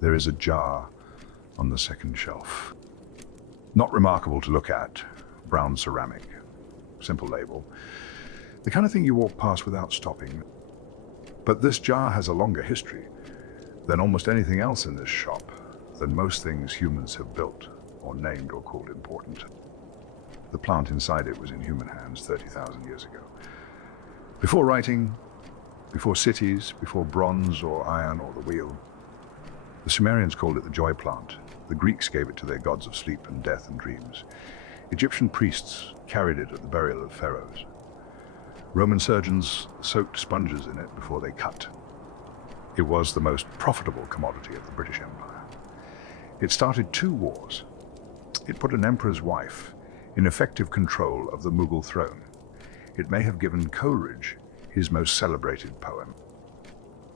There is a jar on the second shelf. Not remarkable to look at, brown ceramic, simple label. The kind of thing you walk past without stopping. But this jar has a longer history than almost anything else in this shop, than most things humans have built or named or called important. The plant inside it was in human hands 30,000 years ago. Before writing, before cities, before bronze or iron or the wheel. The Sumerians called it the joy plant. The Greeks gave it to their gods of sleep and death and dreams. Egyptian priests carried it at the burial of pharaohs. Roman surgeons soaked sponges in it before they cut. It was the most profitable commodity of the British Empire. It started 2 wars. It put an emperor's wife in effective control of the Mughal throne. It may have given Coleridge his most celebrated poem.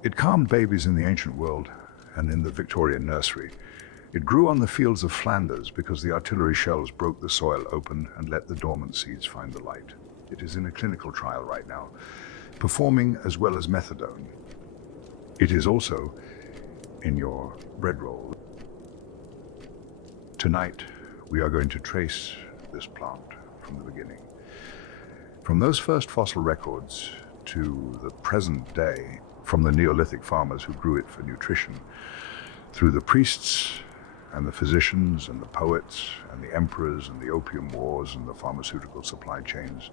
It calmed babies in the ancient world and in the Victorian nursery. It grew on the fields of Flanders because the artillery shells broke the soil open and let the dormant seeds find the light. It is in a clinical trial right now, performing as well as methadone. It is also in your bread roll. Tonight, we are going to trace this plant from the beginning. From those first fossil records to the present day, from the Neolithic farmers who grew it for nutrition, through the priests and the physicians and the poets and the emperors and the opium wars and the pharmaceutical supply chains,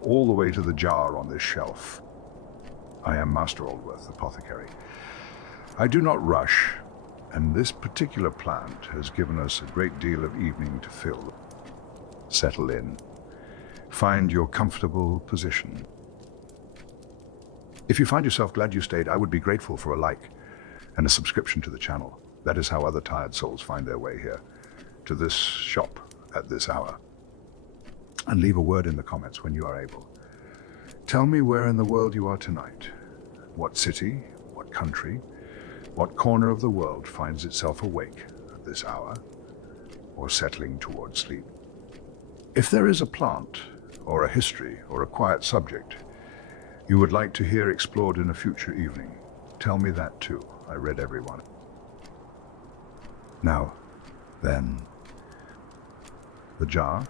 all the way to the jar on this shelf. I am Master Aldworth, apothecary. I do not rush, and this particular plant has given us a great deal of evening to fill. Settle in. Find your comfortable position. If you find yourself glad you stayed, I would be grateful for a like and a subscription to the channel. That is how other tired souls find their way here, to this shop at this hour. And leave a word in the comments when you are able. Tell me where in the world you are tonight. What city, what country, what corner of the world finds itself awake at this hour, or settling towards sleep. If there is a plant, or a history, or a quiet subject you would like to hear explored in a future evening, tell me that too. I read everyone. Now, then, the jar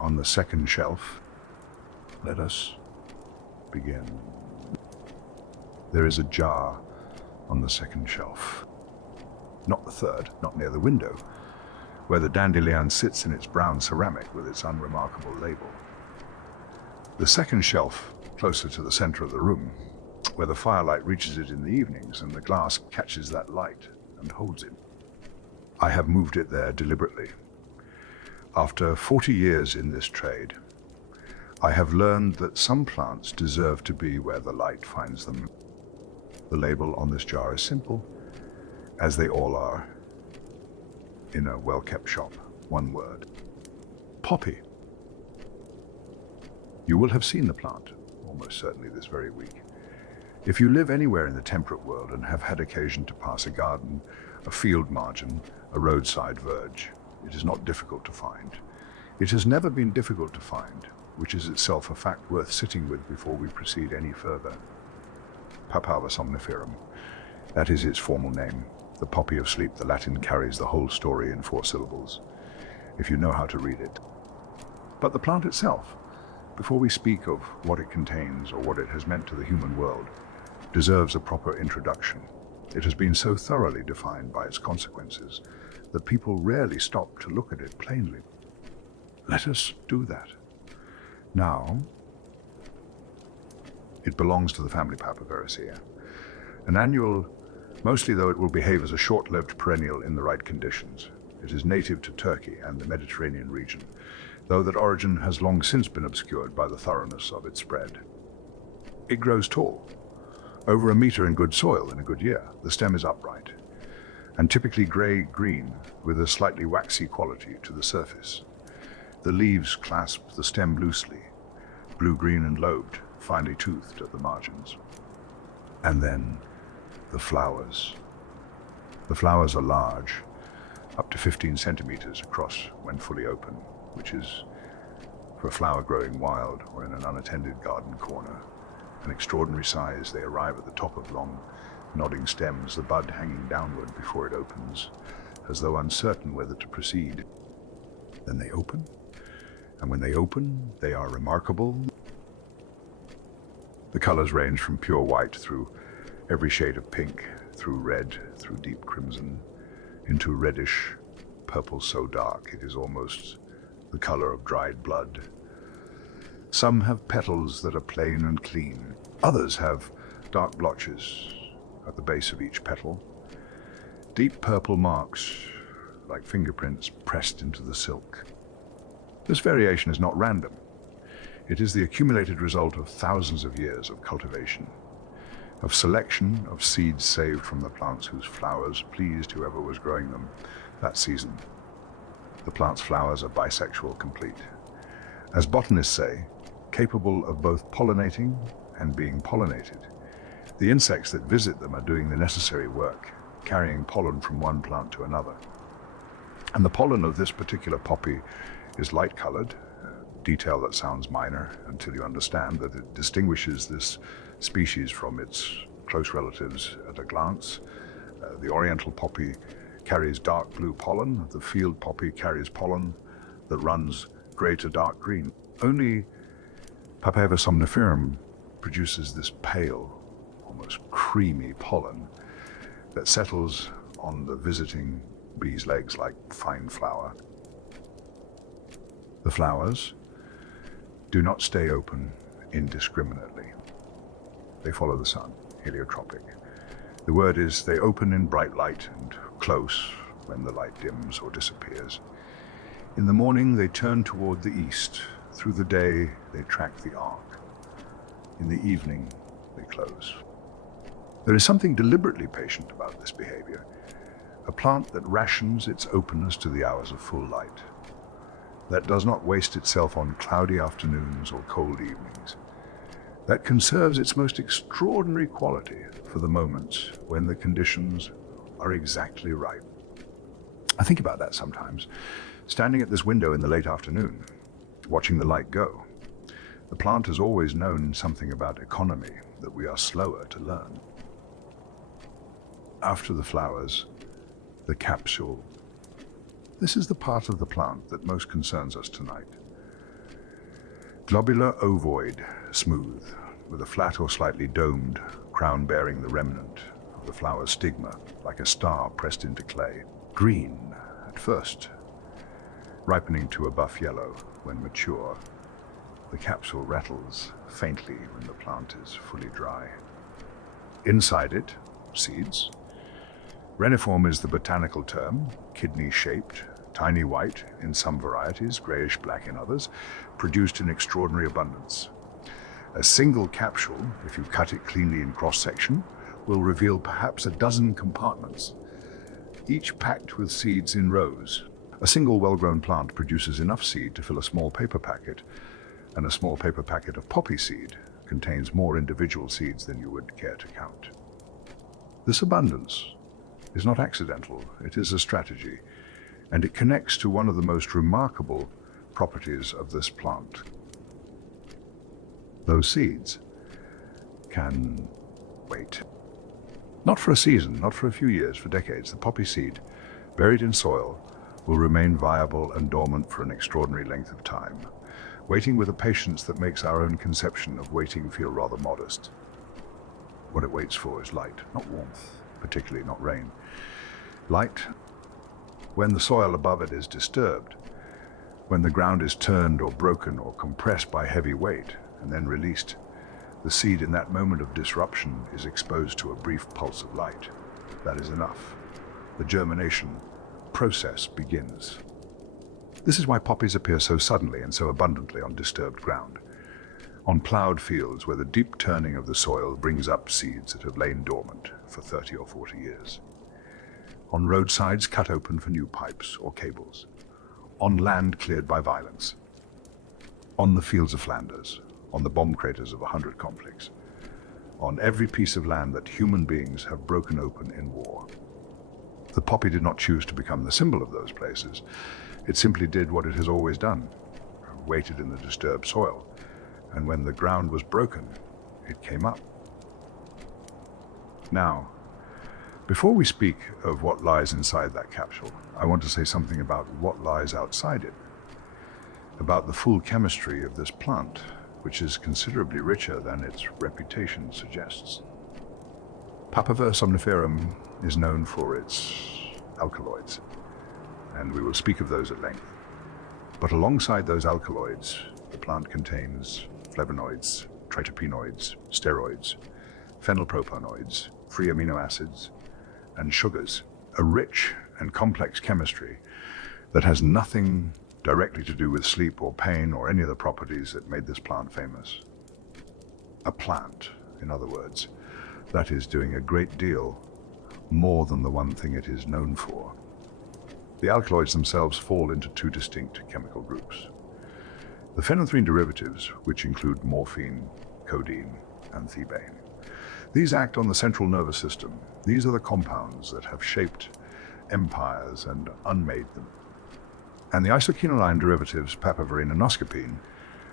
on the second shelf. Let us begin. There is a jar on the second shelf. Not the third, not near the window, where the dandelion sits in its brown ceramic with its unremarkable label. The second shelf, closer to the center of the room, where the firelight reaches it in the evenings and the glass catches that light and holds it. I have moved it there deliberately. After 40 years in this trade, I have learned that some plants deserve to be where the light finds them. The label on this jar is simple, as they all are in a well-kept shop. One word: poppy. You will have seen the plant, almost certainly this very week. If you live anywhere in the temperate world and have had occasion to pass a garden, a field margin, a roadside verge, it is not difficult to find. It has never been difficult to find, which is itself a fact worth sitting with before we proceed any further. Papaver somniferum, that is its formal name. The poppy of sleep, the Latin carries the whole story in 4 syllables, if you know how to read it. But the plant itself, before we speak of what it contains or what it has meant to the human world, deserves a proper introduction. It has been so thoroughly defined by its consequences that people rarely stop to look at it plainly. Let us do that. Now, it belongs to the family Papaveraceae, an annual, mostly though it will behave as a short-lived perennial in the right conditions. It is native to Turkey and the Mediterranean region, though that origin has long since been obscured by the thoroughness of its spread. It grows tall, over 1 meter in good soil in a good year. The stem is upright, and typically grey-green with a slightly waxy quality to the surface. The leaves clasp the stem loosely, blue-green and lobed, finely toothed at the margins. And then the flowers. The flowers are large, up to 15 centimeters across when fully open, which is, for a flower growing wild or in an unattended garden corner, an extraordinary size. They arrive at the top of long, nodding stems, the bud hanging downward before it opens, as though uncertain whether to proceed. Then they open, and when they open, they are remarkable. The colors range from pure white through every shade of pink, through red, through deep crimson, into reddish purple so dark it is almost the color of dried blood. Some have petals that are plain and clean. Others have dark blotches at the base of each petal, deep purple marks like fingerprints pressed into the silk. This variation is not random. It is the accumulated result of thousands of years of cultivation, of selection of seeds saved from the plants whose flowers pleased whoever was growing them that season. The plant's flowers are bisexual complete. As botanists say, capable of both pollinating and being pollinated. The insects that visit them are doing the necessary work, carrying pollen from one plant to another. And the pollen of this particular poppy is light-colored, detail that sounds minor until you understand that it distinguishes this species from its close relatives at a glance. The oriental poppy carries dark blue pollen. The field poppy carries pollen that runs gray to dark green. Only Papaver somniferum produces this pale, almost creamy pollen that settles on the visiting bee's legs like fine flour. The flowers do not stay open indiscriminately. They follow the sun, heliotropic. The word is they open in bright light and close when the light dims or disappears. In the morning they turn toward the east. Through the day they track the arc. In the evening they close. There is something deliberately patient about this behavior, a plant that rations its openness to the hours of full light, that does not waste itself on cloudy afternoons or cold evenings, that conserves its most extraordinary quality for the moments when the conditions are exactly right. I think about that sometimes, standing at this window in the late afternoon, watching the light go. The plant has always known something about economy that we are slower to learn. After the flowers, the capsule. This is the part of the plant that most concerns us tonight. Globular ovoid, smooth, with a flat or slightly domed crown bearing the remnant of the flower's stigma, like a star pressed into clay. Green at first, ripening to a buff yellow when mature. The capsule rattles faintly when the plant is fully dry. Inside it, seeds. Reniform is the botanical term, kidney-shaped, tiny white in some varieties, grayish-black in others, produced in extraordinary abundance. A single capsule, if you cut it cleanly in cross-section, will reveal perhaps a dozen compartments, each packed with seeds in rows. A single well-grown plant produces enough seed to fill a small paper packet, and a small paper packet of poppy seed contains more individual seeds than you would care to count. This abundance is not accidental, it is a strategy, and it connects to one of the most remarkable properties of this plant. Those seeds can wait. Not for a season, not for a few years, for decades. The poppy seed, buried in soil, will remain viable and dormant for an extraordinary length of time, waiting with a patience that makes our own conception of waiting feel rather modest. What it waits for is light, not warmth, particularly not rain. Light when the soil above it is disturbed, when the ground is turned or broken or compressed by heavy weight and then released. The seed in that moment of disruption is exposed to a brief pulse of light. That is enough. The germination process begins. This is why poppies appear so suddenly and so abundantly on disturbed ground, on plowed fields where the deep turning of the soil brings up seeds that have lain dormant for 30 or 40 years, on roadsides cut open for new pipes or cables, on land cleared by violence, on the fields of Flanders, on the bomb craters of 100 conflicts, on every piece of land that human beings have broken open in war. The poppy did not choose to become the symbol of those places. It simply did what it has always done, waited in the disturbed soil, and when the ground was broken, it came up. Now, Before we speak of what lies inside that capsule, I want to say something about what lies outside it, about the full chemistry of this plant, which is considerably richer than its reputation suggests. Papaver somniferum is known for its alkaloids, and we will speak of those at length. But alongside those alkaloids, the plant contains flavonoids, tritopenoids, steroids, phenylpropanoids, free amino acids, and sugars, a rich and complex chemistry that has nothing directly to do with sleep or pain or any of the properties that made this plant famous. A plant, in other words, that is doing a great deal more than the one thing it is known for. The alkaloids themselves fall into two distinct chemical groups. The phenanthrene derivatives, which include morphine, codeine, and thebaine. These act on the central nervous system. These are the compounds that have shaped empires and unmade them. And the isoquinoline derivatives, papaver and inoscapine,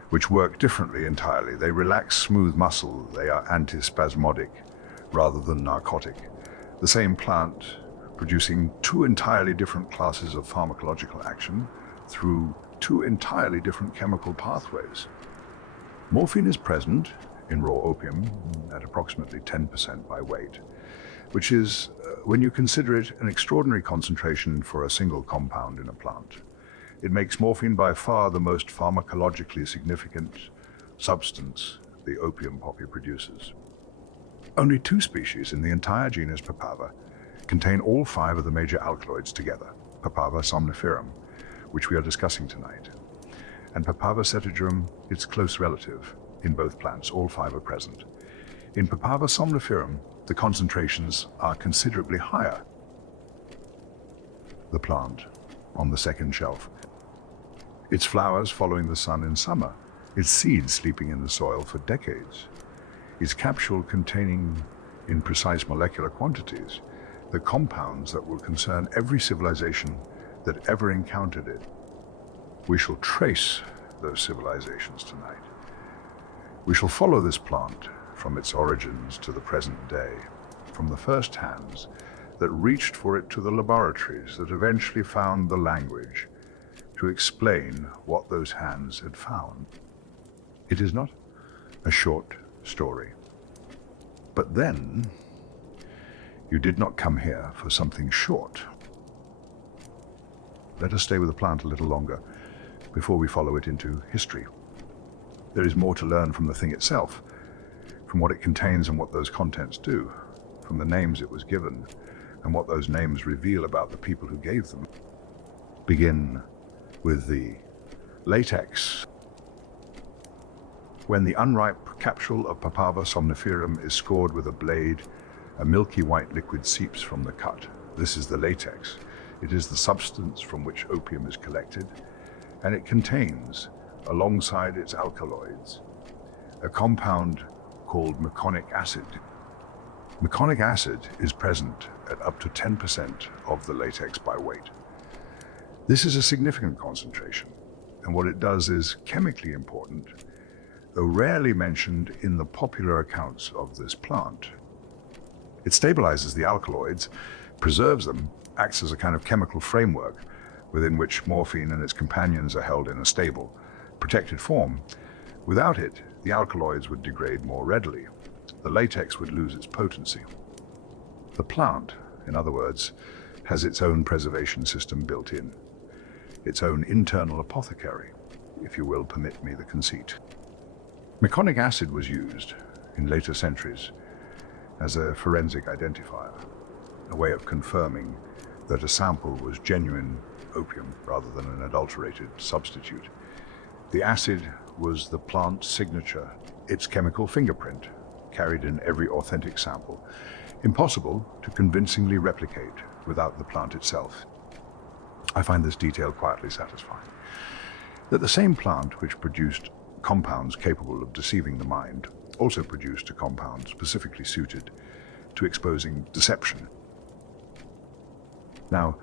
which work differently entirely. They relax smooth muscle. They are antispasmodic rather than narcotic. The same plant producing two entirely different classes of pharmacological action through two entirely different chemical pathways. Morphine is present in raw opium at approximately 10% by weight, which is, when you consider it, an extraordinary concentration for a single compound in a plant. It makes morphine by far the most pharmacologically significant substance the opium poppy produces. Only two species in the entire genus Papaver contain all five of the major alkaloids together, Papaver somniferum, which we are discussing tonight, and Papaver setigerum, its close relative. In both plants, all five are present. In Papaver somniferum, the concentrations are considerably higher. The plant, on the second shelf, its flowers following the sun in summer, its seeds sleeping in the soil for decades, its capsule containing, in precise molecular quantities, the compounds that will concern every civilization that ever encountered it. We shall trace those civilizations tonight. We shall follow this plant from its origins to the present day, from the first hands that reached for it to the laboratories that eventually found the language to explain what those hands had found. It is not a short story. But then, you did not come here for something short. Let us stay with the plant a little longer before we follow it into history. There is more to learn from the thing itself, from what it contains and what those contents do, from the names it was given and what those names reveal about the people who gave them. Begin with the latex. When the unripe capsule of Papaver somniferum is scored with a blade, a milky white liquid seeps from the cut. This is the latex. It is the substance from which opium is collected, and it contains, alongside its alkaloids, a compound called meconic acid. Meconic acid is present at up to 10% of the latex by weight. This is a significant concentration, and what it does is chemically important, though rarely mentioned in the popular accounts of this plant. It stabilizes the alkaloids, preserves them, acts as a kind of chemical framework within which morphine and its companions are held in a stable, protected form. Without it, the alkaloids would degrade more readily. The latex would lose its potency. The plant, in other words, has its own preservation system built in, its own internal apothecary, if you will permit me the conceit. Meconic acid was used, in later centuries, as a forensic identifier, a way of confirming that a sample was genuine opium rather than an adulterated substitute. The acid was the plant's signature, its chemical fingerprint, carried in every authentic sample, impossible to convincingly replicate without the plant itself. I find this detail quietly satisfying. That the same plant which produced compounds capable of deceiving the mind also produced a compound specifically suited to exposing deception. Now,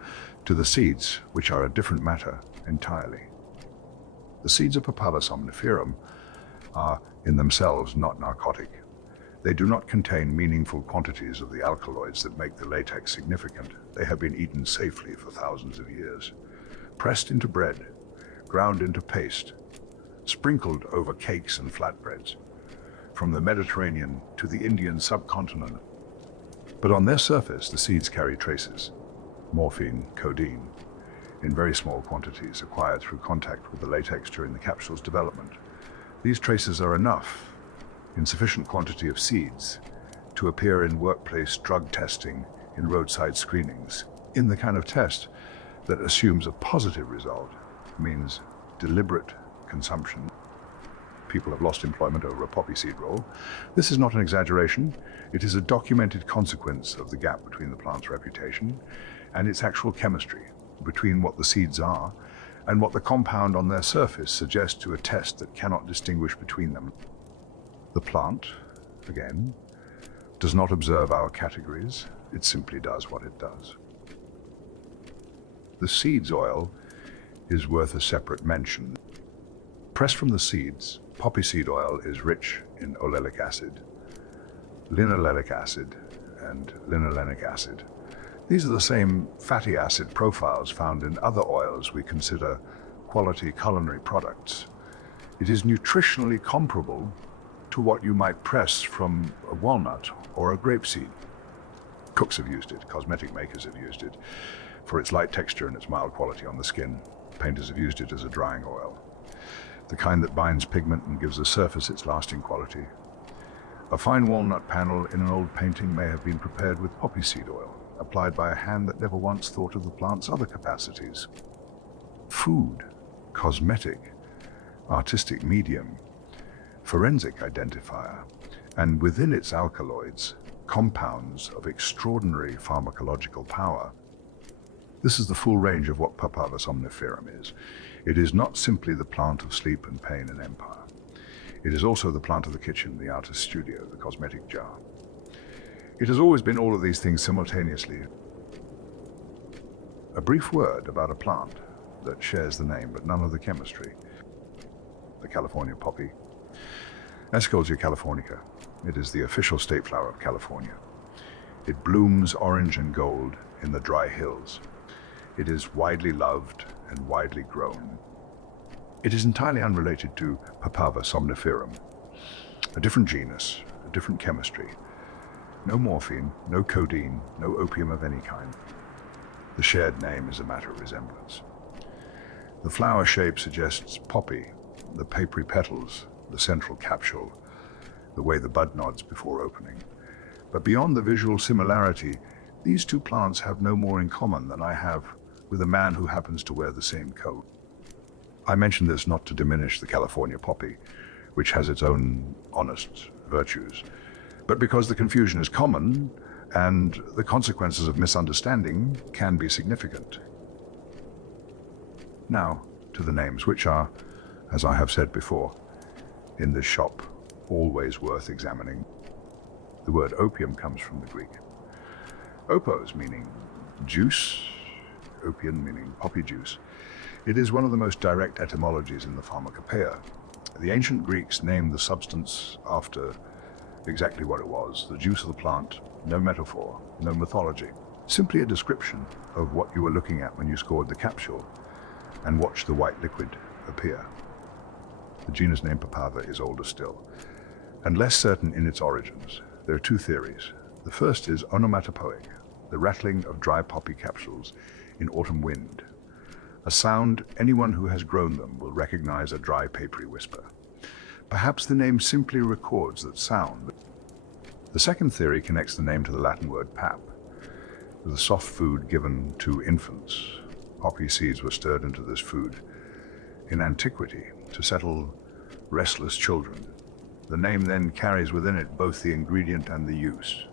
to the seeds, which are a different matter entirely. The seeds of Papaver somniferum are, in themselves, not narcotic. They do not contain meaningful quantities of the alkaloids that make the latex significant. They have been eaten safely for thousands of years. Pressed into bread, ground into paste, sprinkled over cakes and flatbreads, from the Mediterranean to the Indian subcontinent. But on their surface, the seeds carry traces: morphine, codeine, in very small quantities acquired through contact with the latex during the capsule's development. These traces are enough, in sufficient quantity of seeds, to appear in workplace drug testing, in roadside screenings, in the kind of test that assumes a positive result, means deliberate consumption. People have lost employment over a poppy seed roll. This is not an exaggeration. It is a documented consequence of the gap between the plant's reputation and its actual chemistry, between what the seeds are and what the compound on their surface suggests to a test that cannot distinguish between them. The plant, again, does not observe our categories. It simply does what it does. The seeds oil is worth a separate mention. Pressed from the seeds, poppy seed oil is rich in oleic acid, linoleic acid, and linolenic acid. These are the same fatty acid profiles found in other oils we consider quality culinary products. It is nutritionally comparable to what you might press from a walnut or a grapeseed. Cooks have used it, cosmetic makers have used it for its light texture and its mild quality on the skin. Painters have used it as a drying oil, the kind that binds pigment and gives the surface its lasting quality. A fine walnut panel in an old painting may have been prepared with poppy seed oil, applied by a hand that never once thought of the plant's other capacities. Food, cosmetic, artistic medium, forensic identifier, and within its alkaloids, compounds of extraordinary pharmacological power. This is the full range of what Papaver somniferum is. It is not simply the plant of sleep and pain and empire. It is also the plant of the kitchen, the artist's studio, the cosmetic jar. It has always been all of these things simultaneously. A brief word about a plant that shares the name but none of the chemistry. The California poppy. Eschscholzia californica. It is the official state flower of California. It blooms orange and gold in the dry hills. It is widely loved and widely grown. It is entirely unrelated to Papaver somniferum, a different genus, a different chemistry. No morphine, no codeine, no opium of any kind. The shared name is a matter of resemblance. The flower shape suggests poppy, the papery petals, the central capsule, the way the bud nods before opening. But beyond the visual similarity, these two plants have no more in common than I have with a man who happens to wear the same coat. I mention this not to diminish the California poppy, which has its own honest virtues, but because the confusion is common and the consequences of misunderstanding can be significant. Now, to the names, which are, as I have said before, in this shop, always worth examining. The word opium comes from the Greek. Opos, meaning juice, opium meaning poppy juice. It is one of the most direct etymologies in the Pharmacopoeia. The ancient Greeks named the substance after exactly what it was, the juice of the plant, no metaphor, no mythology, simply a description of what you were looking at when you scored the capsule and watched the white liquid appear. The genus name Papaver is older still, and less certain in its origins. There are two theories. The first is onomatopoeic, the rattling of dry poppy capsules in autumn wind, a sound anyone who has grown them will recognize a dry papery whisper. Perhaps the name simply records that sound. The second theory connects the name to the Latin word pap, the soft food given to infants. Poppy seeds were stirred into this food in antiquity to settle restless children. The name then carries within it both the ingredient and the use.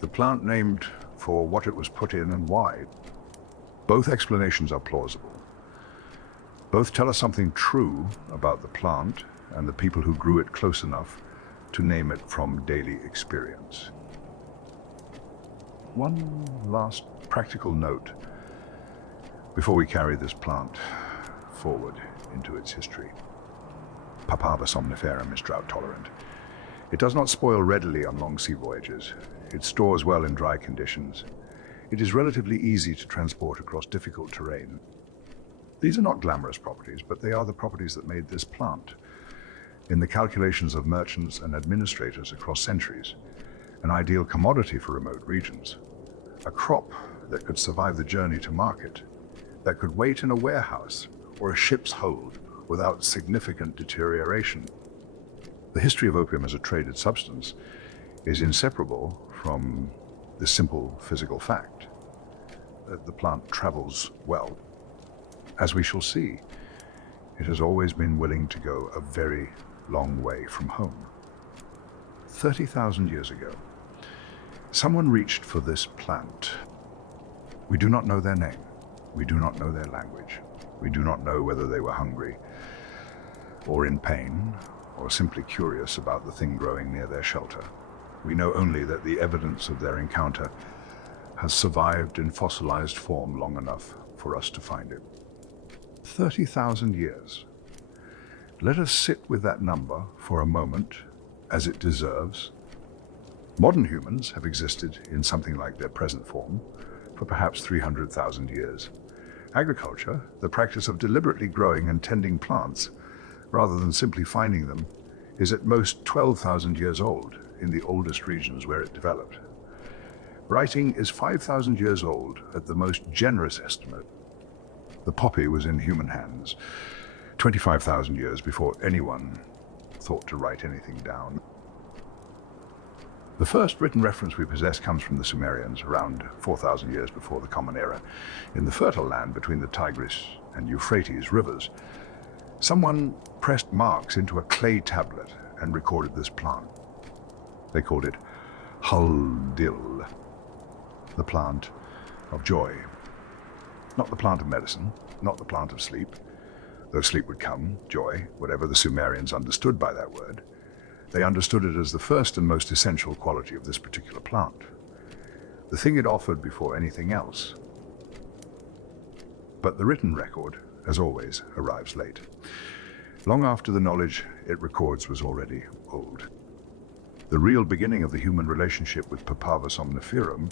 The plant named for what it was put in and why. Both explanations are plausible. Both tell us something true about the plant and the people who grew it close enough to name it from daily experience. One last practical note before we carry this plant forward into its history. Papaver somniferum is drought tolerant. It does not spoil readily on long sea voyages. It stores well in dry conditions. It is relatively easy to transport across difficult terrain. These are not glamorous properties, but they are the properties that made this plant, in the calculations of merchants and administrators across centuries, an ideal commodity for remote regions. A crop that could survive the journey to market, that could wait in a warehouse or a ship's hold without significant deterioration. The history of opium as a traded substance is inseparable from the simple physical fact that the plant travels well. As we shall see, it has always been willing to go a very long way from home. 30,000 years ago, someone reached for this plant. We do not know their name. We do not know their language. We do not know whether they were hungry or in pain or simply curious about the thing growing near their shelter. We know only that the evidence of their encounter has survived in fossilized form long enough for us to find it. 30,000 years. Let us sit with that number for a moment, as it deserves. Modern humans have existed in something like their present form for perhaps 300,000 years. Agriculture, the practice of deliberately growing and tending plants, rather than simply finding them, is at most 12,000 years old in the oldest regions where it developed. Writing is 5,000 years old at the most generous estimate. The poppy was in human hands 25,000 years before anyone thought to write anything down. The first written reference we possess comes from the Sumerians around 4,000 years before the Common Era, in the fertile land between the Tigris and Euphrates rivers. Someone pressed marks into a clay tablet and recorded this plant. They called it Huldil, the plant of joy. Not the plant of medicine, not the plant of sleep, though sleep would come, joy, whatever the Sumerians understood by that word. They understood it as the first and most essential quality of this particular plant, the thing it offered before anything else. But the written record, as always, arrives late. Long after the knowledge it records was already old. The real beginning of the human relationship with Papaver somniferum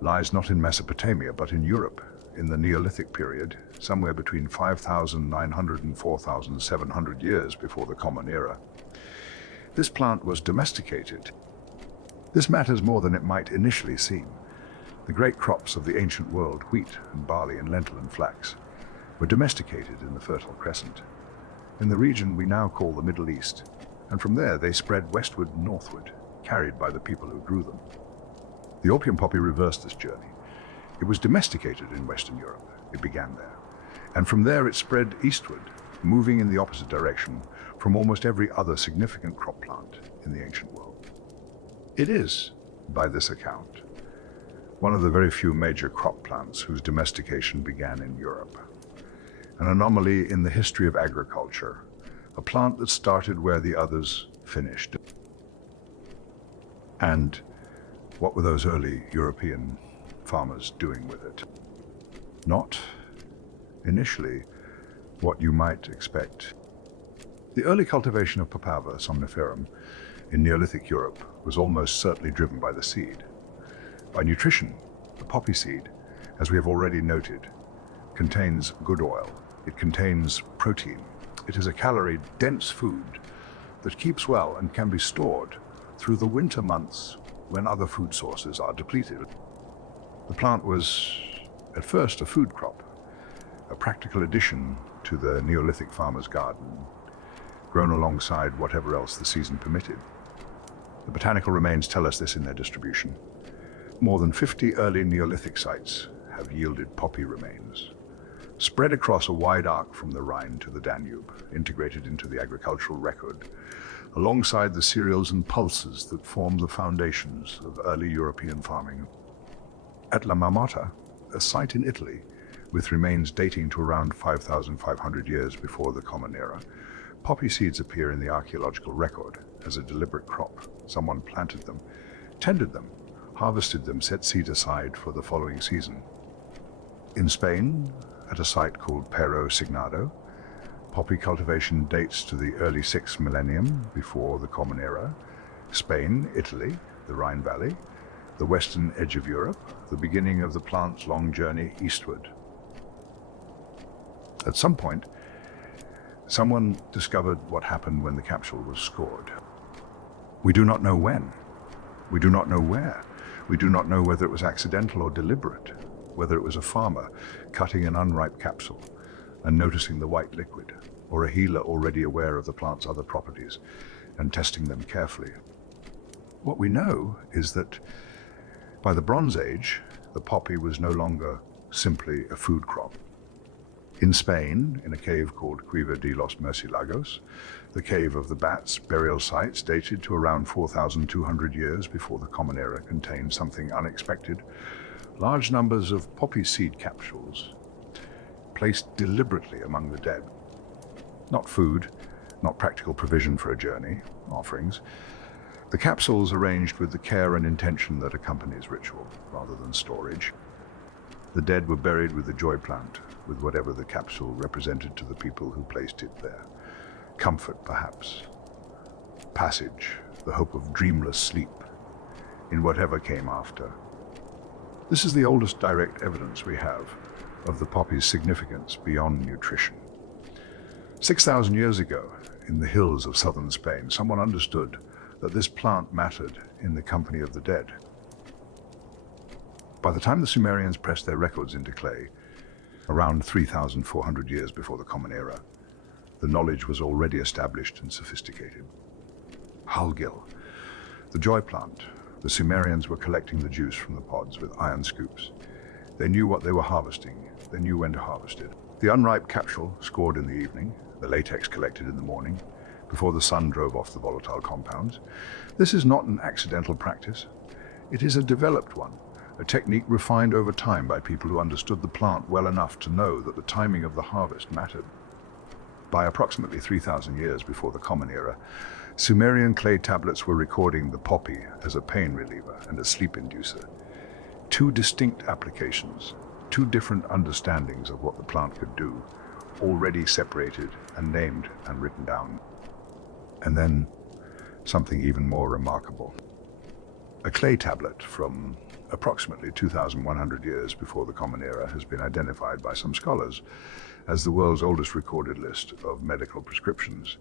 lies not in Mesopotamia, but in Europe, in the Neolithic period, somewhere between 5,900 and 4,700 years before the Common Era. This plant was domesticated. This matters more than it might initially seem. The great crops of the ancient world, wheat and barley and lentil and flax, were domesticated in the Fertile Crescent, in the region we now call the Middle East, and from there they spread westward and northward, carried by the people who grew them. The opium poppy reversed this journey. It was domesticated in Western Europe. It began there. And from there it spread eastward, moving in the opposite direction from almost every other significant crop plant in the ancient world. It is, by this account, one of the very few major crop plants whose domestication began in Europe. An anomaly in the history of agriculture, a plant that started where the others finished. And what were those early European farmers doing with it? Not, initially, what you might expect. The early cultivation of Papaver somniferum in Neolithic Europe was almost certainly driven by the seed. By nutrition, the poppy seed, as we have already noted, contains good oil. It contains protein. It is a calorie-dense food that keeps well and can be stored through the winter months when other food sources are depleted. The plant was, at first, a food crop, a practical addition to the Neolithic farmer's garden, grown alongside whatever else the season permitted. The botanical remains tell us this in their distribution. More than 50 early Neolithic sites have yielded poppy remains, spread across a wide arc from the Rhine to the Danube, integrated into the agricultural record, alongside the cereals and pulses that form the foundations of early European farming. At La Marmotta, a site in Italy, with remains dating to around 5,500 years before the Common Era, poppy seeds appear in the archaeological record as a deliberate crop. Someone planted them, tended them, harvested them, set seed aside for the following season. In Spain, at a site called Pero Signado, Poppy cultivation dates to the early 6th millennium before the Common Era. Spain, Italy, the Rhine Valley, the western edge of Europe, the beginning of the plant's long journey eastward. At some point, someone discovered what happened when the capsule was scored. We do not know when. We do not know where. We do not know whether it was accidental or deliberate, whether it was a farmer cutting an unripe capsule and noticing the white liquid, or a healer already aware of the plant's other properties and testing them carefully. What we know is that by the Bronze Age, the poppy was no longer simply a food crop. In Spain, in a cave called Cueva de los Murciélagos, the cave of the bats, burial sites dated to around 4,200 years before the Common Era contained something unexpected. Large numbers of poppy seed capsules placed deliberately among the dead. Not food, not practical provision for a journey, offerings. The capsules arranged with the care and intention that accompanies ritual, rather than storage. The dead were buried with the joy plant, with whatever the capsule represented to the people who placed it there. Comfort, perhaps. Passage, the hope of dreamless sleep, in whatever came after. This is the oldest direct evidence we have of the poppy's significance beyond nutrition. 6,000 years ago, in the hills of southern Spain, someone understood that this plant mattered in the company of the dead. By the time the Sumerians pressed their records into clay, around 3,400 years before the Common Era, the knowledge was already established and sophisticated. Halgil, the joy plant. The Sumerians were collecting the juice from the pods with iron scoops. They knew what they were harvesting. They knew when to harvest it. The unripe capsule scored in the evening, the latex collected in the morning, before the sun drove off the volatile compounds. This is not an accidental practice. It is a developed one, a technique refined over time by people who understood the plant well enough to know that the timing of the harvest mattered. By approximately 3,000 years before the Common Era, Sumerian clay tablets were recording the poppy as a pain reliever and a sleep inducer. Two distinct applications, two different understandings of what the plant could do, already separated and named and written down. And then something even more remarkable. A clay tablet from approximately 2,100 years before the Common Era has been identified by some scholars as the world's oldest recorded list of medical prescriptions.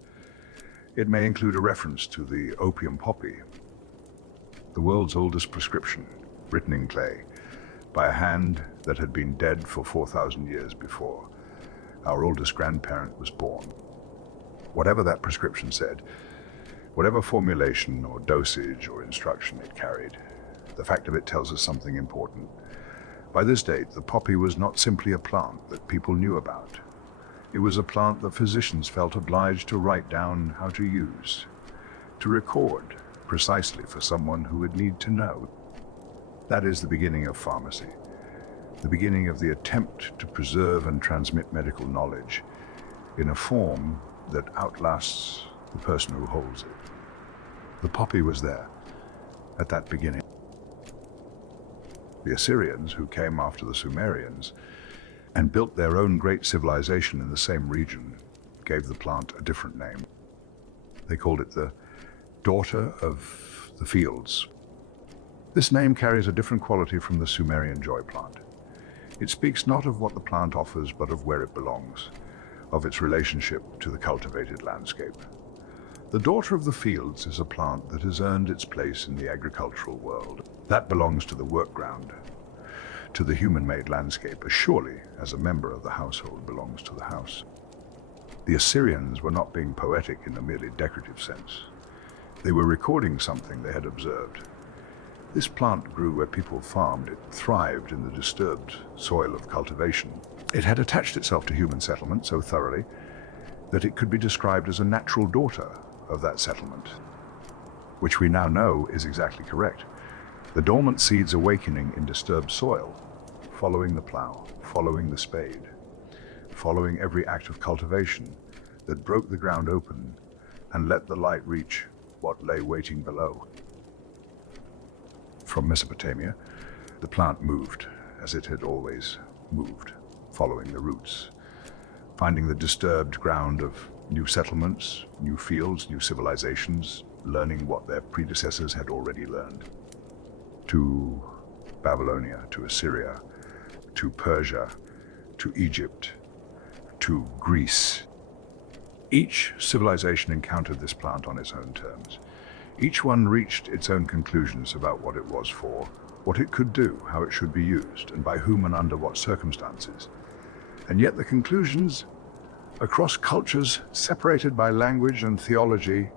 It may include a reference to the opium poppy, the world's oldest prescription, written in clay, by a hand that had been dead for 4,000 years before our oldest grandparent was born. Whatever that prescription said, whatever formulation or dosage or instruction it carried, the fact of it tells us something important. By this date, the poppy was not simply a plant that people knew about. It was a plant that physicians felt obliged to write down how to use, to record precisely for someone who would need to know. That is the beginning of pharmacy, the beginning of the attempt to preserve and transmit medical knowledge in a form that outlasts the person who holds it. The poppy was there at that beginning. The Assyrians, who came after the Sumerians and built their own great civilization in the same region, gave the plant a different name. They called it the daughter of the fields. This name carries a different quality from the Sumerian joy plant. It speaks not of what the plant offers, but of where it belongs, of its relationship to the cultivated landscape. The daughter of the fields is a plant that has earned its place in the agricultural world. That belongs to the work ground, to the human-made landscape, as surely as a member of the household belongs to the house. The Assyrians were not being poetic in a merely decorative sense. They were recording something they had observed. This plant grew where people farmed. It thrived in the disturbed soil of cultivation. It had attached itself to human settlement so thoroughly that it could be described as a natural daughter of that settlement, which we now know is exactly correct. The dormant seeds awakening in disturbed soil, following the plow, following the spade, following every act of cultivation that broke the ground open and let the light reach what lay waiting below. From Mesopotamia, the plant moved as it had always moved, following the roots, finding the disturbed ground of new settlements, new fields, new civilizations, learning what their predecessors had already learned. To Babylonia, to Assyria, to Persia, to Egypt, to Greece. Each civilization encountered this plant on its own terms. Each one reached its own conclusions about what it was for, what it could do, how it should be used, and by whom and under what circumstances. And yet the conclusions, across cultures separated by language and theology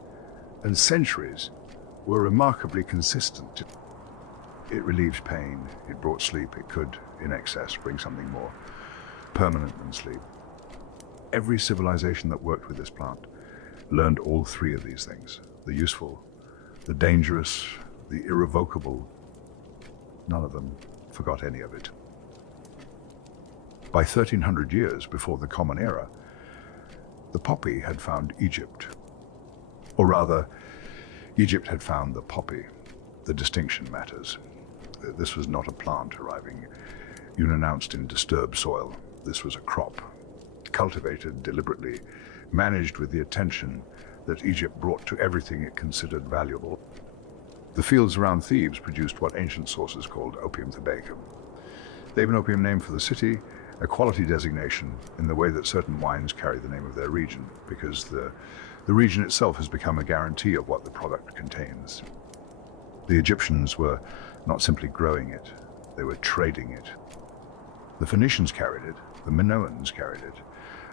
and centuries, were remarkably consistent. It relieved pain, it brought sleep, it could, in excess, bring something more permanent than sleep. Every civilization that worked with this plant learned all three of these things: the useful, the dangerous, the irrevocable. None of them forgot any of it. By 1300 years before the Common Era, the poppy had found Egypt. Or rather, Egypt had found the poppy. The distinction matters. This was not a plant arriving unannounced in disturbed soil. This was a crop, cultivated deliberately, managed with the attention that Egypt brought to everything it considered valuable. The fields around Thebes produced what ancient sources called opium tabacum. They have an opium name for the city, a quality designation in the way that certain wines carry the name of their region, because the region itself has become a guarantee of what the product contains. The Egyptians were not simply growing it, they were trading it. The Phoenicians carried it, the Minoans carried it,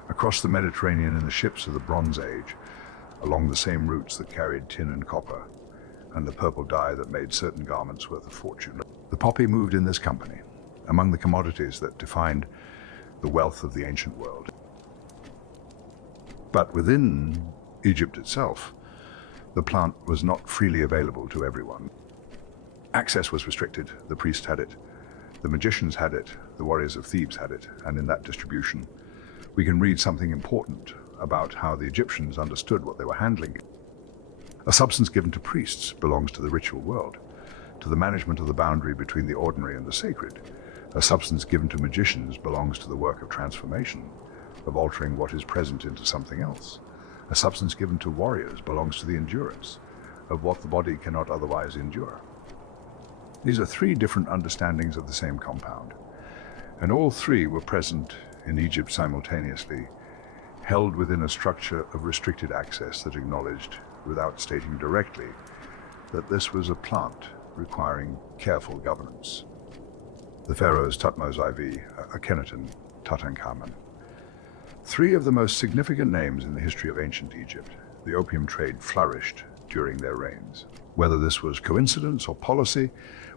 across the Mediterranean in the ships of the Bronze Age, along the same routes that carried tin and copper, and the purple dye that made certain garments worth a fortune. The poppy moved in this company, among the commodities that defined the wealth of the ancient world. But within Egypt itself, the plant was not freely available to everyone. Access was restricted. The priests had it, the magicians had it, the warriors of Thebes had it, and in that distribution, we can read something important about how the Egyptians understood what they were handling. A substance given to priests belongs to the ritual world, to the management of the boundary between the ordinary and the sacred. A substance given to magicians belongs to the work of transformation, of altering what is present into something else. A substance given to warriors belongs to the endurance of what the body cannot otherwise endure. These are three different understandings of the same compound, and all three were present in Egypt simultaneously, held within a structure of restricted access that acknowledged, without stating directly, that this was a plant requiring careful governance. The pharaohs Thutmose IV, Akhenaten, Tutankhamun. Three of the most significant names in the history of ancient Egypt. The opium trade flourished during their reigns. Whether this was coincidence or policy,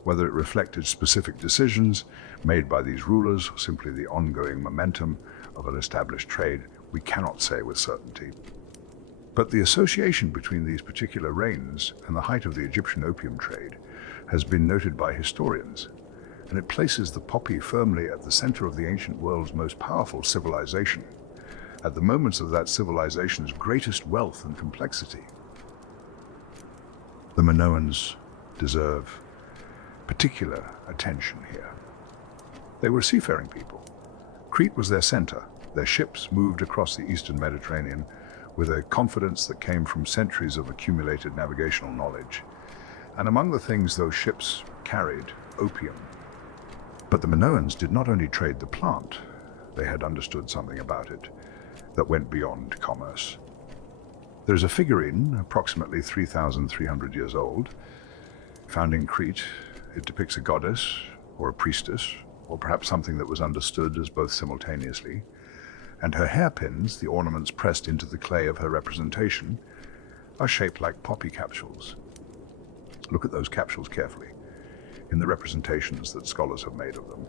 whether it reflected specific decisions made by these rulers, or simply the ongoing momentum of an established trade, we cannot say with certainty. But the association between these particular reigns and the height of the Egyptian opium trade has been noted by historians, and it places the poppy firmly at the center of the ancient world's most powerful civilization, at the moments of that civilization's greatest wealth and complexity. The Minoans deserve particular attention here. They were a seafaring people. Crete was their center. Their ships moved across the eastern Mediterranean with a confidence that came from centuries of accumulated navigational knowledge. And among the things those ships carried, opium. But the Minoans did not only trade the plant, they had understood something about it that went beyond commerce. There's a figurine, approximately 3,300 years old, found in Crete. It depicts a goddess, or a priestess, or perhaps something that was understood as both simultaneously, and her hairpins, the ornaments pressed into the clay of her representation, are shaped like poppy capsules. Look at those capsules carefully, in the representations that scholars have made of them.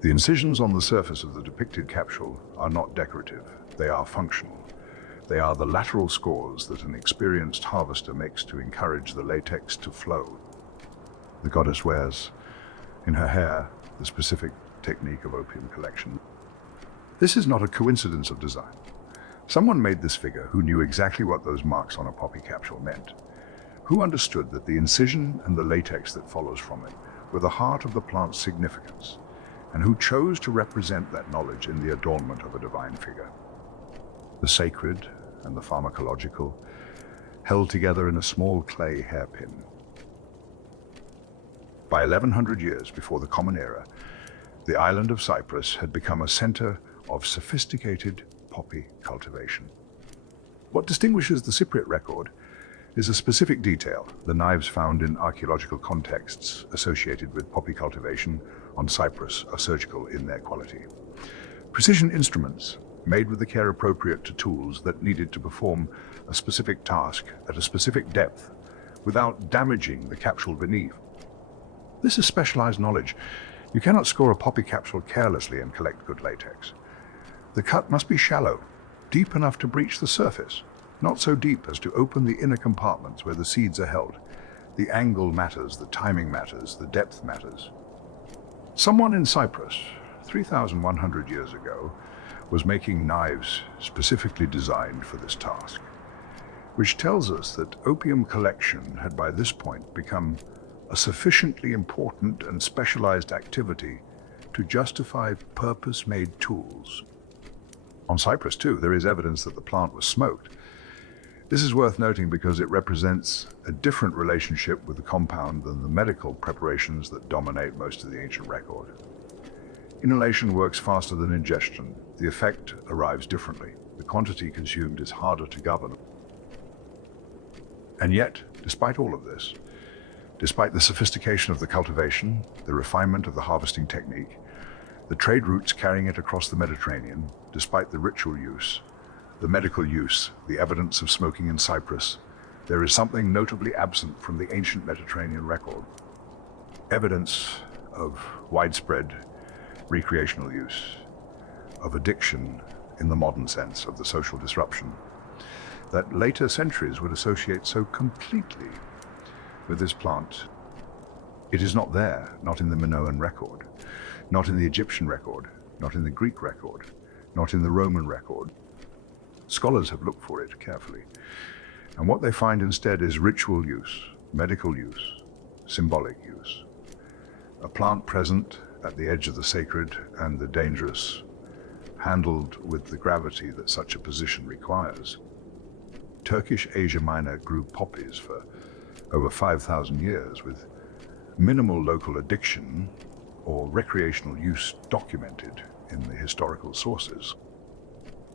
The incisions on the surface of the depicted capsule are not decorative, they are functional. They are the lateral scores that an experienced harvester makes to encourage the latex to flow. The goddess wears, in her hair, the specific technique of opium collection. This is not a coincidence of design. Someone made this figure who knew exactly what those marks on a poppy capsule meant, who understood that the incision and the latex that follows from it were the heart of the plant's significance, and who chose to represent that knowledge in the adornment of a divine figure. the sacred and the pharmacological, held together in a small clay hairpin. By 1100 years before the Common Era, the island of Cyprus had become a center of sophisticated poppy cultivation. What distinguishes the Cypriot record is a specific detail: the knives found in archaeological contexts associated with poppy cultivation on Cyprus are surgical in their quality. Precision instruments made with the care appropriate to tools that needed to perform a specific task at a specific depth without damaging the capsule beneath. This is specialized knowledge. You cannot score a poppy capsule carelessly and collect good latex. The cut must be shallow, deep enough to breach the surface, not so deep as to open the inner compartments where the seeds are held. The angle matters, the timing matters, the depth matters. Someone in Cyprus, 3,100 years ago, was making knives specifically designed for this task, which tells us that opium collection had by this point become a sufficiently important and specialized activity to justify purpose-made tools. On Cyprus, too, there is evidence that the plant was smoked. This is worth noting because it represents a different relationship with the compound than the medical preparations that dominate most of the ancient record. Inhalation works faster than ingestion. The effect arrives differently. The quantity consumed is harder to govern. And yet, despite all of this, despite the sophistication of the cultivation, the refinement of the harvesting technique, the trade routes carrying it across the Mediterranean, despite the ritual use, the medical use, the evidence of smoking in Cyprus, there is something notably absent from the ancient Mediterranean record. Evidence of widespread recreational use, of addiction in the modern sense of the social disruption that later centuries would associate so completely with this plant. It is not there, not in the Minoan record, not in the Egyptian record, not in the Greek record, not in the Roman record. Scholars have looked for it carefully, and what they find instead is ritual use, medical use, symbolic use. A plant present at the edge of the sacred and the dangerous, handled with the gravity that such a position requires. Turkish Asia Minor grew poppies for over 5,000 years with minimal local addiction or recreational use documented in the historical sources.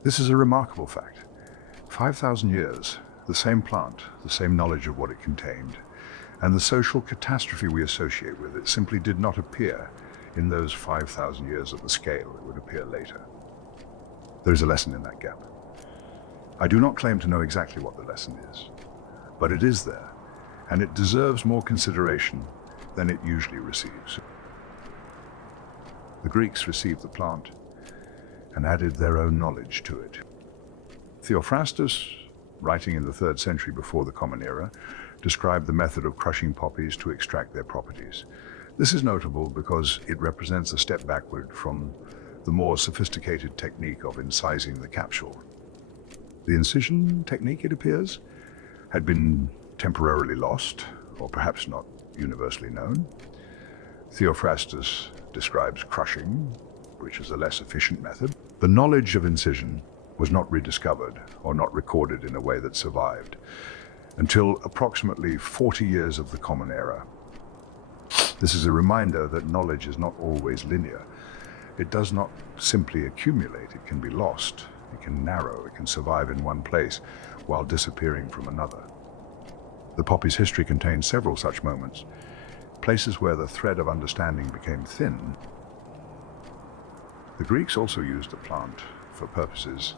This is a remarkable fact. 5,000 years, the same plant, the same knowledge of what it contained, and the social catastrophe we associate with it simply did not appear in those 5,000 years at the scale it would appear later. There is a lesson in that gap. I do not claim to know exactly what the lesson is, but it is there, and it deserves more consideration than it usually receives. The Greeks received the plant and added their own knowledge to it. Theophrastus, writing in the 3rd century before the Common Era, described the method of crushing poppies to extract their properties. This is notable because it represents a step backward from the more sophisticated technique of incising the capsule. The incision technique, it appears, had been temporarily lost, or perhaps not universally known. Theophrastus describes crushing, which is a less efficient method. The knowledge of incision was not rediscovered or not recorded in a way that survived until approximately 40 years of the Common Era. This is a reminder that knowledge is not always linear. It does not simply accumulate, it can be lost, it can narrow, it can survive in one place while disappearing from another. The poppy's history contains several such moments, places where the thread of understanding became thin. The Greeks also used the plant for purposes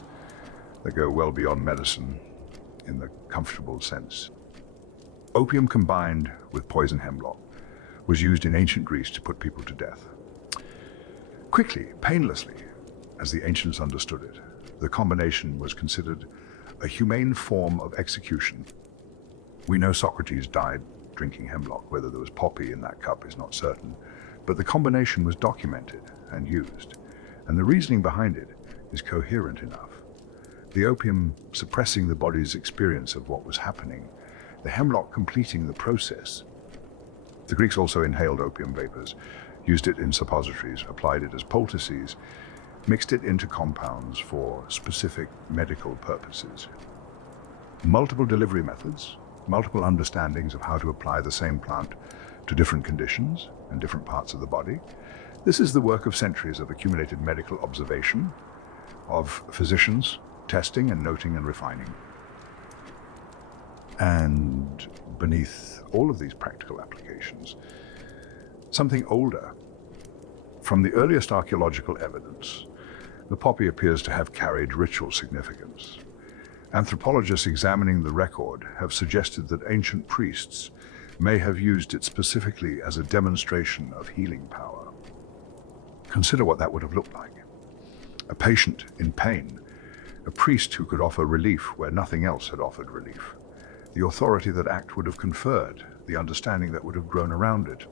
that go well beyond medicine in the comfortable sense. Opium combined with poison hemlock was used in ancient Greece to put people to death. Quickly, painlessly, as the ancients understood it, the combination was considered a humane form of execution. We know Socrates died drinking hemlock. Whether there was poppy in that cup is not certain, but the combination was documented and used, and the reasoning behind it is coherent enough. The opium suppressing the body's experience of what was happening, the hemlock completing the process. The Greeks also inhaled opium vapors, used it in suppositories, applied it as poultices, mixed it into compounds for specific medical purposes. Multiple delivery methods, multiple understandings of how to apply the same plant to different conditions and different parts of the body. This is the work of centuries of accumulated medical observation, of physicians testing and noting and refining. And beneath all of these practical applications, something older. From the earliest archaeological evidence, the poppy appears to have carried ritual significance. Anthropologists examining the record have suggested that ancient priests may have used it specifically as a demonstration of healing power. Consider what that would have looked like. A patient in pain, a priest who could offer relief where nothing else had offered relief. The authority that act would have conferred, the understanding that would have grown around it.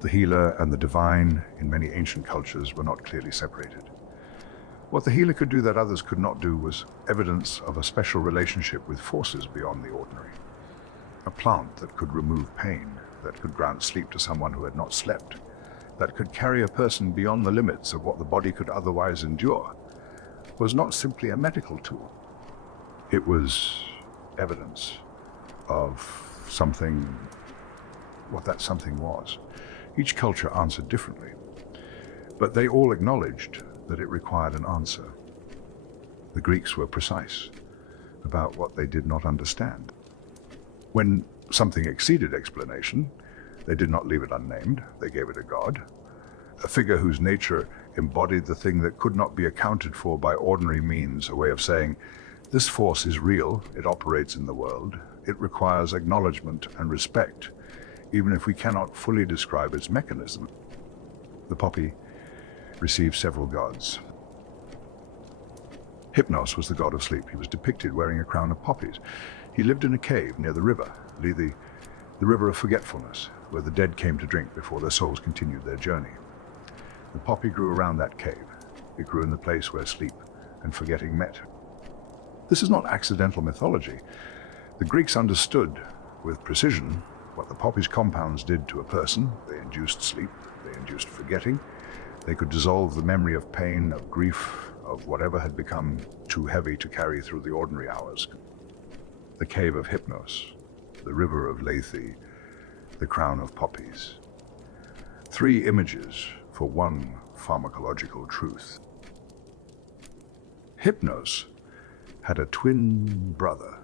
The healer and the divine in many ancient cultures were not clearly separated. What the healer could do that others could not do was evidence of a special relationship with forces beyond the ordinary. A plant that could remove pain, that could grant sleep to someone who had not slept, that could carry a person beyond the limits of what the body could otherwise endure, was not simply a medical tool. It was evidence of something, what that something was. Each culture answered differently, but they all acknowledged that it required an answer. The Greeks were precise about what they did not understand. When something exceeded explanation, they did not leave it unnamed. They gave it a god, a figure whose nature embodied the thing that could not be accounted for by ordinary means, a way of saying, this force is real, it operates in the world, it requires acknowledgement and respect, even if we cannot fully describe its mechanism. The poppy received several gods. Hypnos was the god of sleep. He was depicted wearing a crown of poppies. He lived in a cave near the river, the river of forgetfulness, where the dead came to drink before their souls continued their journey. The poppy grew around that cave. It grew in the place where sleep and forgetting met. This is not accidental mythology. The Greeks understood with precision what the poppy's compounds did to a person. They induced sleep, they induced forgetting. They could dissolve the memory of pain, of grief, of whatever had become too heavy to carry through the ordinary hours. The cave of Hypnos, the river of Lethe, the crown of poppies. 3 images for one pharmacological truth. Hypnos had a twin brother,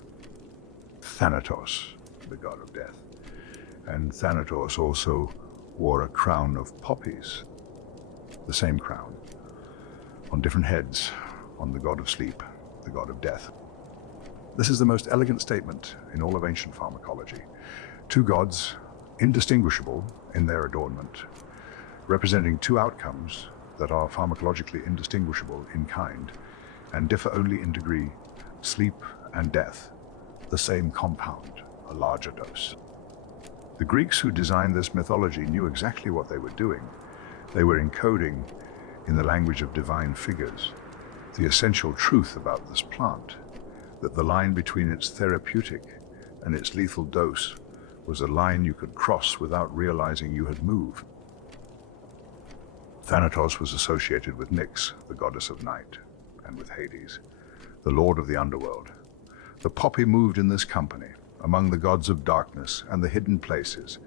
Thanatos, the god of death. And Thanatos also wore a crown of poppies, the same crown, on different heads, on the god of sleep, the god of death. This is the most elegant statement in all of ancient pharmacology. 2 gods, indistinguishable in their adornment, representing 2 outcomes that are pharmacologically indistinguishable in kind and differ only in degree, sleep and death, the same compound, a larger dose. The Greeks who designed this mythology knew exactly what they were doing. They were encoding, in the language of divine figures, the essential truth about this plant, that the line between its therapeutic and its lethal dose was a line you could cross without realizing you had moved. Thanatos was associated with Nyx, the goddess of night, and with Hades, the lord of the underworld. The poppy moved in this company, among the gods of darkness and the hidden places,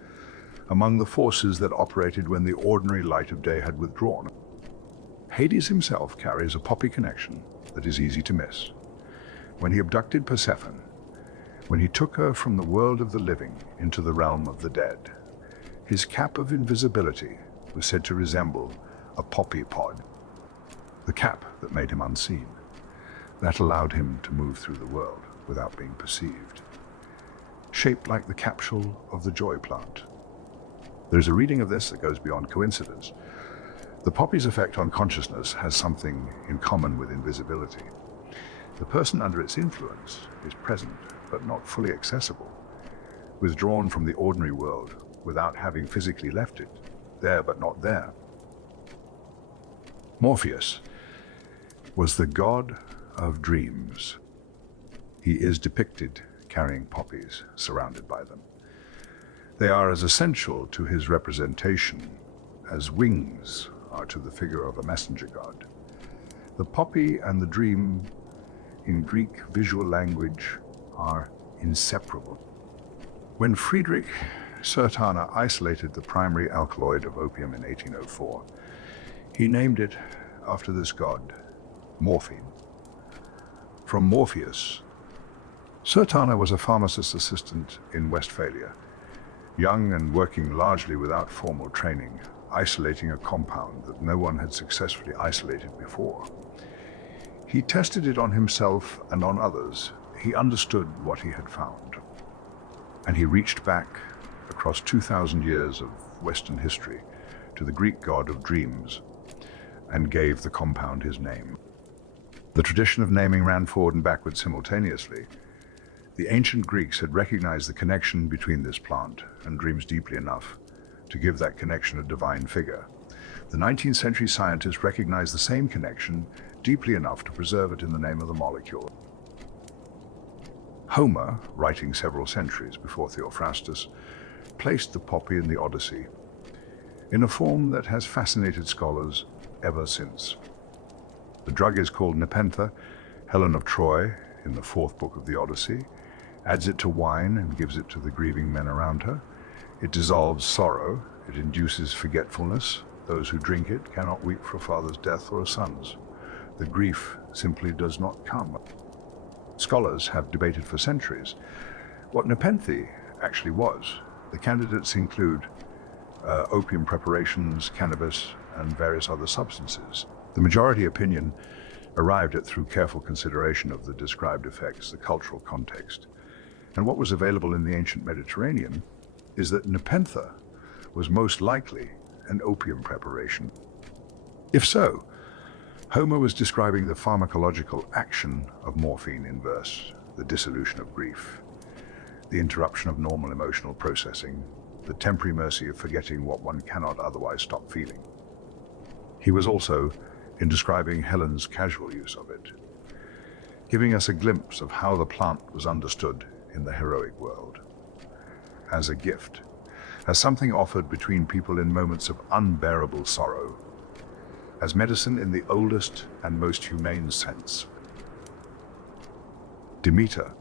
among the forces that operated when the ordinary light of day had withdrawn. Hades himself carries a poppy connection that is easy to miss. When he abducted Persephone, when he took her from the world of the living into the realm of the dead, his cap of invisibility was said to resemble a poppy pod, the cap that made him unseen, that allowed him to move through the world without being perceived, shaped like the capsule of the joy plant. There's a reading of this that goes beyond coincidence. The poppy's effect on consciousness has something in common with invisibility. The person under its influence is present, but not fully accessible, withdrawn from the ordinary world without having physically left it, there but not there. Morpheus was the god of dreams. He is depicted carrying poppies, surrounded by them. They are as essential to his representation as wings are to the figure of a messenger god. The poppy and the dream in Greek visual language are inseparable. When Friedrich Sertana isolated the primary alkaloid of opium in 1804, he named it after this god, morphine, from Morpheus. Sertana was a pharmacist assistant in Westphalia, young and working largely without formal training, isolating a compound that no one had successfully isolated before. He tested it on himself and on others. He understood what he had found. And he reached back across 2,000 years of Western history to the Greek god of dreams and gave the compound his name. The tradition of naming ran forward and backward simultaneously. The ancient Greeks had recognized the connection between this plant and dreams deeply enough to give that connection a divine figure. The 19th century scientists recognized the same connection deeply enough to preserve it in the name of the molecule. Homer, writing several centuries before Theophrastus, placed the poppy in the Odyssey in a form that has fascinated scholars ever since. The drug is called Nepenthe. Helen of Troy, in the 4th book of the Odyssey, adds it to wine and gives it to the grieving men around her. It dissolves sorrow, it induces forgetfulness. Those who drink it cannot weep for a father's death or a son's. The grief simply does not come. Scholars have debated for centuries what Nepenthe actually was. The candidates include opium preparations, cannabis, and various other substances. The majority opinion arrived at through careful consideration of the described effects, the cultural context, and what was available in the ancient Mediterranean is that Nepenthe was most likely an opium preparation. If so, Homer was describing the pharmacological action of morphine in verse, the dissolution of grief, the interruption of normal emotional processing, the temporary mercy of forgetting what one cannot otherwise stop feeling. He was also in describing Helen's casual use of it, giving us a glimpse of how the plant was understood in the heroic world, as a gift, as something offered between people in moments of unbearable sorrow, as medicine in the oldest and most humane sense. Demeter,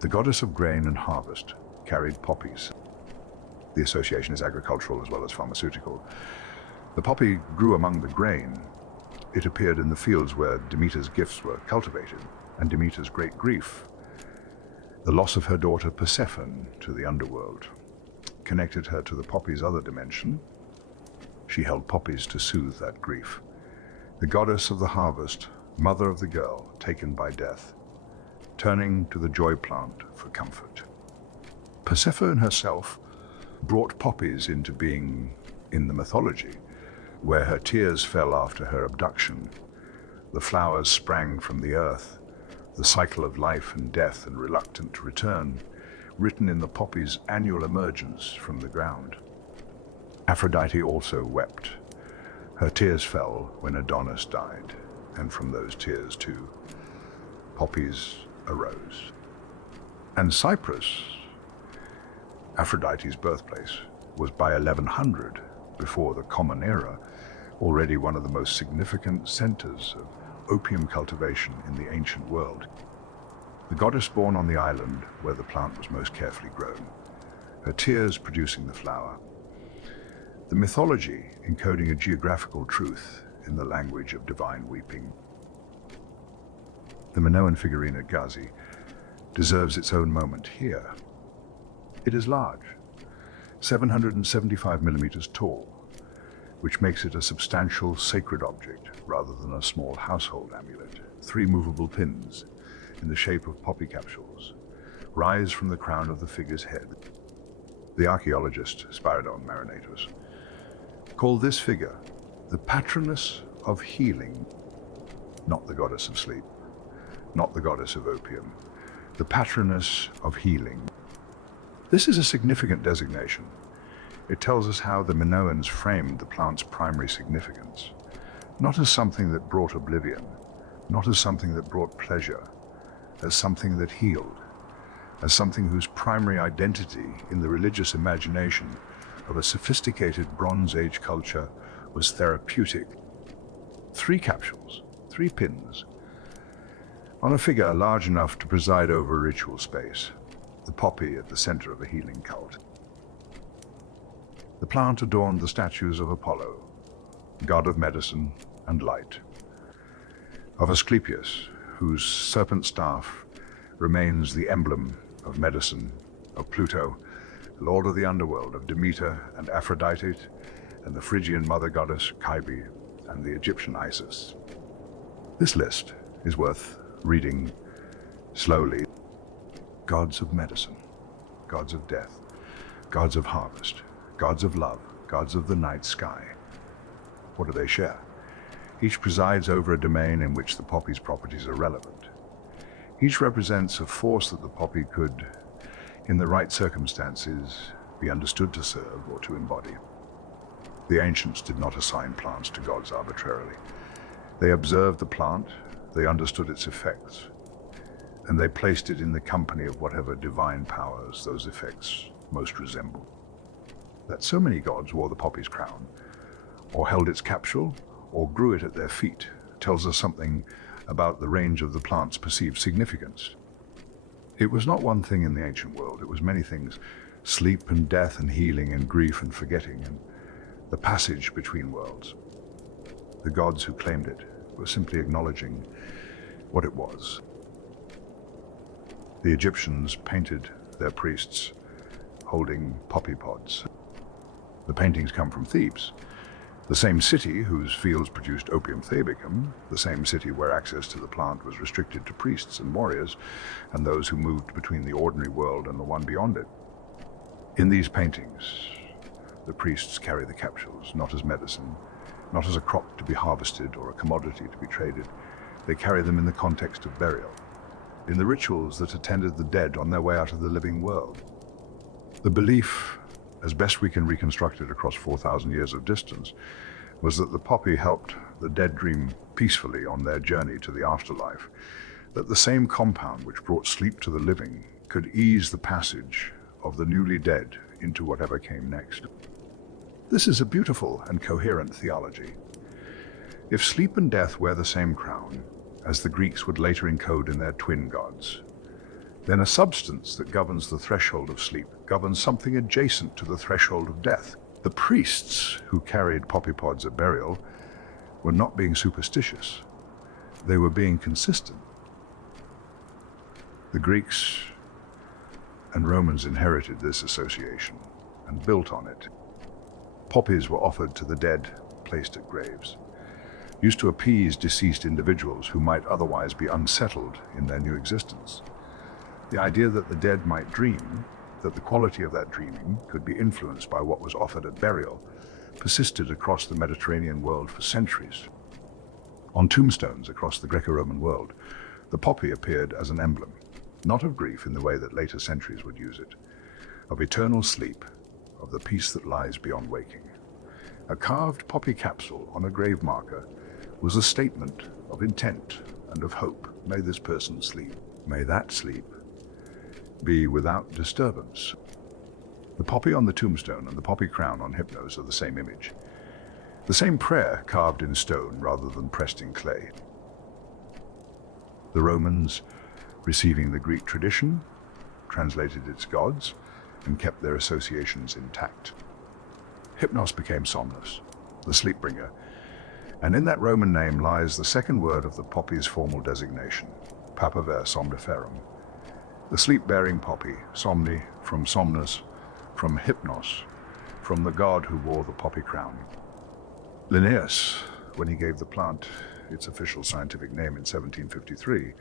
the goddess of grain and harvest, carried poppies. The association is agricultural as well as pharmaceutical. The poppy grew among the grain. It appeared in the fields where Demeter's gifts were cultivated, and Demeter's great grief, the loss of her daughter Persephone to the underworld, connected her to the poppy's other dimension. She held poppies to soothe that grief. The goddess of the harvest, mother of the girl taken by death, turning to the joy plant for comfort. Persephone herself brought poppies into being in the mythology, where her tears fell after her abduction. The flowers sprang from the earth, the cycle of life and death and reluctant to return, written in the poppy's annual emergence from the ground. Aphrodite also wept. Her tears fell when Adonis died, and from those tears too, poppies arose. And Cyprus, Aphrodite's birthplace, was by 1100, before the Common Era, already one of the most significant centers of opium cultivation in the ancient world. The goddess born on the island where the plant was most carefully grown, her tears producing the flower. The mythology encoding a geographical truth in the language of divine weeping. The Minoan figurine at Gazi deserves its own moment here. It is large, 775 millimeters tall, which makes it a substantial sacred object rather than a small household amulet. 3 movable pins in the shape of poppy capsules rise from the crown of the figure's head. The archaeologist Spyridon Marinatus called this figure the patroness of healing, not the goddess of sleep, not the goddess of opium, the patroness of healing. This is a significant designation. It tells us how the Minoans framed the plant's primary significance, not as something that brought oblivion, not as something that brought pleasure, as something that healed, as something whose primary identity in the religious imagination of a sophisticated Bronze Age culture was therapeutic. 3 3 pins on a figure large enough to preside over a ritual space, the poppy at the center of a healing cult. The plant adorned the statues of Apollo, god of medicine and light, of Asclepius, whose serpent staff remains the emblem of medicine, of Pluto, lord of the underworld, of Demeter and Aphrodite, and the Phrygian mother goddess Cybele, and the Egyptian Isis. This list is worth reading slowly. Gods of medicine, gods of death, gods of harvest, gods of love, gods of the night sky. What do they share? Each presides over a domain in which the poppy's properties are relevant. Each represents a force that the poppy could, in the right circumstances, be understood to serve or to embody. The ancients did not assign plants to gods arbitrarily. They observed the plant, they understood its effects, and they placed it in the company of whatever divine powers those effects most resembled. That so many gods wore the poppy's crown, or held its capsule, or grew it at their feet, tells us something about the range of the plant's perceived significance. It was not one thing in the ancient world, it was many things: sleep and death and healing and grief and forgetting, and the passage between worlds. The gods who claimed it were simply acknowledging what it was. The Egyptians painted their priests holding poppy pods. The paintings come from Thebes, the same city whose fields produced opium thebicum, the same city where access to the plant was restricted to priests and warriors, and those who moved between the ordinary world and the one beyond it. In these paintings, the priests carry the capsules, not as medicine, not as a crop to be harvested or a commodity to be traded. They carry them in the context of burial, in the rituals that attended the dead on their way out of the living world. The belief, as best we can reconstruct it across 4,000 years of distance, was that the poppy helped the dead dream peacefully on their journey to the afterlife, that the same compound which brought sleep to the living could ease the passage of the newly dead into whatever came next. This is a beautiful and coherent theology. If sleep and death wear the same crown, as the Greeks would later encode in their twin gods, then a substance that governs the threshold of sleep governs something adjacent to the threshold of death. The priests who carried poppy pods at burial were not being superstitious. They were being consistent. The Greeks and Romans inherited this association and built on it. Poppies were offered to the dead, placed at graves, used to appease deceased individuals who might otherwise be unsettled in their new existence. The idea that the dead might dream, that the quality of that dreaming could be influenced by what was offered at burial, persisted across the Mediterranean world for centuries. On tombstones across the Greco-Roman world, the poppy appeared as an emblem, not of grief in the way that later centuries would use it, of eternal sleep, of the peace that lies beyond waking. A carved poppy capsule on a grave marker was a statement of intent and of hope. May this person sleep. May that sleep be without disturbance. The poppy on the tombstone and the poppy crown on Hypnos are the same image. The same prayer carved in stone rather than pressed in clay. The Romans, receiving the Greek tradition, translated its gods, and kept their associations intact. Hypnos became Somnus, the sleep bringer, and in that Roman name lies the second word of the poppy's formal designation, Papaver somniferum. The sleep-bearing poppy, Somni, from Somnus, from Hypnos, from the god who wore the poppy crown. Linnaeus, when he gave the plant its official scientific name in 1753,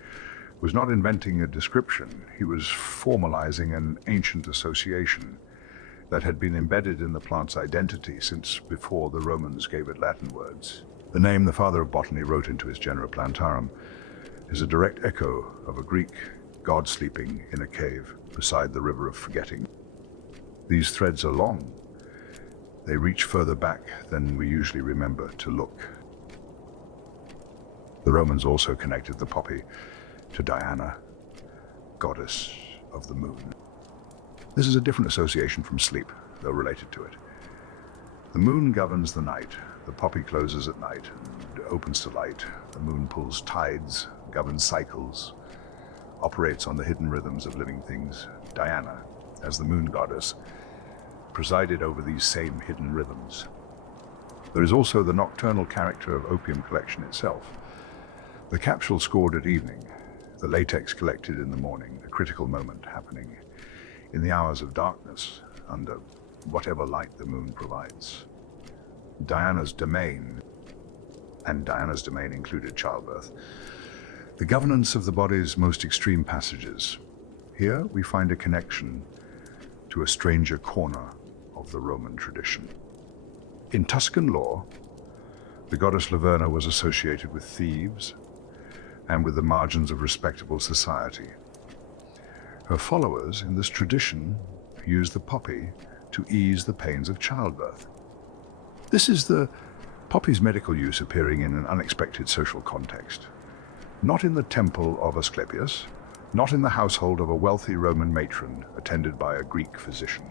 was not inventing a description, he was formalizing an ancient association that had been embedded in the plant's identity since before the Romans gave it Latin words. The name the father of botany wrote into his Genera Plantarum is a direct echo of a Greek god sleeping in a cave beside the river of forgetting. These threads are long. They reach further back than we usually remember to look. The Romans also connected the poppy to Diana, goddess of the moon. This is a different association from sleep, though related to it. The moon governs the night. The poppy closes at night, and opens to light. The moon pulls tides, governs cycles, operates on the hidden rhythms of living things. Diana, as the moon goddess, presided over these same hidden rhythms. There is also the nocturnal character of opium collection itself. The capsule scored at evening, the latex collected in the morning, a critical moment happening in the hours of darkness under whatever light the moon provides. Diana's domain included childbirth, the governance of the body's most extreme passages. Here we find a connection to a stranger corner of the Roman tradition. In Tuscan lore, the goddess Laverna was associated with thieves and with the margins of respectable society. Her followers in this tradition used the poppy to ease the pains of childbirth. This is the poppy's medical use appearing in an unexpected social context. Not in the temple of Asclepius, not in the household of a wealthy Roman matron attended by a Greek physician.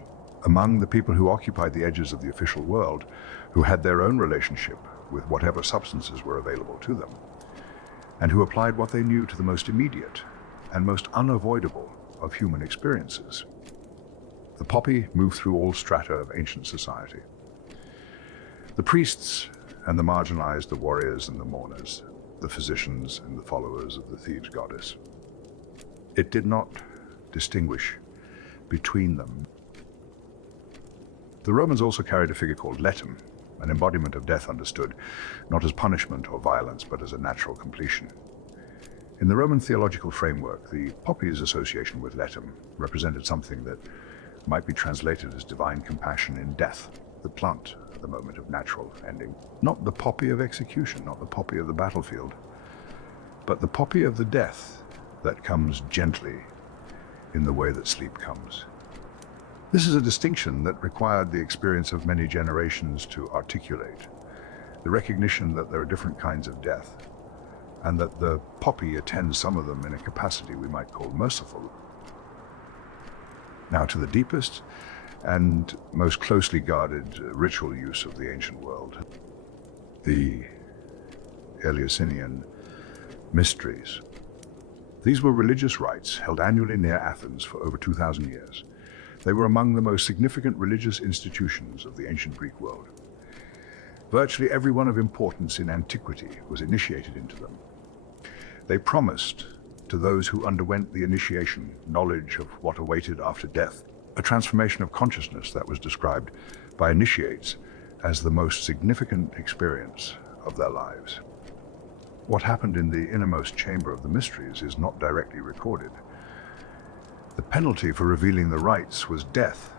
Among the people who occupied the edges of the official world, who had their own relationship with whatever substances were available to them, and who applied what they knew to the most immediate and most unavoidable of human experiences. The poppy moved through all strata of ancient society. The priests and the marginalized, the warriors and the mourners, the physicians and the followers of the thieves' goddess. It did not distinguish between them. The Romans also carried a figure called Letum, an embodiment of death understood not as punishment or violence, but as a natural completion. In the Roman theological framework, the poppy's association with Letum represented something that might be translated as divine compassion in death, the plant at the moment of natural ending. Not the poppy of execution, not the poppy of the battlefield, but the poppy of the death that comes gently in the way that sleep comes. This is a distinction that required the experience of many generations to articulate, the recognition that there are different kinds of death, and that the poppy attends some of them in a capacity we might call merciful. Now to the deepest and most closely guarded ritual use of the ancient world, the Eleusinian Mysteries. These were religious rites held annually near Athens for over 2,000 years. They were among the most significant religious institutions of the ancient Greek world. Virtually everyone of importance in antiquity was initiated into them. They promised to those who underwent the initiation knowledge of what awaited after death, a transformation of consciousness that was described by initiates as the most significant experience of their lives. What happened in the innermost chamber of the mysteries is not directly recorded. The penalty for revealing the rites was death,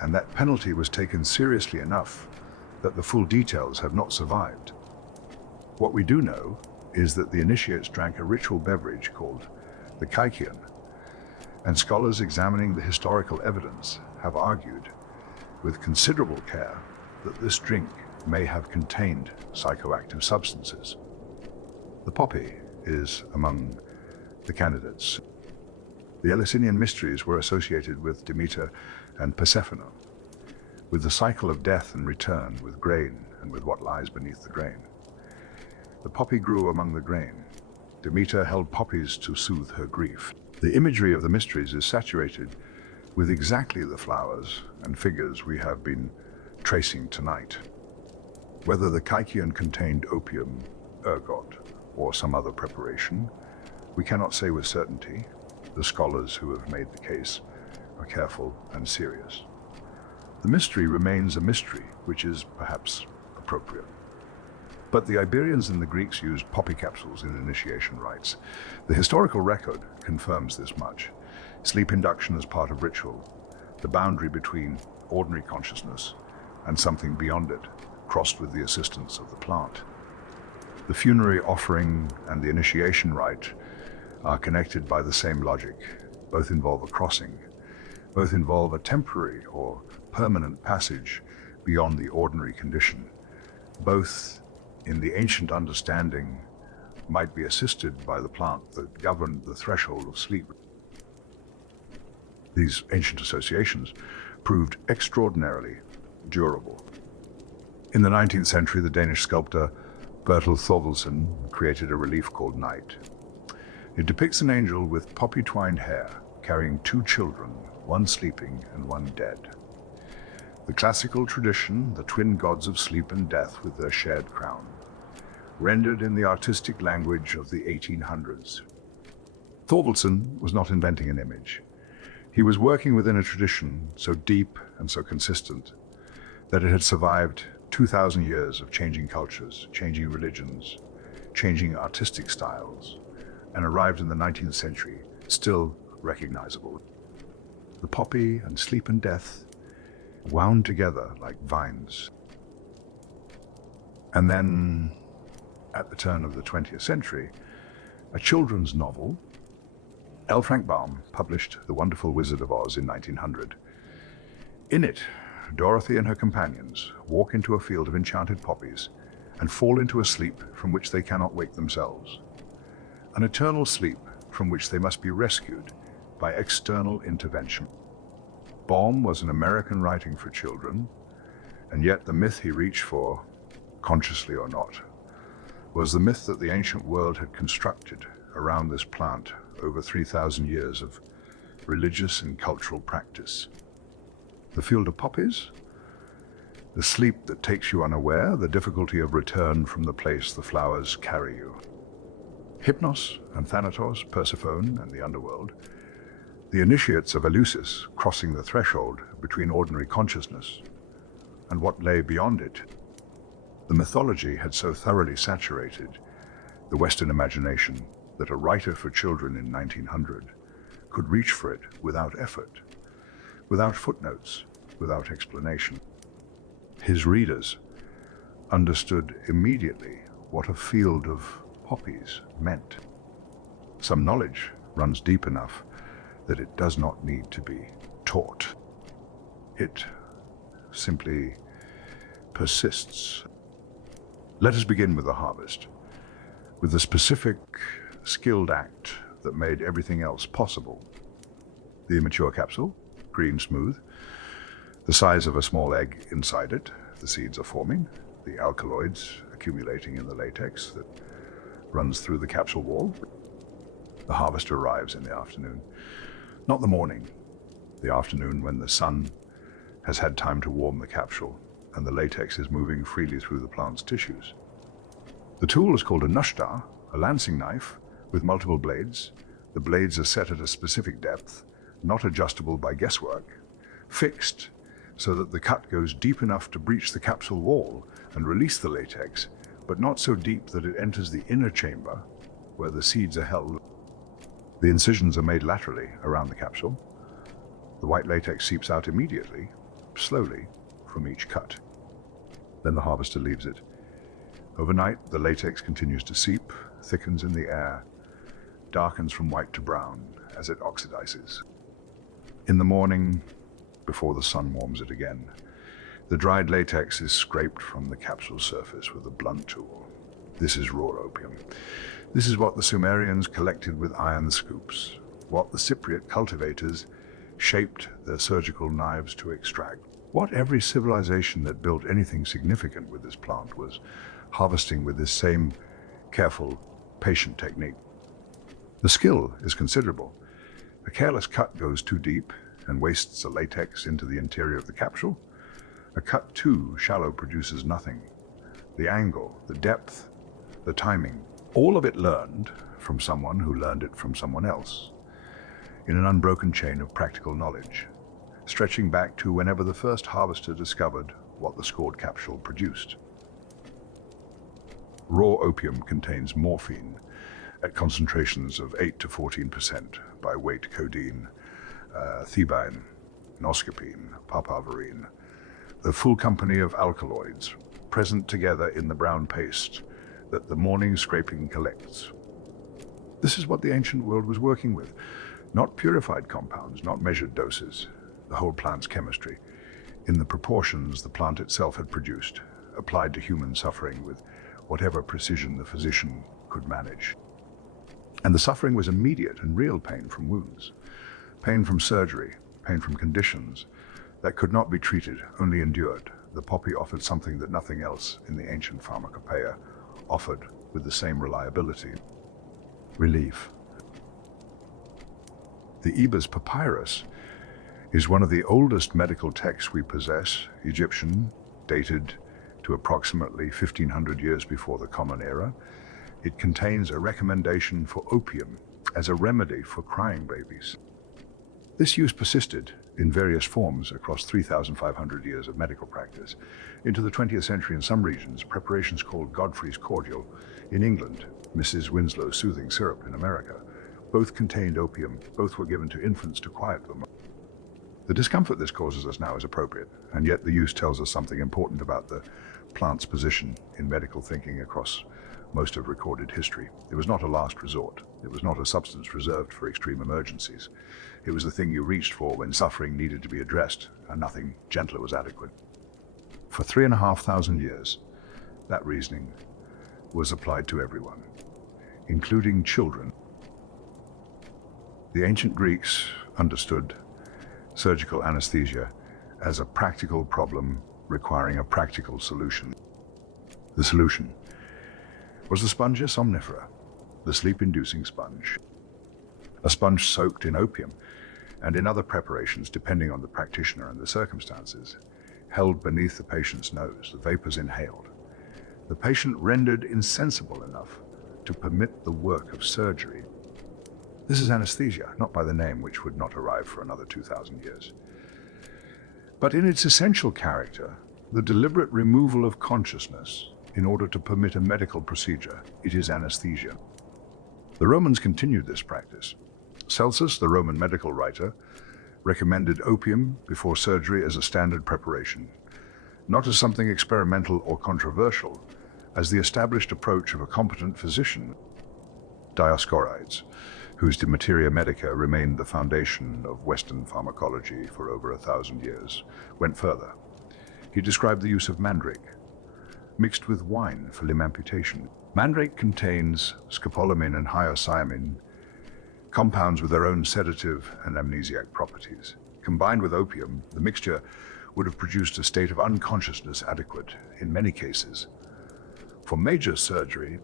and that penalty was taken seriously enough that the full details have not survived. What we do know is that the initiates drank a ritual beverage called the kykeon, and scholars examining the historical evidence have argued with considerable care that this drink may have contained psychoactive substances. The poppy is among the candidates. The Eleusinian Mysteries were associated with Demeter and Persephone, with the cycle of death and return, with grain and with what lies beneath the grain. The poppy grew among the grain. Demeter held poppies to soothe her grief. The imagery of the mysteries is saturated with exactly the flowers and figures we have been tracing tonight. Whether the kykeon contained opium, ergot, or some other preparation, we cannot say with certainty. The scholars who have made the case are careful and serious. The mystery remains a mystery, which is perhaps appropriate. But the Iberians and the Greeks used poppy capsules in initiation rites. The historical record confirms this much. Sleep induction as part of ritual, the boundary between ordinary consciousness and something beyond it, crossed with the assistance of the plant. The funerary offering and the initiation rite are connected by the same logic. Both involve a crossing. Both involve a temporary or permanent passage beyond the ordinary condition. Both, in the ancient understanding, might be assisted by the plant that governed the threshold of sleep. These ancient associations proved extraordinarily durable. In the 19th century, the Danish sculptor Bertel Thorvaldsen created a relief called Night. It depicts an angel with poppy-twined hair, carrying two children, one sleeping and one dead. The classical tradition, the twin gods of sleep and death with their shared crown, rendered in the artistic language of the 1800s. Thorvaldsen was not inventing an image. He was working within a tradition so deep and so consistent that it had survived 2,000 years of changing cultures, changing religions, changing artistic styles, and arrived in the 19th century still recognizable. The poppy and sleep and death wound together like vines. And then, at the turn of the 20th century, a children's novel, L. Frank Baum published The Wonderful Wizard of Oz in 1900. In it, Dorothy and her companions walk into a field of enchanted poppies and fall into a sleep from which they cannot wake themselves. An eternal sleep from which they must be rescued by external intervention. Baum was an American writing for children, and yet the myth he reached for, consciously or not, was the myth that the ancient world had constructed around this plant over 3,000 years of religious and cultural practice. The field of poppies, the sleep that takes you unaware, the difficulty of return from the place the flowers carry you. Hypnos and Thanatos, Persephone and the underworld, the initiates of Eleusis crossing the threshold between ordinary consciousness and what lay beyond it. The mythology had so thoroughly saturated the Western imagination that a writer for children in 1900 could reach for it without effort, without footnotes, without explanation. His readers understood immediately what a field of poppies meant. Some knowledge runs deep enough that it does not need to be taught. It simply persists. Let us begin with the harvest, with the specific, skilled act that made everything else possible. The immature capsule, green smooth, the size of a small egg inside it, the seeds are forming, the alkaloids accumulating in the latex that runs through the capsule wall. The harvest arrives in the afternoon. Not the morning, the afternoon when the sun has had time to warm the capsule and the latex is moving freely through the plant's tissues. The tool is called a nushtar, a lancing knife with multiple blades. The blades are set at a specific depth, not adjustable by guesswork, fixed so that the cut goes deep enough to breach the capsule wall and release the latex, but not so deep that it enters the inner chamber where the seeds are held. The incisions are made laterally around the capsule. The white latex seeps out immediately, slowly, from each cut. Then the harvester leaves it. Overnight, the latex continues to seep, thickens in the air, darkens from white to brown as it oxidizes. In the morning, before the sun warms it again, the dried latex is scraped from the capsule surface with a blunt tool. This is raw opium. This is what the Sumerians collected with iron scoops, what the Cypriot cultivators shaped their surgical knives to extract, what every civilization that built anything significant with this plant was harvesting with this same careful, patient technique. The skill is considerable. A careless cut goes too deep and wastes the latex into the interior of the capsule. A cut too shallow produces nothing. The angle, the depth, the timing, all of it learned from someone who learned it from someone else, in an unbroken chain of practical knowledge, stretching back to whenever the first harvester discovered what the scored capsule produced. Raw opium contains morphine at concentrations of 8 to 14% by weight: codeine, thebaine, noscapine, papaverine, the full company of alkaloids present together in the brown paste that the morning scraping collects. This is what the ancient world was working with. Not purified compounds, not measured doses. The whole plant's chemistry, in the proportions the plant itself had produced, applied to human suffering with whatever precision the physician could manage. And the suffering was immediate and real pain from wounds, pain from surgery, pain from conditions that could not be treated, only endured. The poppy offered something that nothing else in the ancient pharmacopoeia offered with the same reliability. Relief. The Ebers Papyrus is one of the oldest medical texts we possess, Egyptian, dated to approximately 1500 years before the Common Era. It contains a recommendation for opium as a remedy for crying babies. This use persisted in various forms across 3,500 years of medical practice. Into the 20th century in some regions, preparations called Godfrey's cordial in England, Mrs. Winslow's soothing syrup in America, both contained opium. Both were given to infants to quiet them. The discomfort this causes us now is appropriate, and yet the use tells us something important about the plant's position in medical thinking across most of recorded history. It was not a last resort. It was not a substance reserved for extreme emergencies. It was the thing you reached for when suffering needed to be addressed, and nothing gentler was adequate. For 3,500 years, that reasoning was applied to everyone, including children. The ancient Greeks understood surgical anesthesia as a practical problem requiring a practical solution. The solution was the Spongia somnifera, the sleep-inducing sponge. A sponge soaked in opium and in other preparations, depending on the practitioner and the circumstances, held beneath the patient's nose, the vapors inhaled. The patient rendered insensible enough to permit the work of surgery. This is anesthesia, not by the name, which would not arrive for another 2,000 years. But in its essential character, the deliberate removal of consciousness in order to permit a medical procedure, it is anesthesia. The Romans continued this practice. Celsus, the Roman medical writer, recommended opium before surgery as a standard preparation, not as something experimental or controversial, as the established approach of a competent physician. Dioscorides, whose De Materia Medica remained the foundation of Western pharmacology for over 1,000 years, went further. He described the use of mandrake, mixed with wine for limb amputation. Mandrake contains scopolamine and hyoscyamine, compounds with their own sedative and amnesiac properties. Combined with opium, the mixture would have produced a state of unconsciousness adequate, in many cases, for major surgery.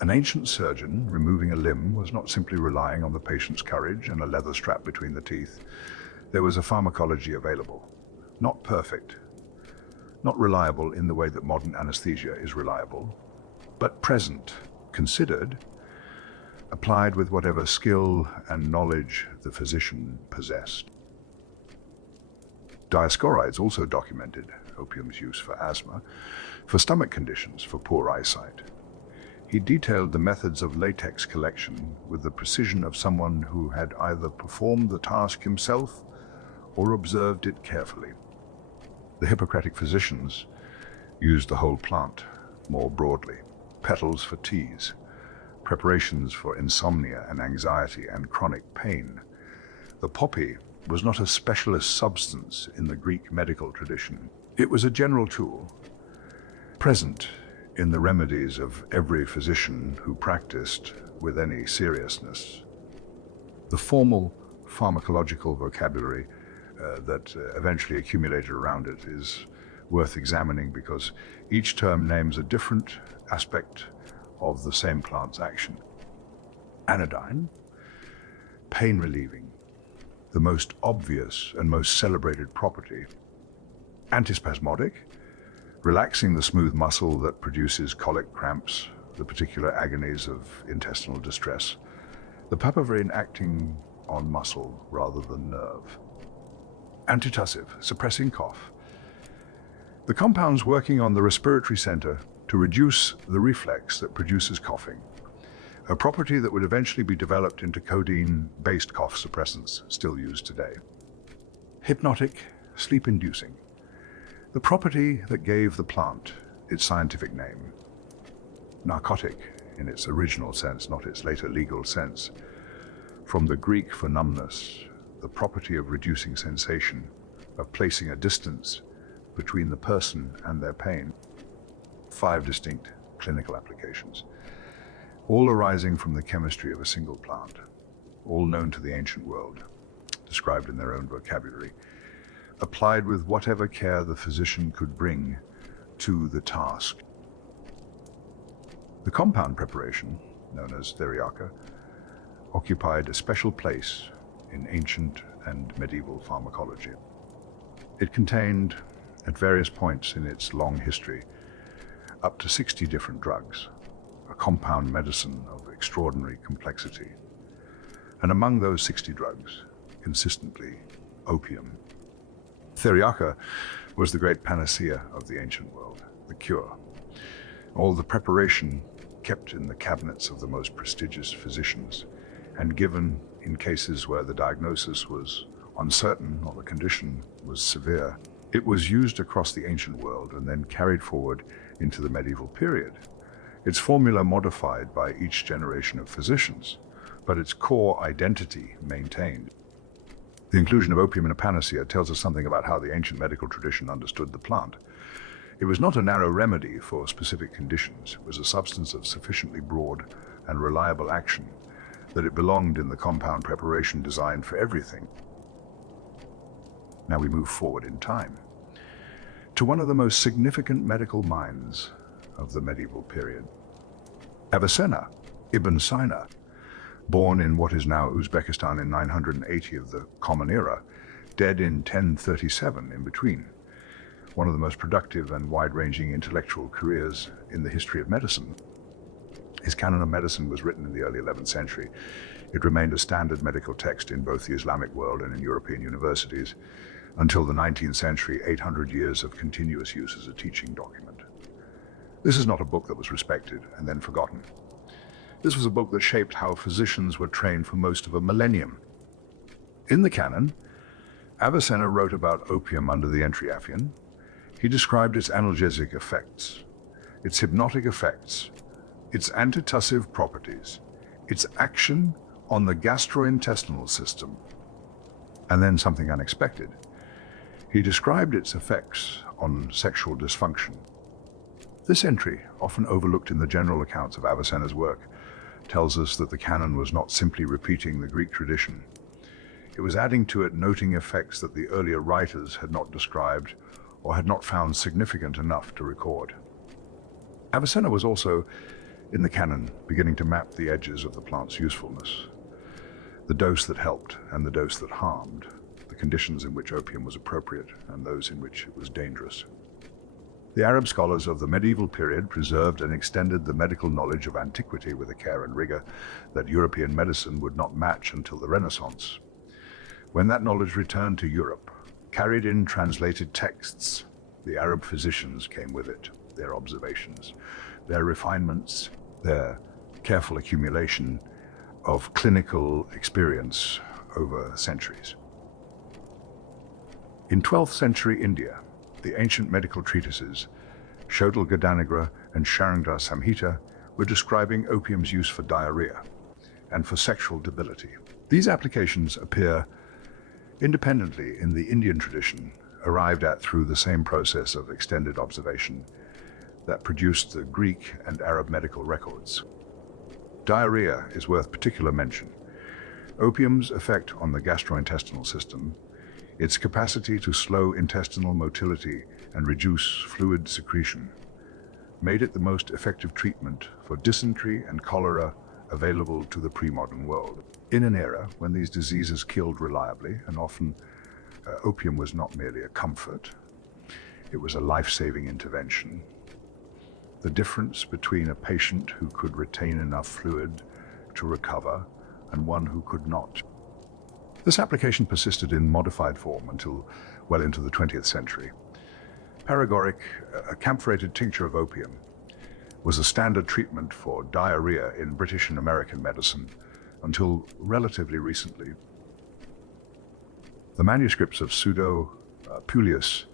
An ancient surgeon removing a limb was not simply relying on the patient's courage and a leather strap between the teeth. There was a pharmacology available, not perfect, not reliable in the way that modern anesthesia is reliable, but present, considered, applied with whatever skill and knowledge the physician possessed. Dioscorides also documented opium's use for asthma, for stomach conditions, for poor eyesight. He detailed the methods of latex collection with the precision of someone who had either performed the task himself or observed it carefully. The Hippocratic physicians used the whole plant more broadly. Petals for teas, preparations for insomnia and anxiety and chronic pain. The poppy was not a specialist substance in the Greek medical tradition. It was a general tool, present in the remedies of every physician who practiced with any seriousness. The formal pharmacological vocabulary that eventually accumulated around it is worth examining, because each term names a different aspect of the same plant's action. Anodyne, pain relieving, the most obvious and most celebrated property. Antispasmodic, relaxing the smooth muscle that produces colic cramps, the particular agonies of intestinal distress. The papaverine acting on muscle rather than nerve. Antitussive, suppressing cough. The compounds working on the respiratory center to reduce the reflex that produces coughing, a property that would eventually be developed into codeine-based cough suppressants still used today. Hypnotic, sleep-inducing, the property that gave the plant its scientific name. Narcotic, in its original sense, not its later legal sense, from the Greek for numbness, the property of reducing sensation, of placing a distance between the person and their pain. 5 distinct clinical applications, all arising from the chemistry of a single plant, all known to the ancient world, described in their own vocabulary, applied with whatever care the physician could bring to the task. The compound preparation, known as theriaca, occupied a special place in ancient and medieval pharmacology. It contained, at various points in its long history, up to 60 different drugs, a compound medicine of extraordinary complexity. And among those 60 drugs, consistently, opium. Theriaca was the great panacea of the ancient world, the cure. All the preparation kept in the cabinets of the most prestigious physicians and given in cases where the diagnosis was uncertain or the condition was severe. It was used across the ancient world and then carried forward into the medieval period. Its formula modified by each generation of physicians, but its core identity maintained. The inclusion of opium in a panacea tells us something about how the ancient medical tradition understood the plant. It was not a narrow remedy for specific conditions. It was a substance of sufficiently broad and reliable action that it belonged in the compound preparation designed for everything. Now we move forward in time to one of the most significant medical minds of the medieval period. Avicenna ibn Sina, born in what is now Uzbekistan in 980 of the Common Era, dead in 1037 in between. One of the most productive and wide-ranging intellectual careers in the history of medicine. His Canon of Medicine was written in the early 11th century. It remained a standard medical text in both the Islamic world and in European universities until the 19th century, 800 years of continuous use as a teaching document. This is not a book that was respected and then forgotten. This was a book that shaped how physicians were trained for most of a millennium. In the canon, Avicenna wrote about opium under the entry Affian. He described its analgesic effects, its hypnotic effects, its antitussive properties, its action on the gastrointestinal system, and then something unexpected. He described its effects on sexual dysfunction. This entry, often overlooked in the general accounts of Avicenna's work, tells us that the canon was not simply repeating the Greek tradition. It was adding to it, noting effects that the earlier writers had not described or had not found significant enough to record. Avicenna was also, in the canon, beginning to map the edges of the plant's usefulness, the dose that helped and the dose that harmed, the conditions in which opium was appropriate and those in which it was dangerous. The Arab scholars of the medieval period preserved and extended the medical knowledge of antiquity with a care and rigor that European medicine would not match until the Renaissance. When that knowledge returned to Europe, carried in translated texts, the Arab physicians came with it, their observations, their refinements, their careful accumulation of clinical experience over centuries. In 12th century India, the ancient medical treatises, Shodal Gadanigra and Sharangla Samhita, were describing opium's use for diarrhea and for sexual debility. These applications appear independently in the Indian tradition, arrived at through the same process of extended observation that produced the Greek and Arab medical records. Diarrhea is worth particular mention. Opium's effect on the gastrointestinal system, its capacity to slow intestinal motility and reduce fluid secretion, made it the most effective treatment for dysentery and cholera available to the pre-modern world. In an era when these diseases killed reliably, and often opium was not merely a comfort, it was a life-saving intervention. The difference between a patient who could retain enough fluid to recover and one who could not. This application persisted in modified form until well into the 20th century. Paregoric, a camphorated tincture of opium, was a standard treatment for diarrhea in British and American medicine until relatively recently. The manuscripts of Pseudo Pulius,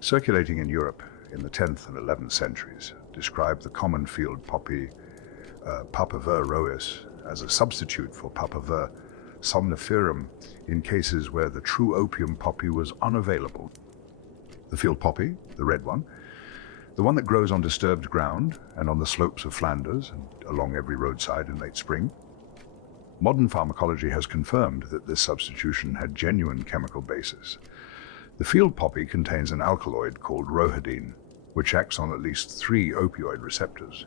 circulating in Europe in the 10th and 11th centuries, describe the common field poppy Papaver rhoeus as a substitute for Papaver somniferum in cases where the true opium poppy was unavailable. The field poppy, the red one, the one that grows on disturbed ground and on the slopes of Flanders and along every roadside in late spring. Modern pharmacology has confirmed that this substitution had genuine chemical basis. The field poppy contains an alkaloid called rohidine, which acts on at least 3 opioid receptors.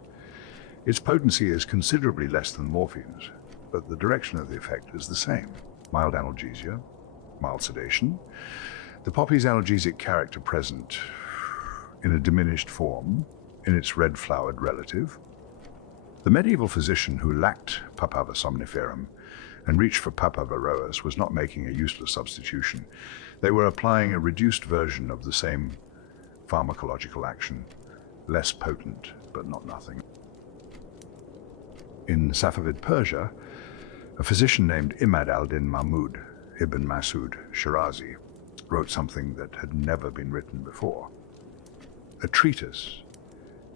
Its potency is considerably less than morphine's, but the direction of the effect is the same. Mild analgesia, mild sedation, the poppy's analgesic character present in a diminished form in its red-flowered relative. The medieval physician who lacked Papaver somniferum and reached for Papaver rhoeus was not making a useless substitution. They were applying a reduced version of the same pharmacological action, less potent, but not nothing. In Safavid Persia, a physician named Imad al-Din Mahmud ibn Masud Shirazi wrote something that had never been written before. A treatise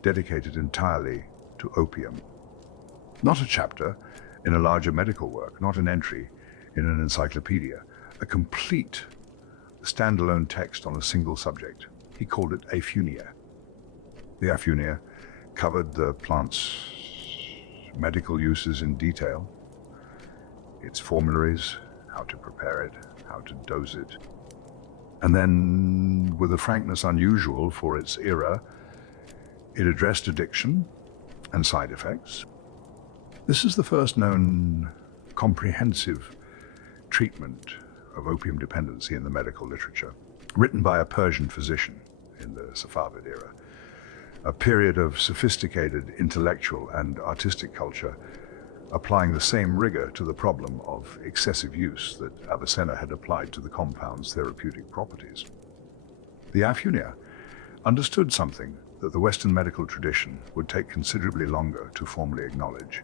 dedicated entirely to opium. Not a chapter in a larger medical work, not an entry in an encyclopedia, a complete standalone text on a single subject. He called it Aphunia. The Aphunia covered the plant's medical uses in detail, its formularies, how to prepare it, how to dose it. And then, with a frankness unusual for its era, it addressed addiction and side effects. This is the first known comprehensive treatment of opium dependency in the medical literature, written by a Persian physician in the Safavid era, a period of sophisticated intellectual and artistic culture applying the same rigor to the problem of excessive use that Avicenna had applied to the compound's therapeutic properties. The Aphunia understood something that the Western medical tradition would take considerably longer to formally acknowledge,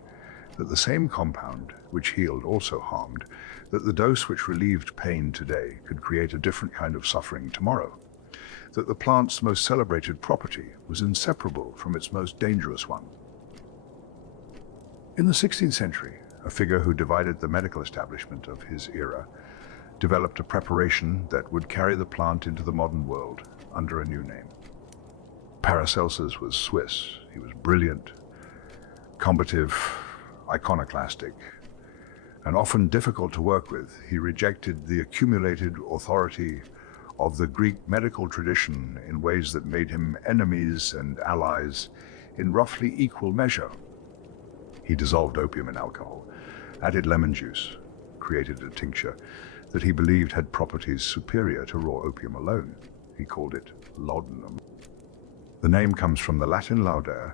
that the same compound which healed also harmed, that the dose which relieved pain today could create a different kind of suffering tomorrow, that the plant's most celebrated property was inseparable from its most dangerous one. In the 16th century, a figure who divided the medical establishment of his era developed a preparation that would carry the plant into the modern world under a new name. Paracelsus was Swiss. He was brilliant, combative, iconoclastic, and often difficult to work with. He rejected the accumulated authority of the Greek medical tradition in ways that made him enemies and allies in roughly equal measure. He dissolved opium in alcohol, added lemon juice, created a tincture that he believed had properties superior to raw opium alone. He called it laudanum. The name comes from the Latin laudare,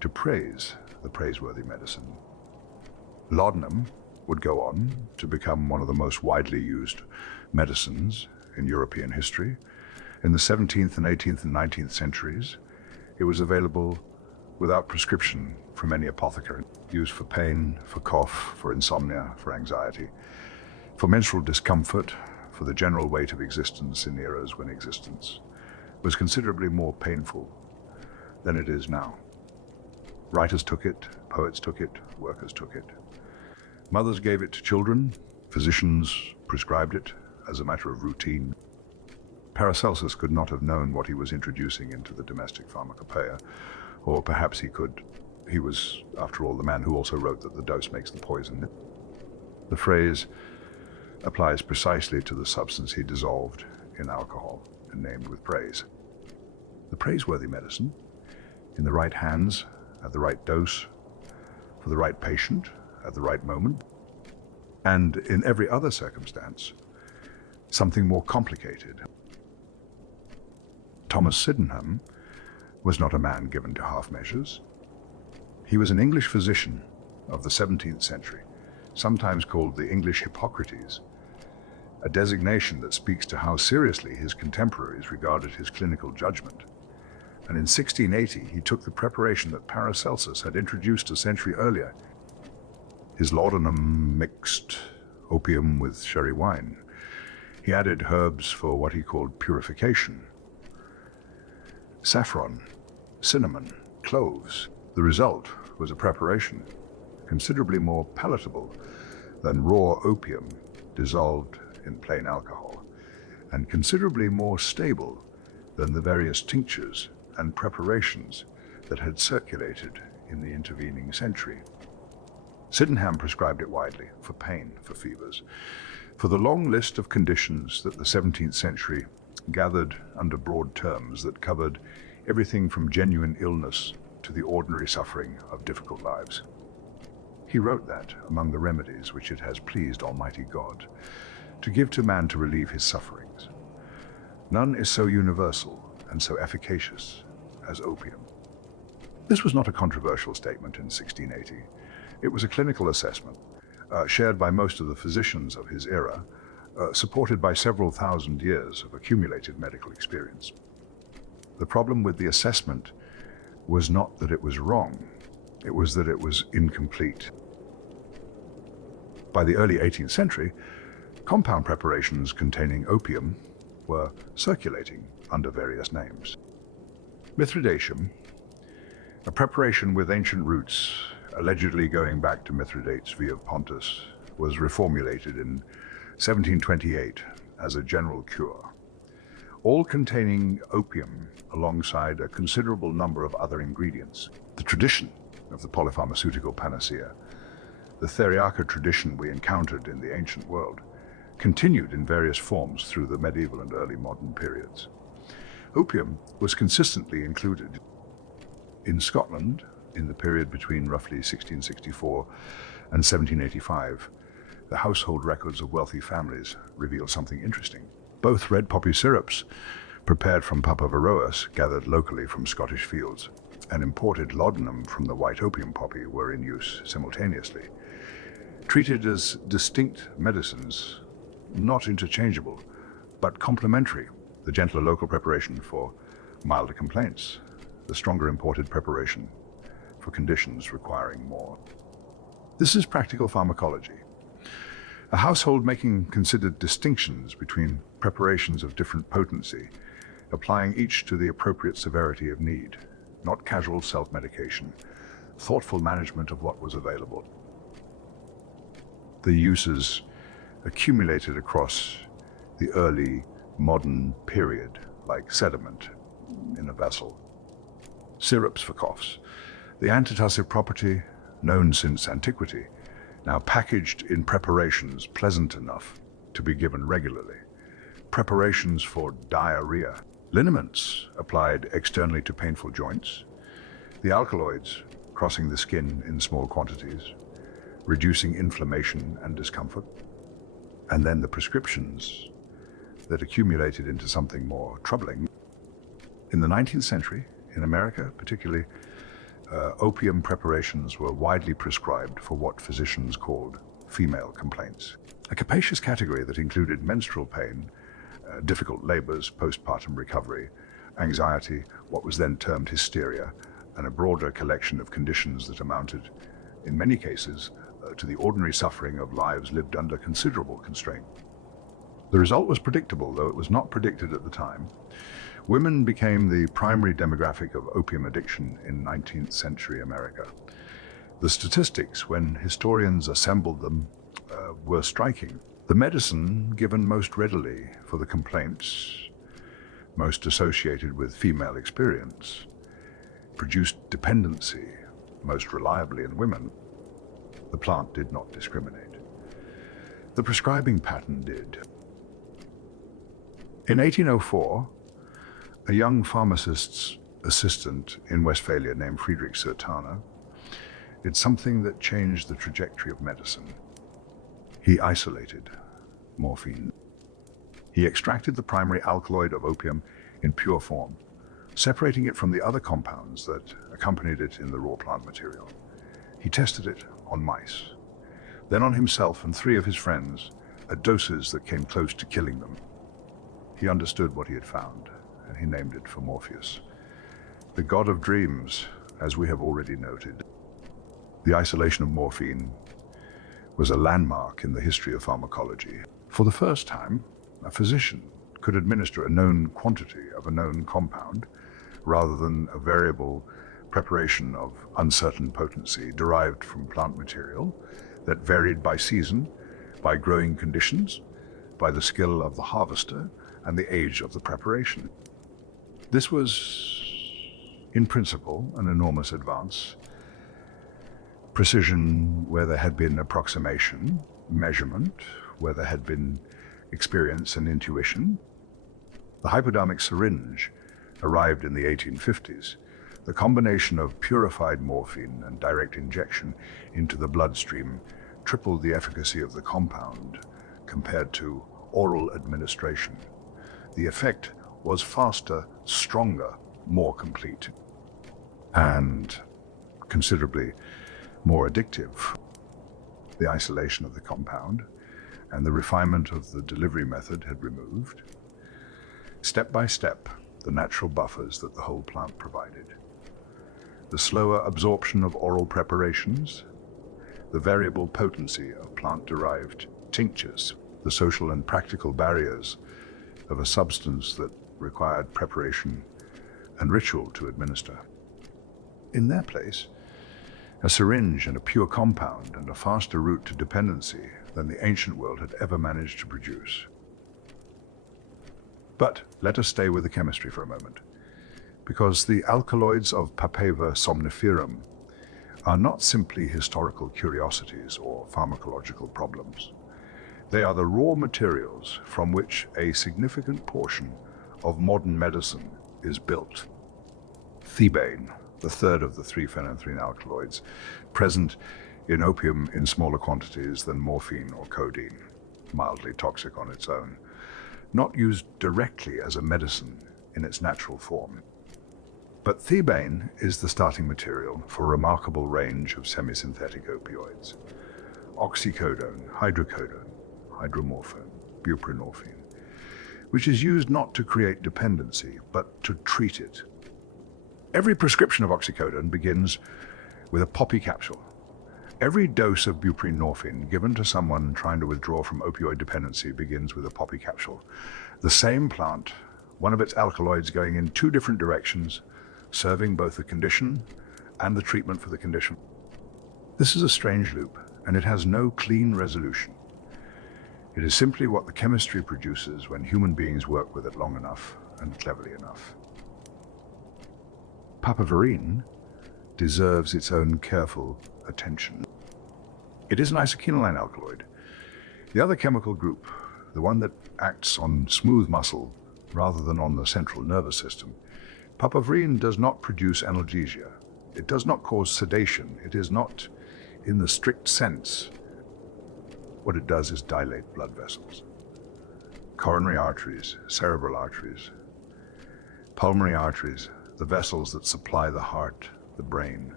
to praise, the praiseworthy medicine. Laudanum would go on to become one of the most widely used medicines in European history. In the 17th and 18th and 19th centuries, it was available without prescription from any apothecary, used for pain, for cough, for insomnia, for anxiety, for menstrual discomfort, for the general weight of existence in eras when existence was considerably more painful than it is now. Writers took it, poets took it, workers took it. Mothers gave it to children, physicians prescribed it as a matter of routine. Paracelsus could not have known what he was introducing into the domestic pharmacopoeia, or perhaps he could. He was, after all, the man who also wrote that the dose makes the poison. The phrase applies precisely to the substance he dissolved in alcohol and named with praise. The praiseworthy medicine, in the right hands, at the right dose, for the right patient, at the right moment, and in every other circumstance, something more complicated. Thomas Sydenham was not a man given to half measures. He was an English physician of the 17th century, sometimes called the English Hippocrates, a designation that speaks to how seriously his contemporaries regarded his clinical judgment. And in 1680, he took the preparation that Paracelsus had introduced a century earlier. His laudanum mixed opium with sherry wine. He added herbs for what he called purification. Saffron, cinnamon, cloves. The result was a preparation considerably more palatable than raw opium dissolved in plain alcohol, and considerably more stable than the various tinctures and preparations that had circulated in the intervening century. Sydenham prescribed it widely for pain, for fevers, for the long list of conditions that the 17th century gathered under broad terms that covered everything from genuine illness to the ordinary suffering of difficult lives. He wrote that among the remedies which it has pleased Almighty God to give to man to relieve his sufferings, none is so universal and so efficacious as opium. This was not a controversial statement in 1680. It was a clinical assessment, shared by most of the physicians of his era, supported by several thousand years of accumulated medical experience. The problem with the assessment was not that it was wrong, it was that it was incomplete. By the early 18th century, compound preparations containing opium were circulating under various names. Mithridateum, a preparation with ancient roots, allegedly going back to Mithridates V of Pontus, was reformulated in 1728 as a general cure, all containing opium alongside a considerable number of other ingredients. The tradition of the polypharmaceutical panacea, the Theriaca tradition we encountered in the ancient world, continued in various forms through the medieval and early modern periods. Opium was consistently included in Scotland in the period between roughly 1664 and 1785. The household records of wealthy families reveal something interesting. Both red poppy syrups, prepared from Papaverois, gathered locally from Scottish fields, and imported laudanum from the white opium poppy were in use simultaneously. Treated as distinct medicines, not interchangeable, but complementary. The gentler local preparation for milder complaints, the stronger imported preparation for conditions requiring more. This is practical pharmacology. A household making considered distinctions between preparations of different potency, applying each to the appropriate severity of need, not casual self-medication, thoughtful management of what was available. The uses accumulated across the early modern period, like sediment in a vessel. Syrups for coughs, the antitussive property known since antiquity, now packaged in preparations pleasant enough to be given regularly. Preparations for diarrhea, liniments applied externally to painful joints, the alkaloids crossing the skin in small quantities, reducing inflammation and discomfort, and then the prescriptions that accumulated into something more troubling. In the 19th century, in America particularly, opium preparations were widely prescribed for what physicians called female complaints, a capacious category that included menstrual pain, difficult labors, postpartum recovery, anxiety, what was then termed hysteria, and a broader collection of conditions that amounted, in many cases, to the ordinary suffering of lives lived under considerable constraint. The result was predictable, though it was not predicted at the time. Women became the primary demographic of opium addiction in 19th century America. The statistics, when historians assembled them, were striking. The medicine given most readily for the complaints most associated with female experience produced dependency most reliably in women. The plant did not discriminate. The prescribing pattern did. In 1804, a young pharmacist's assistant in Westphalia named Friedrich Sertana did something that changed the trajectory of medicine. He isolated morphine. He extracted the primary alkaloid of opium in pure form, separating it from the other compounds that accompanied it in the raw plant material. He tested it on mice, then on himself and 3 of his friends at doses that came close to killing them. He understood what he had found, and he named it for Morpheus, the god of dreams, as we have already noted. The isolation of morphine was a landmark in the history of pharmacology. For the first time, a physician could administer a known quantity of a known compound rather than a variable preparation of uncertain potency derived from plant material that varied by season, by growing conditions, by the skill of the harvester, and the age of the preparation. This was, in principle, an enormous advance. Precision where there had been approximation, measurement where there had been experience and intuition. The hypodermic syringe arrived in the 1850s, The combination of purified morphine and direct injection into the bloodstream tripled the efficacy of the compound compared to oral administration. The effect was faster, stronger, more complete, and considerably more addictive. The isolation of the compound and the refinement of the delivery method had removed, step by step, the natural buffers that the whole plant provided. The slower absorption of oral preparations, the variable potency of plant-derived tinctures, the social and practical barriers of a substance that required preparation and ritual to administer. In their place, a syringe and a pure compound and a faster route to dependency than the ancient world had ever managed to produce. But let us stay with the chemistry for a moment, because the alkaloids of Papaver somniferum are not simply historical curiosities or pharmacological problems. They are the raw materials from which a significant portion of modern medicine is built. Thebaine, the third of the three phenanthrene alkaloids, present in opium in smaller quantities than morphine or codeine, mildly toxic on its own, not used directly as a medicine in its natural form. But thebaine is the starting material for a remarkable range of semisynthetic opioids: oxycodone, hydrocodone, hydromorphone, buprenorphine, which is used not to create dependency, but to treat it. Every prescription of oxycodone begins with a poppy capsule. Every dose of buprenorphine given to someone trying to withdraw from opioid dependency begins with a poppy capsule. The same plant, one of its alkaloids going in two different directions, serving both the condition and the treatment for the condition. This is a strange loop, and it has no clean resolution. It is simply what the chemistry produces when human beings work with it long enough and cleverly enough. Papaverine deserves its own careful attention. It is an isoquinoline alkaloid. The other chemical group, the one that acts on smooth muscle rather than on the central nervous system, papaverine does not produce analgesia. It does not cause sedation. It is not, in the strict sense. What it does is dilate blood vessels, coronary arteries, cerebral arteries, pulmonary arteries, the vessels that supply the heart, the brain.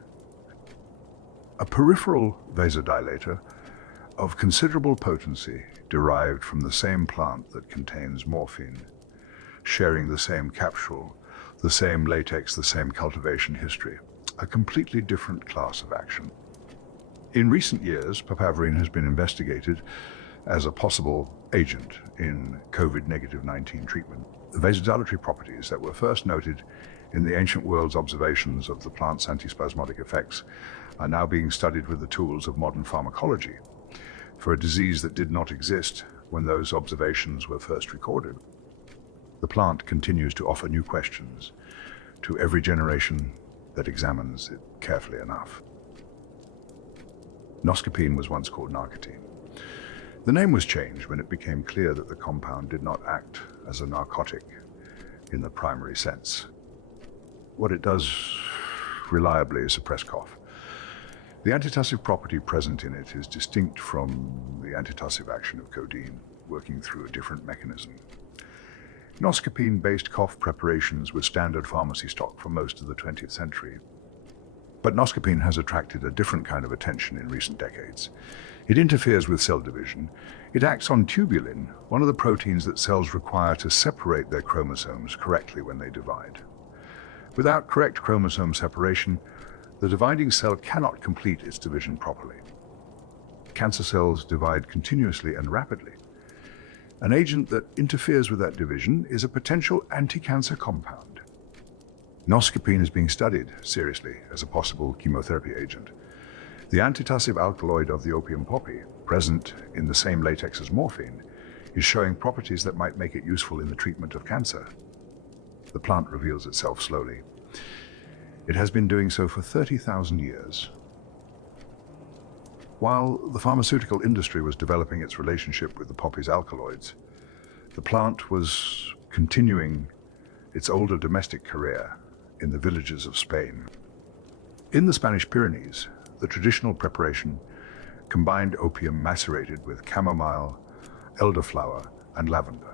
A peripheral vasodilator of considerable potency derived from the same plant that contains morphine, sharing the same capsule, the same latex, the same cultivation history, a completely different class of action. In recent years, papaverine has been investigated as a possible agent in COVID-19 treatment. The vasodilatory properties that were first noted in the ancient world's observations of the plant's antispasmodic effects are now being studied with the tools of modern pharmacology for a disease that did not exist when those observations were first recorded. The plant continues to offer new questions to every generation that examines it carefully enough. Noscapine was once called narcotine. The name was changed when it became clear that the compound did not act as a narcotic in the primary sense. What it does reliably is suppress cough. The antitussive property present in it is distinct from the antitussive action of codeine, working through a different mechanism. Noscapine-based cough preparations were standard pharmacy stock for most of the 20th century. But noscapine has attracted a different kind of attention in recent decades. It interferes with cell division. It acts on tubulin, one of the proteins that cells require to separate their chromosomes correctly when they divide. Without correct chromosome separation, the dividing cell cannot complete its division properly. Cancer cells divide continuously and rapidly. An agent that interferes with that division is a potential anti-cancer compound. Noscapine is being studied seriously as a possible chemotherapy agent. The antitussive alkaloid of the opium poppy, present in the same latex as morphine, is showing properties that might make it useful in the treatment of cancer. The plant reveals itself slowly. It has been doing so for 30,000 years. While the pharmaceutical industry was developing its relationship with the poppy's alkaloids, the plant was continuing its older domestic career in the villages of Spain. In the Spanish Pyrenees, the traditional preparation combined opium macerated with chamomile, elderflower, and lavender.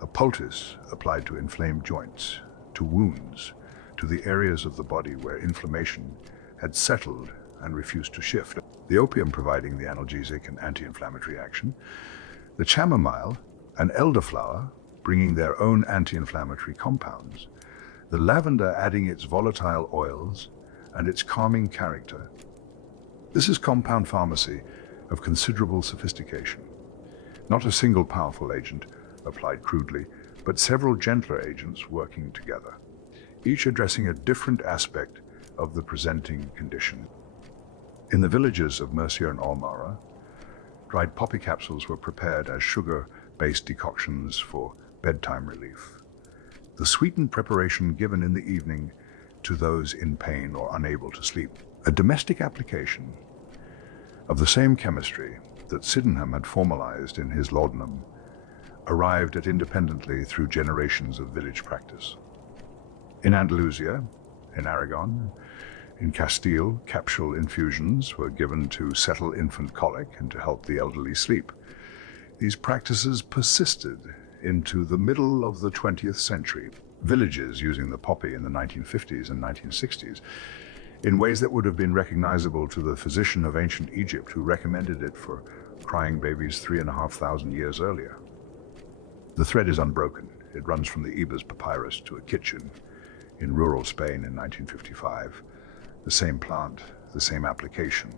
A poultice applied to inflamed joints, to wounds, to the areas of the body where inflammation had settled and refused to shift. The opium providing the analgesic and anti-inflammatory action, the chamomile and elderflower bringing their own anti-inflammatory compounds, the lavender adding its volatile oils and its calming character. This is compound pharmacy of considerable sophistication. Not a single powerful agent applied crudely, but several gentler agents working together, each addressing a different aspect of the presenting condition. In the villages of Murcia and Almara, dried poppy capsules were prepared as sugar-based decoctions for bedtime relief. The sweetened preparation given in the evening to those in pain or unable to sleep. A domestic application of the same chemistry that Sydenham had formalized in his laudanum arrived at independently through generations of village practice. In Andalusia, in Aragon, in Castile, capsule infusions were given to settle infant colic and to help the elderly sleep. These practices persisted into the middle of the 20th century. Villages using the poppy in the 1950s and 1960s in ways that would have been recognizable to the physician of ancient Egypt who recommended it for crying babies 3,500 years earlier. The thread is unbroken. It runs from the Ebers papyrus to a kitchen in rural Spain in 1955. The same plant, the same application,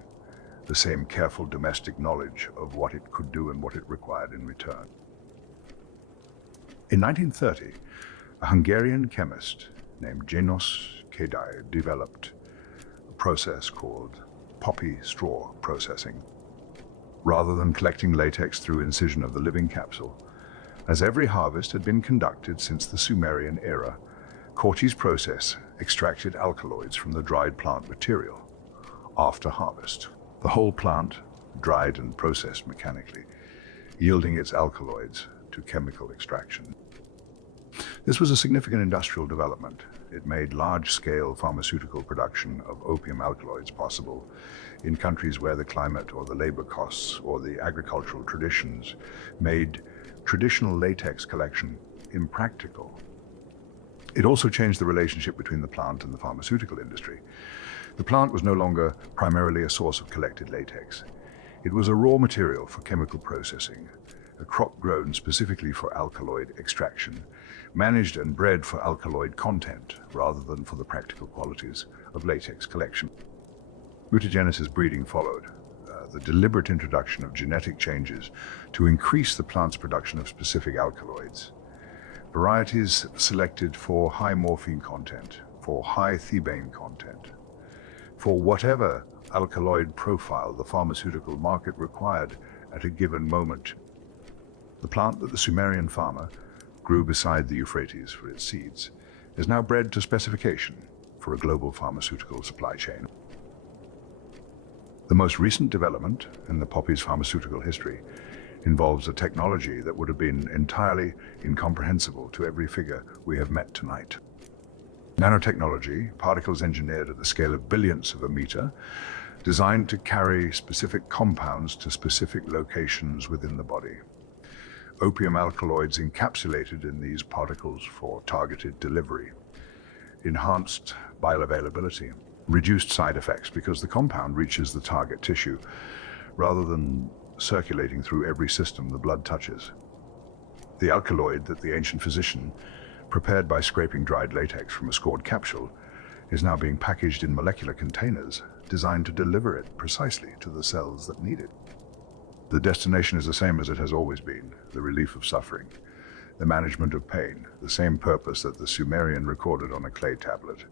the same careful domestic knowledge of what it could do and what it required in return. In 1930, a Hungarian chemist named Janos Kedai developed a process called poppy straw processing. Rather than collecting latex through incision of the living capsule, as every harvest had been conducted since the Sumerian era, Corty's process extracted alkaloids from the dried plant material after harvest. The whole plant dried and processed mechanically, yielding its alkaloids to chemical extraction. This was a significant industrial development. It made large-scale pharmaceutical production of opium alkaloids possible in countries where the climate or the labor costs or the agricultural traditions made traditional latex collection impractical. It also changed the relationship between the plant and the pharmaceutical industry. The plant was no longer primarily a source of collected latex. It was a raw material for chemical processing, a crop grown specifically for alkaloid extraction, managed and bred for alkaloid content rather than for the practical qualities of latex collection. Mutagenesis breeding followed, the deliberate introduction of genetic changes to increase the plant's production of specific alkaloids. Varieties selected for high morphine content, for high thebaine content, for whatever alkaloid profile the pharmaceutical market required at a given moment. The plant that the Sumerian farmer grew beside the Euphrates for its seeds is now bred to specification for a global pharmaceutical supply chain. The most recent development in the poppy's pharmaceutical history involves a technology that would have been entirely incomprehensible to every figure we have met tonight. Nanotechnology, particles engineered at the scale of billionths of a meter, designed to carry specific compounds to specific locations within the body. Opium alkaloids encapsulated in these particles for targeted delivery, enhanced bioavailability, reduced side effects because the compound reaches the target tissue rather than circulating through every system the blood touches. The alkaloid that the ancient physician prepared by scraping dried latex from a scored capsule is now being packaged in molecular containers designed to deliver it precisely to the cells that need it. The destination is the same as it has always been, the relief of suffering, the management of pain, the same purpose that the Sumerian recorded on a clay tablet,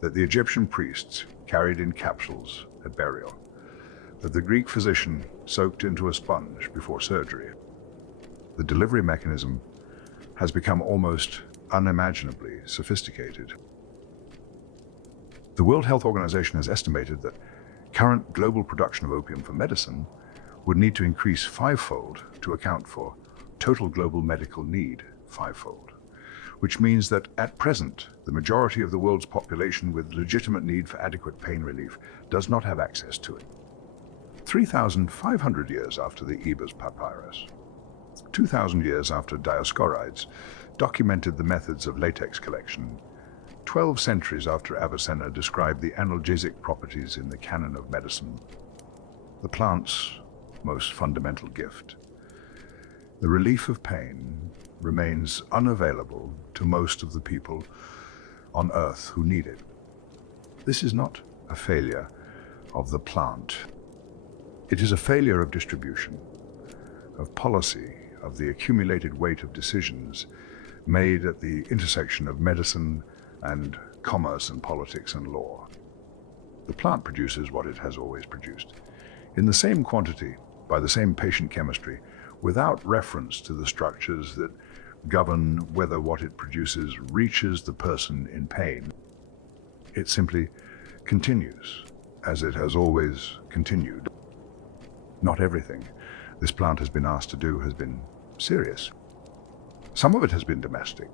that the Egyptian priests carried in capsules at burial, that the Greek physician soaked into a sponge before surgery. The delivery mechanism has become almost unimaginably sophisticated. The World Health Organization has estimated that current global production of opium for medicine would need to increase fivefold to account for total global medical need fivefold. which means that at present, the majority of the world's population with legitimate need for adequate pain relief does not have access to it. 3,500 years after the Ebers Papyrus, 2,000 years after Dioscorides documented the methods of latex collection, 12 centuries after Avicenna described the analgesic properties in the canon of medicine, the plant's most fundamental gift, the relief of pain, remains unavailable to most of the people on Earth who need it. This is not a failure of the plant. It is a failure of distribution, of policy, of the accumulated weight of decisions made at the intersection of medicine and commerce and politics and law. The plant produces what it has always produced, in the same quantity, by the same patient chemistry, without reference to the structures that govern whether what it produces reaches the person in pain. It simply continues, as it has always continued. Not everything this plant has been asked to do has been serious. Some of it has been domestic.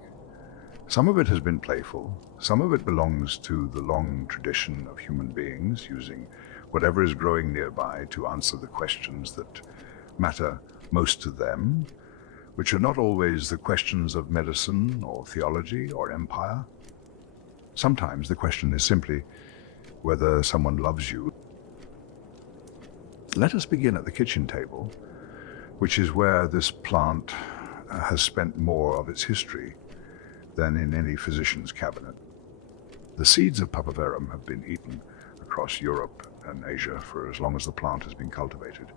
Some of it has been playful. Some of it belongs to the long tradition of human beings using whatever is growing nearby to answer the questions that matter most to them, which are not always the questions of medicine or theology or empire. Sometimes the question is simply whether someone loves you. Let us begin at the kitchen table, which is where this plant has spent more of its history than in any physician's cabinet. The seeds of Papaverum have been eaten across Europe and Asia for as long as the plant has been cultivated,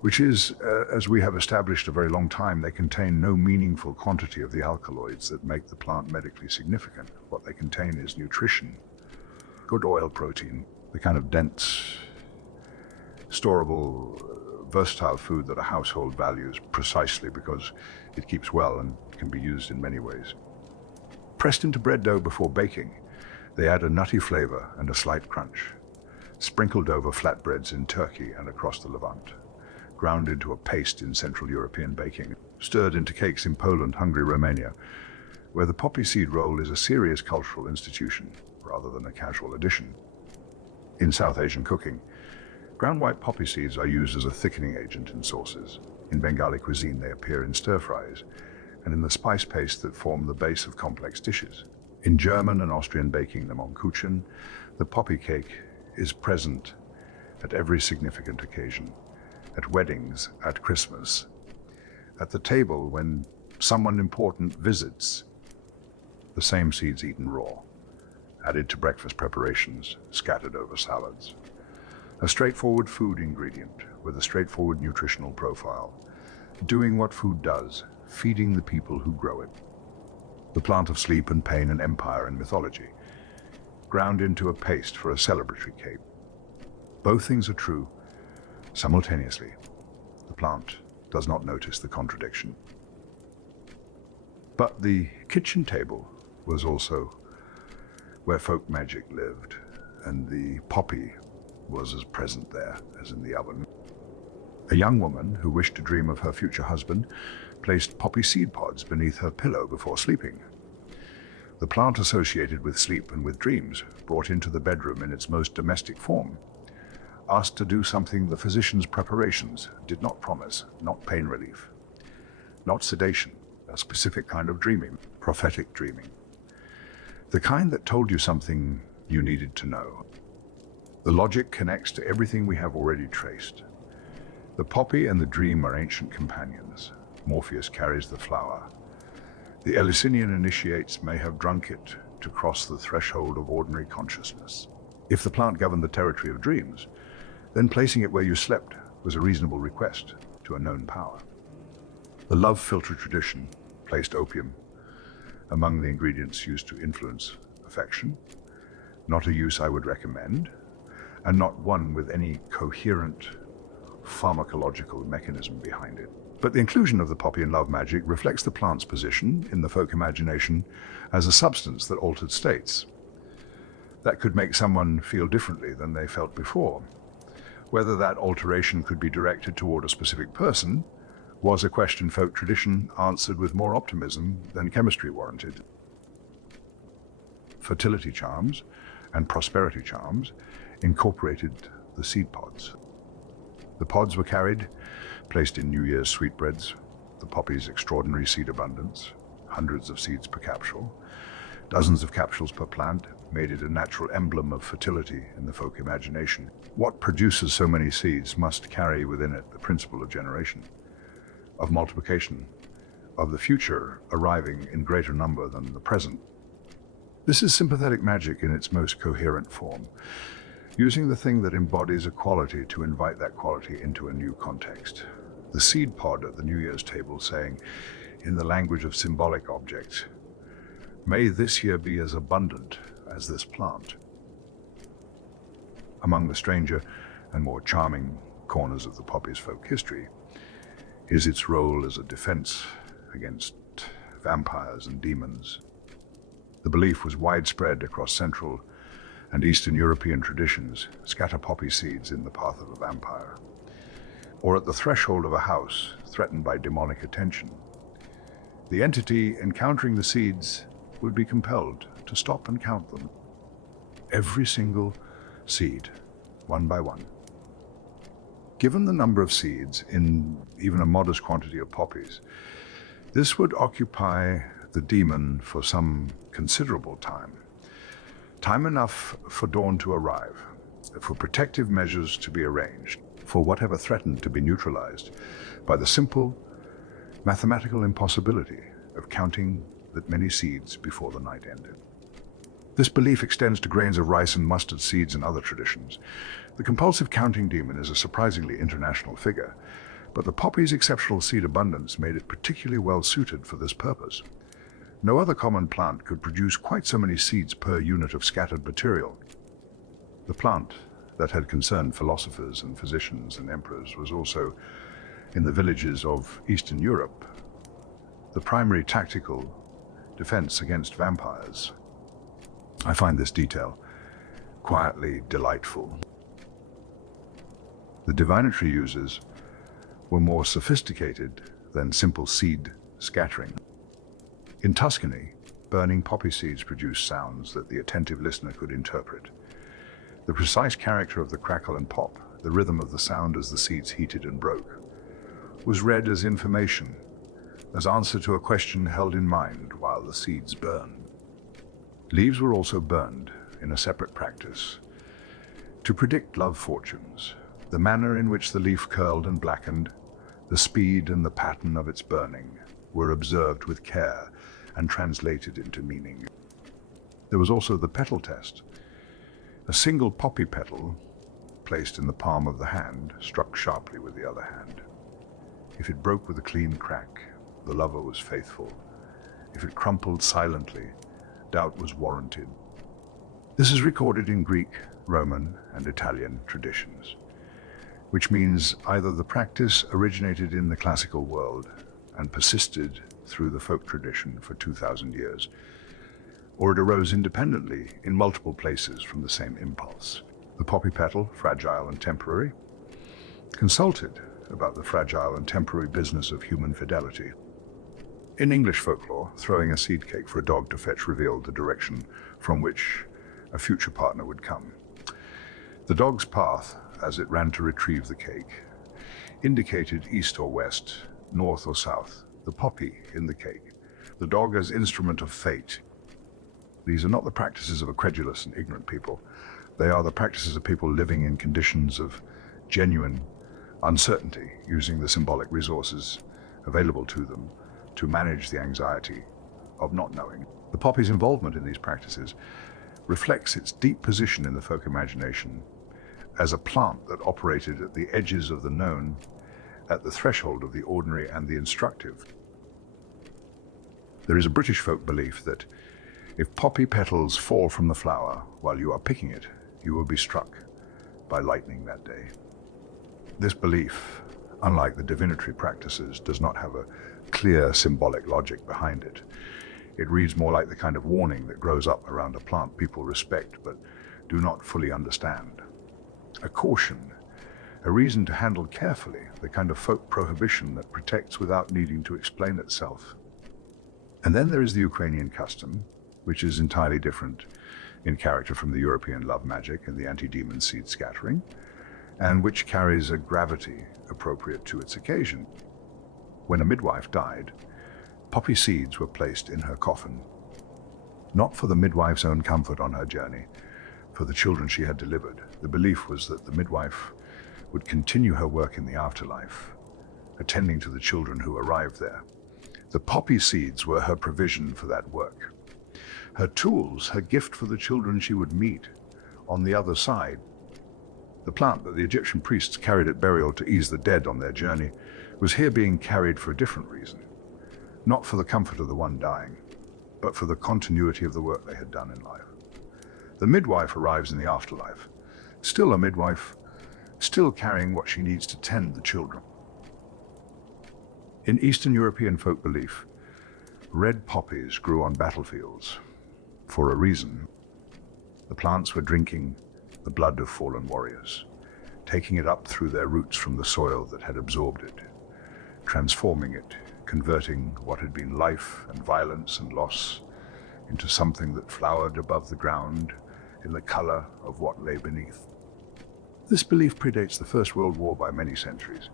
which is, as we have established a very long time, they contain no meaningful quantity of the alkaloids that make the plant medically significant. What they contain is nutrition, good oil protein, the kind of dense, storable, versatile food that a household values precisely because it keeps well and can be used in many ways. Pressed into bread dough before baking, they add a nutty flavor and a slight crunch, sprinkled over flatbreads in Turkey and across the Levant, ground into a paste in Central European baking, stirred into cakes in Poland, Hungary, Romania, where the poppy seed roll is a serious cultural institution rather than a casual addition. In South Asian cooking, ground white poppy seeds are used as a thickening agent in sauces. In Bengali cuisine, they appear in stir-fries and in the spice paste that form the base of complex dishes. In German and Austrian baking, the Mohnkuchen, the poppy cake is present at every significant occasion, at weddings, at Christmas, at the table when someone important visits. The same seeds eaten raw, added to breakfast preparations, scattered over salads. A straightforward food ingredient with a straightforward nutritional profile, doing what food does, feeding the people who grow it. The plant of sleep and pain and empire and mythology, ground into a paste for a celebratory cake. Both things are true simultaneously. The plant does not notice the contradiction. But the kitchen table was also where folk magic lived, and the poppy was as present there as in the oven. A young woman who wished to dream of her future husband placed poppy seed pods beneath her pillow before sleeping. The plant associated with sleep and with dreams, brought into the bedroom in its most domestic form, asked to do something the physician's preparations did not promise, not pain relief, not sedation, a specific kind of dreaming, prophetic dreaming, the kind that told you something you needed to know. The logic connects to everything we have already traced. The poppy and the dream are ancient companions. Morpheus carries the flower. The Eleusinian initiates may have drunk it to cross the threshold of ordinary consciousness. If the plant governed the territory of dreams, then placing it where you slept was a reasonable request to a known power. The love philter tradition placed opium among the ingredients used to influence affection, not a use I would recommend, and not one with any coherent pharmacological mechanism behind it. But the inclusion of the poppy in love magic reflects the plant's position in the folk imagination as a substance that altered states, that could make someone feel differently than they felt before. Whether that alteration could be directed toward a specific person was a question folk tradition answered with more optimism than chemistry warranted. Fertility charms and prosperity charms incorporated the seed pods. The pods were carried, placed in New Year's sweetbreads, the poppy's extraordinary seed abundance, hundreds of seeds per capsule, dozens of capsules per plant, made it a natural emblem of fertility in the folk imagination. What produces so many seeds must carry within it the principle of generation, of multiplication, of the future arriving in greater number than the present. This is sympathetic magic in its most coherent form, using the thing that embodies a quality to invite that quality into a new context. The seed pod at the New Year's table saying, in the language of symbolic objects, "May this year be as abundant as this plant." Among the stranger and more charming corners of the poppy's folk history is its role as a defense against vampires and demons. The belief was widespread across Central and Eastern European traditions: scatter poppy seeds in the path of a vampire, or at the threshold of a house threatened by demonic attention. The entity encountering the seeds would be compelled to stop and count them. Every single seed, one by one. Given the number of seeds in even a modest quantity of poppies, this would occupy the demon for some considerable time. Time enough for dawn to arrive, for protective measures to be arranged, for whatever threatened to be neutralized by the simple mathematical impossibility of counting that many seeds before the night ended. This belief extends to grains of rice and mustard seeds and other traditions. The compulsive counting demon is a surprisingly international figure, but the poppy's exceptional seed abundance made it particularly well suited for this purpose. No other common plant could produce quite so many seeds per unit of scattered material. The plant that had concerned philosophers and physicians and emperors was also, in the villages of Eastern Europe, the primary tactical defense against vampires. I find this detail quietly delightful. The divinatory users were more sophisticated than simple seed scattering. In Tuscany, burning poppy seeds produced sounds that the attentive listener could interpret. The precise character of the crackle and pop, the rhythm of the sound as the seeds heated and broke, was read as information, as answer to a question held in mind while the seeds burned. Leaves were also burned in a separate practice to predict love fortunes. The manner in which the leaf curled and blackened, the speed and the pattern of its burning were observed with care and translated into meaning. There was also the petal test. A single poppy petal, placed in the palm of the hand, struck sharply with the other hand. If it broke with a clean crack, the lover was faithful. If it crumpled silently, doubt was warranted. This is recorded in Greek, Roman, and Italian traditions, which means either the practice originated in the classical world and persisted through the folk tradition for 2,000 years, or it arose independently in multiple places from the same impulse. The poppy petal, fragile and temporary, consulted about the fragile and temporary business of human fidelity. In English folklore, throwing a seed cake for a dog to fetch revealed the direction from which a future partner would come. The dog's path, as it ran to retrieve the cake, indicated east or west, north or south, the poppy in the cake, the dog as instrument of fate. These are not the practices of a credulous and ignorant people. They are the practices of people living in conditions of genuine uncertainty, using the symbolic resources available to them to manage the anxiety of not knowing. The poppy's involvement in these practices reflects its deep position in the folk imagination as a plant that operated at the edges of the known, at the threshold of the ordinary and the instructive. There is a British folk belief that if poppy petals fall from the flower while you are picking it, you will be struck by lightning that day. This belief, unlike the divinatory practices, does not have a clear symbolic logic behind it. It reads more like the kind of warning that grows up around a plant people respect but do not fully understand. A caution a reason to handle carefully, the kind of folk prohibition that protects without needing to explain itself. And then there is the Ukrainian custom, which is entirely different in character from the European love magic and the anti-demon seed scattering, and which carries a gravity appropriate to its occasion. When a midwife died, poppy seeds were placed in her coffin, not for the midwife's own comfort on her journey, for the children she had delivered. The belief was that the midwife would continue her work in the afterlife, attending to the children who arrived there. The poppy seeds were her provision for that work, her tools, her gift for the children she would meet on the other side. The plant that the Egyptian priests carried at burial to ease the dead on their journey was here being carried for a different reason, not for the comfort of the one dying, but for the continuity of the work they had done in life. The midwife arrives in the afterlife, still a midwife, still carrying what she needs to tend the children. In Eastern European folk belief, red poppies grew on battlefields for a reason. The plants were drinking the blood of fallen warriors, taking it up through their roots from the soil that had absorbed it, transforming it, converting what had been life and violence and loss into something that flowered above the ground in the color of what lay beneath. This belief predates the First World War by many centuries.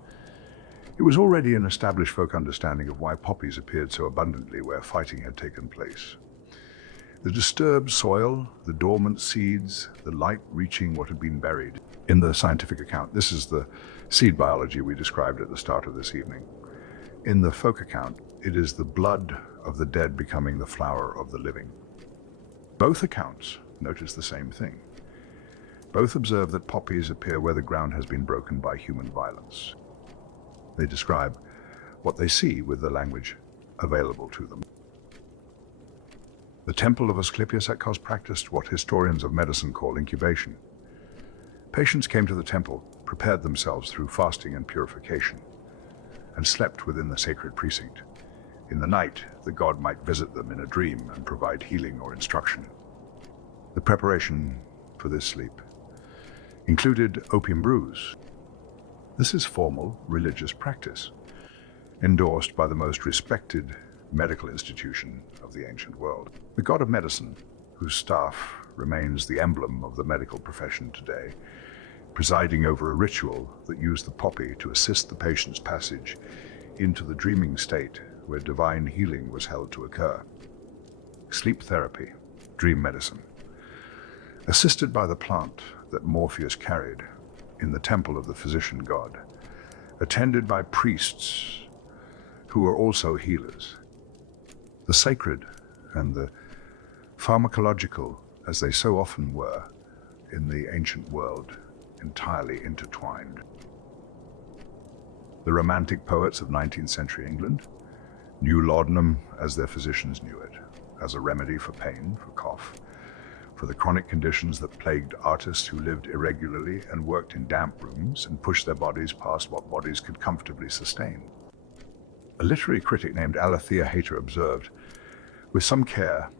It was already an established folk understanding of why poppies appeared so abundantly where fighting had taken place. The disturbed soil, the dormant seeds, the light reaching what had been buried. In the scientific account, this is the seed biology we described at the start of this evening. In the folk account, it is the blood of the dead becoming the flower of the living. Both accounts notice the same thing. Both observe that poppies appear where the ground has been broken by human violence. They describe what they see with the language available to them. The temple of Asclepius at Kos practiced what historians of medicine call incubation. Patients came to the temple, prepared themselves through fasting and purification, and slept within the sacred precinct. In the night, the god might visit them in a dream and provide healing or instruction. The preparation for this sleep included opium brews. This is formal religious practice, endorsed by the most respected medical institution of the ancient world. The god of medicine, whose staff remains the emblem of the medical profession today, presiding over a ritual that used the poppy to assist the patient's passage into the dreaming state where divine healing was held to occur. Sleep therapy, dream medicine, assisted by the plant that Morpheus carried in the temple of the physician god, attended by priests who were also healers. The sacred and the pharmacological, as they so often were in the ancient world, entirely intertwined. The romantic poets of 19th century England knew laudanum as their physicians knew it, as a remedy for pain, for cough, for the chronic conditions that plagued artists who lived irregularly and worked in damp rooms and pushed their bodies past what bodies could comfortably sustain. A literary critic named Alethea Hayter observed, with some care,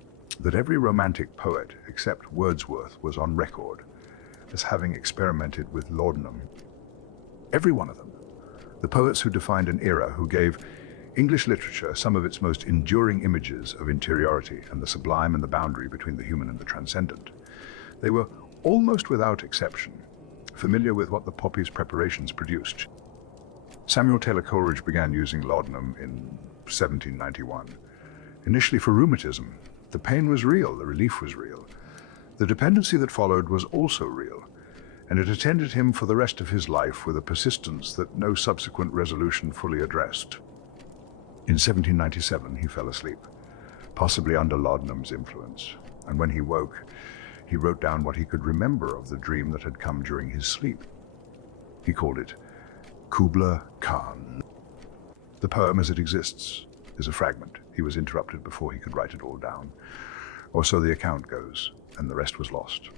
that every romantic poet except Wordsworth was on record as having experimented with laudanum. Every one of them. The poets who defined an era, who gave English literature some of its most enduring images of interiority and the sublime and the boundary between the human and the transcendent. They were, almost without exception, familiar with what the poppy's preparations produced. Samuel Taylor Coleridge began using laudanum in 1791. Initially for rheumatism. The pain was real, the relief was real. The dependency that followed was also real, and it attended him for the rest of his life with a persistence that no subsequent resolution fully addressed. In 1797, he fell asleep, possibly under laudanum's influence, and when he woke, he wrote down what he could remember of the dream that had come during his sleep. He called it Kubla Khan. The poem as it exists is a fragment. He was interrupted before he could write it all down, or so the account goes, and the rest was lost.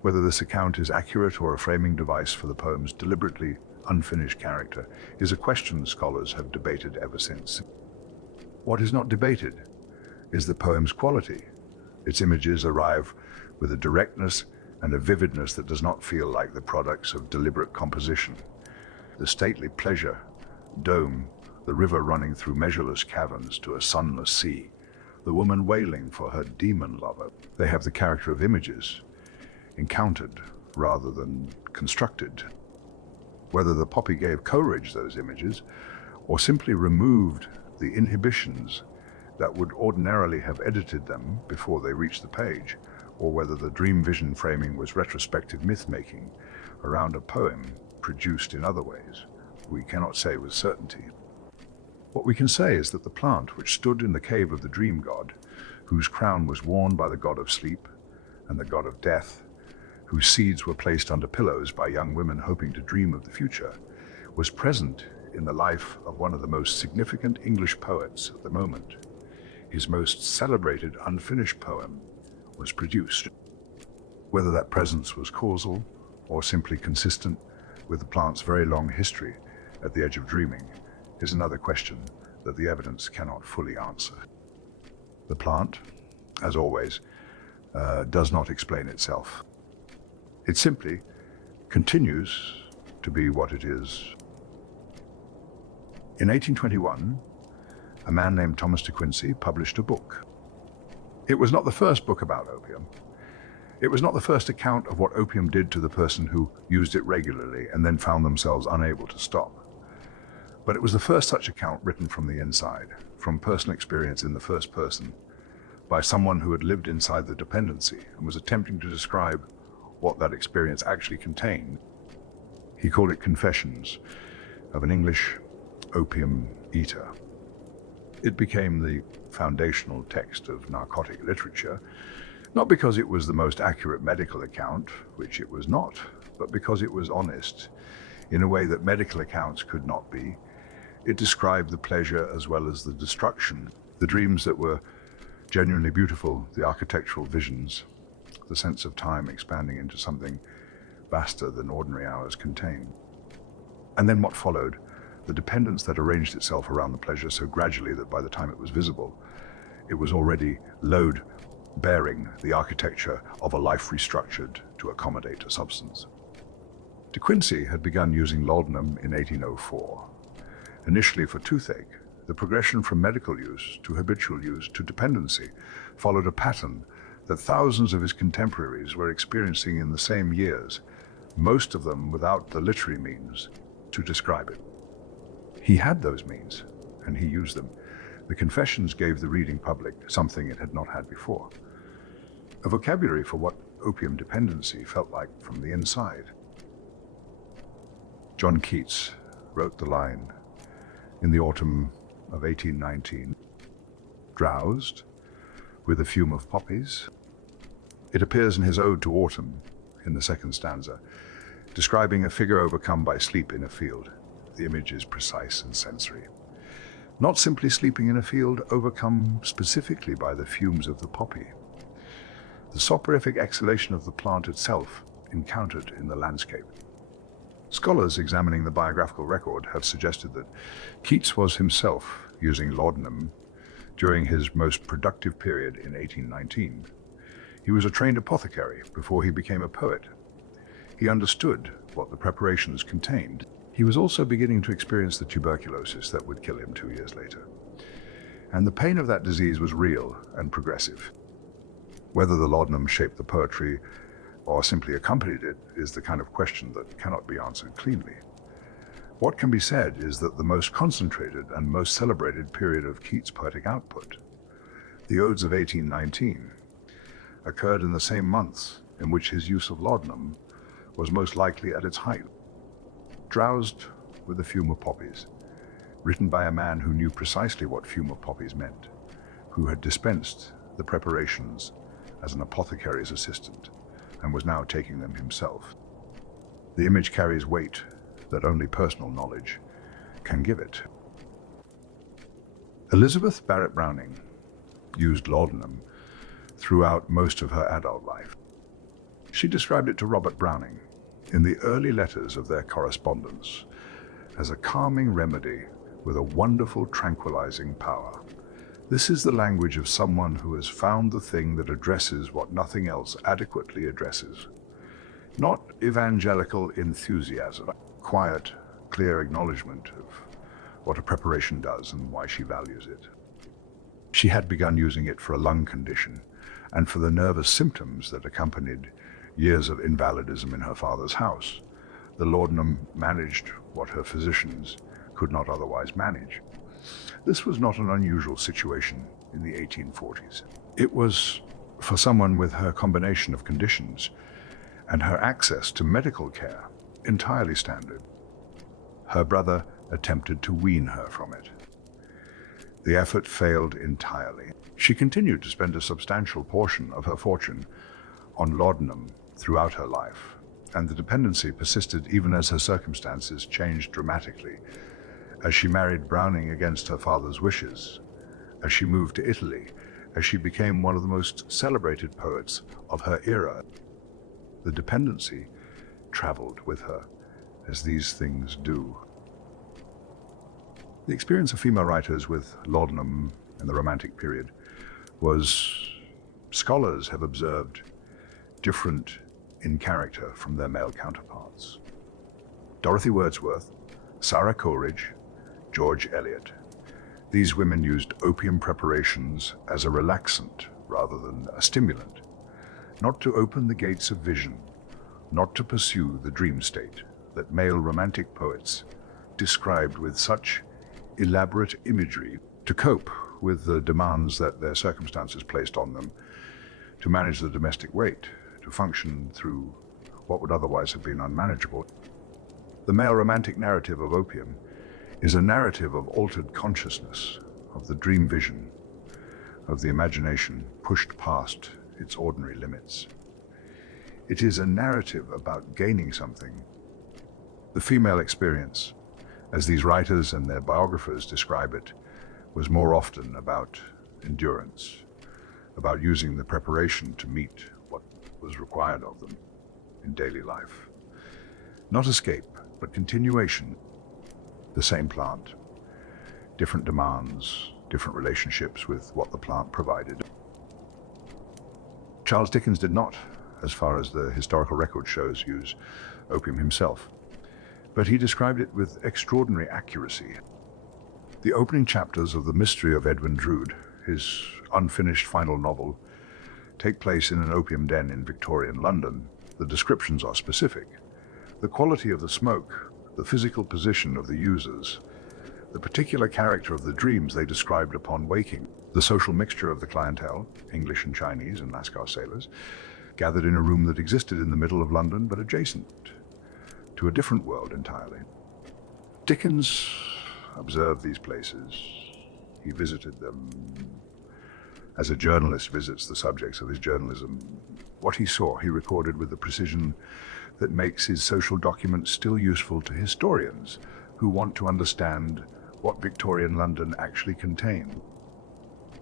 Whether this account is accurate or a framing device for the poem's deliberately unfinished character is a question scholars have debated ever since. What is not debated is the poem's quality. Its images arrive with a directness and a vividness that does not feel like the products of deliberate composition. The stately pleasure dome, the river running through measureless caverns to a sunless sea, the woman wailing for her demon lover. They have the character of images, encountered rather than constructed. Whether the poppy gave Coleridge those images, or simply removed the inhibitions that would ordinarily have edited them before they reached the page, or whether the dream vision framing was retrospective myth-making around a poem produced in other ways, we cannot say with certainty. What we can say is that the plant which stood in the cave of the dream god, whose crown was worn by the god of sleep and the god of death, whose seeds were placed under pillows by young women hoping to dream of the future, was present in the life of one of the most significant English poets at the moment. His most celebrated unfinished poem was produced. Whether that presence was causal or simply consistent with the plant's very long history at the edge of dreaming is another question that the evidence cannot fully answer. The plant, as always, does not explain itself. It simply continues to be what it is. In 1821, a man named Thomas de Quincey published a book. It was not the first book about opium. It was not the first account of what opium did to the person who used it regularly and then found themselves unable to stop. But it was the first such account written from the inside, from personal experience in the first person, by someone who had lived inside the dependency and was attempting to describe what that experience actually contained. He called it Confessions of an English Opium Eater. It became the foundational text of narcotic literature, not because it was the most accurate medical account, which it was not, but because it was honest, in a way that medical accounts could not be. It described the pleasure as well as the destruction, the dreams that were genuinely beautiful, the architectural visions, the sense of time expanding into something vaster than ordinary hours contain. And then what followed, the dependence that arranged itself around the pleasure so gradually that by the time it was visible, it was already load-bearing the architecture of a life restructured to accommodate a substance. De Quincey had begun using laudanum in 1804, initially for toothache. The progression from medical use to habitual use to dependency followed a pattern that thousands of his contemporaries were experiencing in the same years, most of them without the literary means to describe it. He had those means, and he used them. The Confessions gave the reading public something it had not had before, a vocabulary for what opium dependency felt like from the inside. John Keats wrote the line in the autumn of 1819, drowsed with a fume of poppies. It appears in his Ode to Autumn in the second stanza, describing a figure overcome by sleep in a field. The image is precise and sensory. Not simply sleeping in a field, overcome specifically by the fumes of the poppy. The soporific exhalation of the plant itself encountered in the landscape. Scholars examining the biographical record have suggested that Keats was himself using laudanum during his most productive period in 1819. He was a trained apothecary before he became a poet. He understood what the preparations contained. He was also beginning to experience the tuberculosis that would kill him 2 years later. And the pain of that disease was real and progressive. Whether the laudanum shaped the poetry or simply accompanied it is the kind of question that cannot be answered cleanly. What can be said is that the most concentrated and most celebrated period of Keats' poetic output, the Odes of 1819, occurred in the same months in which his use of laudanum was most likely at its height. Drowsed with the fume of poppies, written by a man who knew precisely what fume of poppies meant, who had dispensed the preparations as an apothecary's assistant and was now taking them himself. The image carries weight that only personal knowledge can give it. Elizabeth Barrett Browning used laudanum throughout most of her adult life. She described it to Robert Browning in the early letters of their correspondence as a calming remedy with a wonderful tranquilizing power. This is the language of someone who has found the thing that addresses what nothing else adequately addresses. Not evangelical enthusiasm, quiet, clear acknowledgement of what a preparation does and why she values it. She had begun using it for a lung condition and for the nervous symptoms that accompanied years of invalidism in her father's house. The laudanum managed what her physicians could not otherwise manage. This was not an unusual situation in the 1840s. It was, for someone with her combination of conditions and her access to medical care, entirely standard. Her brother attempted to wean her from it. The effort failed entirely. She continued to spend a substantial portion of her fortune on laudanum throughout her life, and the dependency persisted even as her circumstances changed dramatically, as she married Browning against her father's wishes, as she moved to Italy, as she became one of the most celebrated poets of her era. The dependency traveled with her, as these things do. The experience of female writers with laudanum in the Romantic period was, scholars have observed, different in character from their male counterparts. Dorothy Wordsworth, Sarah Coleridge, George Eliot. These women used opium preparations as a relaxant rather than a stimulant, not to open the gates of vision, not to pursue the dream state that male romantic poets described with such elaborate imagery, to cope with the demands that their circumstances placed on them, to manage the domestic weight, to function through what would otherwise have been unmanageable. The male romantic narrative of opium is a narrative of altered consciousness, of the dream vision, of the imagination pushed past its ordinary limits. It is a narrative about gaining something. The female experience, as these writers and their biographers describe it, was more often about endurance, about using the preparation to meet what was required of them in daily life. Not escape, but continuation. The same plant, different demands, different relationships with what the plant provided. Charles Dickens did not, as far as the historical record shows, use opium himself, but he described it with extraordinary accuracy. The opening chapters of The Mystery of Edwin Drood, his unfinished final novel, take place in an opium den in Victorian London. The descriptions are specific. The quality of the smoke, the physical position of the users, the particular character of the dreams they described upon waking, the social mixture of the clientele, English and Chinese and Lascar sailors, gathered in a room that existed in the middle of London but adjacent to a different world entirely. Dickens observed these places. He visited them as a journalist visits the subjects of his journalism. What he saw, he recorded with the precision that makes his social documents still useful to historians who want to understand what Victorian London actually contained.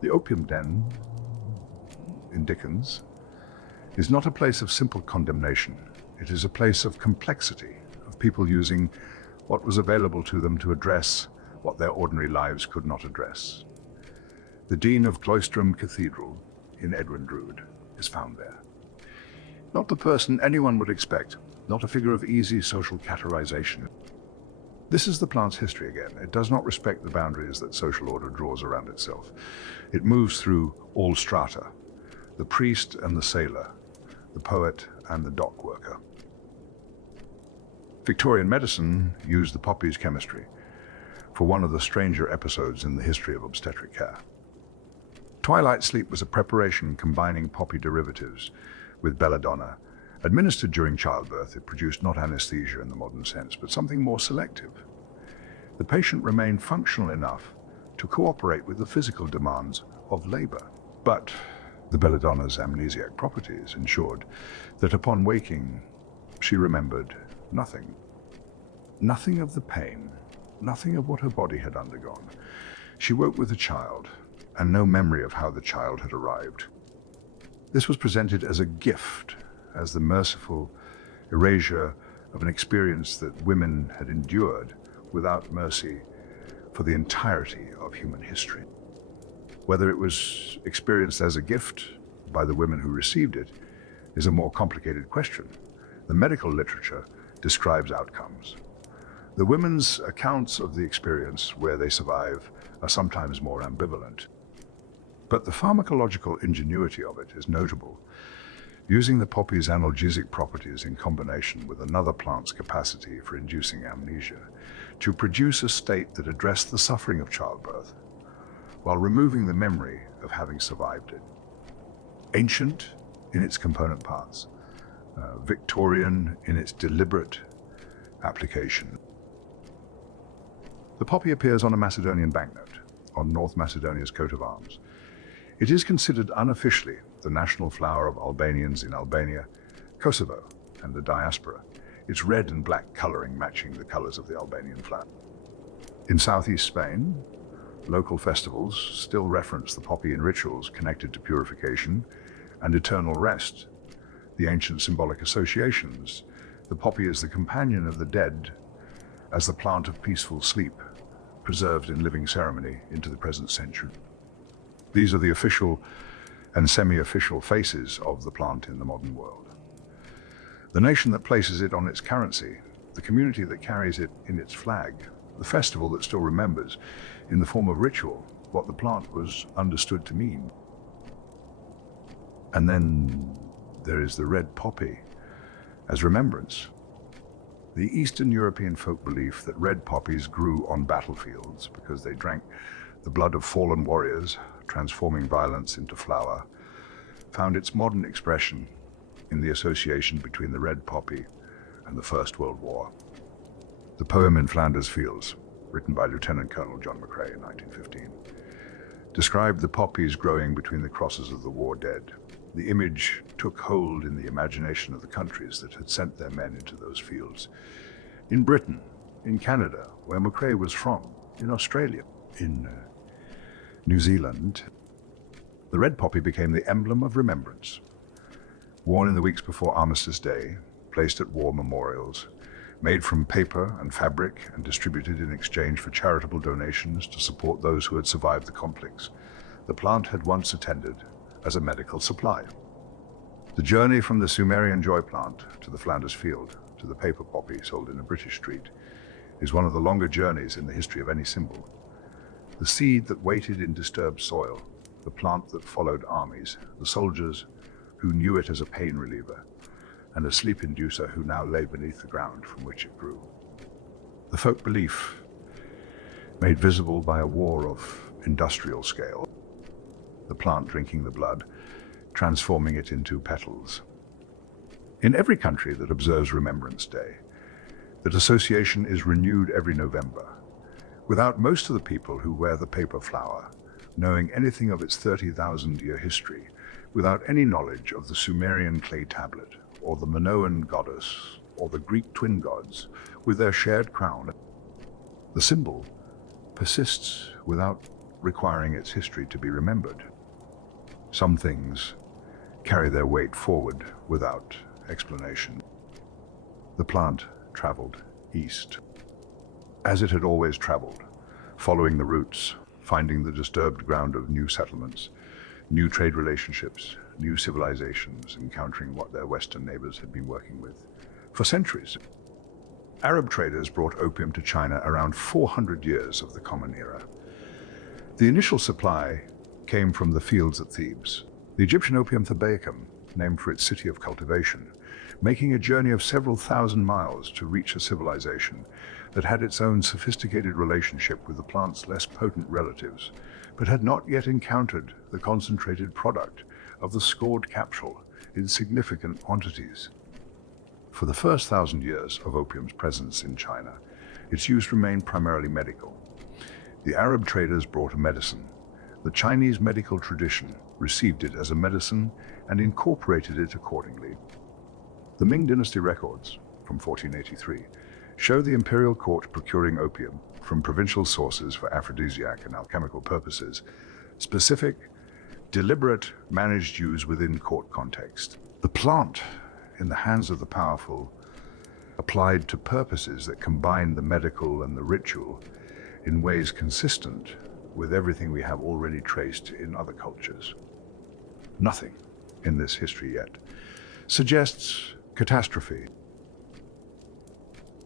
The opium den in Dickens is not a place of simple condemnation. It is a place of complexity, of people using what was available to them to address what their ordinary lives could not address. The Dean of Cloisterham Cathedral in Edwin Drood is found there. Not the person anyone would expect, not a figure of easy social categorization. This is the plant's history again. It does not respect the boundaries that social order draws around itself. It moves through all strata, the priest and the sailor, the poet and the dock worker. Victorian medicine used the poppy's chemistry for one of the stranger episodes in the history of obstetric care. Twilight sleep was a preparation combining poppy derivatives with belladonna. Administered during childbirth, it produced not anesthesia in the modern sense, but something more selective. The patient remained functional enough to cooperate with the physical demands of labor. But the belladonna's amnesiac properties ensured that upon waking, she remembered nothing. Nothing of the pain, nothing of what her body had undergone. She woke with a child, and no memory of how the child had arrived. This was presented as a gift, as the merciful erasure of an experience that women had endured without mercy for the entirety of human history. Whether it was experienced as a gift by the women who received it is a more complicated question. The medical literature describes outcomes. The women's accounts of the experience where they survive are sometimes more ambivalent. But the pharmacological ingenuity of it is notable, using the poppy's analgesic properties in combination with another plant's capacity for inducing amnesia to produce a state that addressed the suffering of childbirth while removing the memory of having survived it. Ancient in its component parts, Victorian in its deliberate application. The poppy appears on a Macedonian banknote, on North Macedonia's coat of arms. It is considered unofficially the national flower of Albanians in Albania, Kosovo, and the diaspora, its red and black coloring matching the colors of the Albanian flag. In southeast Spain, local festivals still reference the poppy in rituals connected to purification and eternal rest. The ancient symbolic associations, the poppy is the companion of the dead, as the plant of peaceful sleep, preserved in living ceremony into the present century. These are the official and semi-official faces of the plant in the modern world. The nation that places it on its currency, the community that carries it in its flag, the festival that still remembers, in the form of ritual, what the plant was understood to mean. And then there is the red poppy as remembrance. The Eastern European folk belief that red poppies grew on battlefields because they drank the blood of fallen warriors, transforming violence into flower, found its modern expression in the association between the red poppy and the First World War. The poem In Flanders Fields, written by Lieutenant Colonel John McCrae in 1915, described the poppies growing between the crosses of the war dead. The image took hold in the imagination of the countries that had sent their men into those fields. In Britain, in Canada, where McCrae was from, in Australia, in New Zealand, the red poppy became the emblem of remembrance. Worn in the weeks before Armistice Day, placed at war memorials, made from paper and fabric and distributed in exchange for charitable donations to support those who had survived the conflicts, the plant had once attended as a medical supply. The journey from the Sumerian joy plant to the Flanders field to the paper poppy sold in a British street is one of the longer journeys in the history of any symbol. The seed that waited in disturbed soil, the plant that followed armies, the soldiers who knew it as a pain reliever, and a sleep inducer who now lay beneath the ground from which it grew. The folk belief, made visible by a war of industrial scale, the plant drinking the blood, transforming it into petals. In every country that observes Remembrance Day, that association is renewed every November, without most of the people who wear the paper flower knowing anything of its 30,000-year history, without any knowledge of the Sumerian clay tablet, or the Minoan goddess, or the Greek twin gods, with their shared crown. The symbol persists without requiring its history to be remembered. Some things carry their weight forward without explanation. The plant traveled east, as it had always traveled, following the routes, finding the disturbed ground of new settlements, new trade relationships, new civilizations, encountering what their Western neighbors had been working with for centuries. Arab traders brought opium to China around 400 years of the Common Era. The initial supply came from the fields at Thebes, the Egyptian opium Thabaicum, named for its city of cultivation, making a journey of several thousand miles to reach a civilization that had its own sophisticated relationship with the plant's less potent relatives, but had not yet encountered the concentrated product of the scored capsule in significant quantities. For the first 1,000 years of opium's presence in China, its use remained primarily medical. The Arab traders brought a medicine. The Chinese medical tradition received it as a medicine and incorporated it accordingly. The Ming Dynasty records, from 1483, show the imperial court procuring opium from provincial sources for aphrodisiac and alchemical purposes, specific, deliberate, managed use within court context. The plant, in the hands of the powerful, applied to purposes that combined the medical and the ritual in ways consistent with everything we have already traced in other cultures. Nothing in this history yet suggests catastrophe.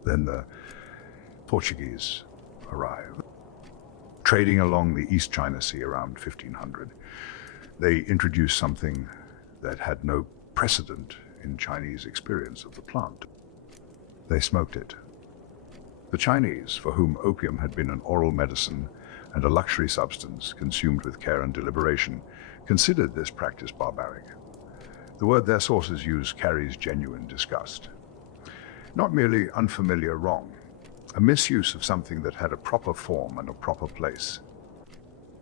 Then the Portuguese arrive. Trading along the East China Sea around 1500, they introduced something that had no precedent in Chinese experience of the plant. They smoked it. The Chinese, for whom opium had been an oral medicine and a luxury substance consumed with care and deliberation, considered this practice barbaric. The word their sources use carries genuine disgust. Not merely unfamiliar wrong, a misuse of something that had a proper form and a proper place.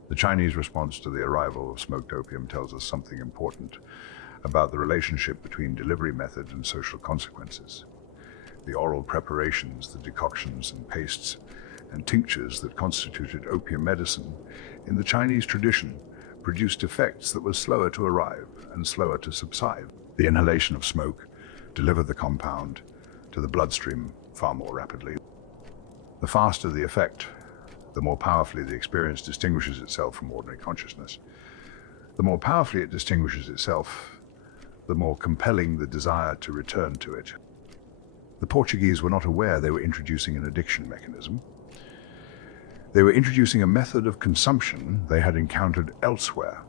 The Chinese response to the arrival of smoked opium tells us something important about the relationship between delivery method and social consequences. The oral preparations, the decoctions and pastes and tinctures that constituted opium medicine in the Chinese tradition produced effects that were slower to arrive and slower to subside. The inhalation of smoke delivered the compound to the bloodstream far more rapidly. The faster the effect, the more powerfully the experience distinguishes itself from ordinary consciousness. The more powerfully it distinguishes itself, the more compelling the desire to return to it. The Portuguese were not aware they were introducing an addiction mechanism. They were introducing a method of consumption they had encountered elsewhere.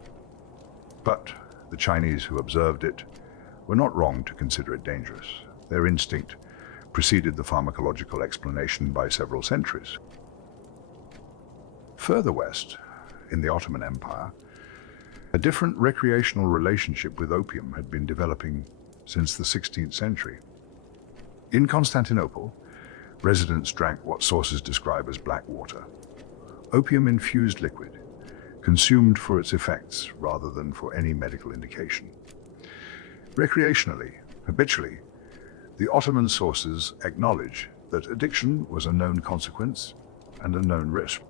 But the Chinese who observed it were not wrong to consider it dangerous. Their instinct preceded the pharmacological explanation by several centuries. Further west, in the Ottoman Empire, a different recreational relationship with opium had been developing since the 16th century. In Constantinople, residents drank what sources describe as black water, opium-infused liquid, consumed for its effects rather than for any medical indication. Recreationally, habitually, the Ottoman sources acknowledge that addiction was a known consequence and a known risk.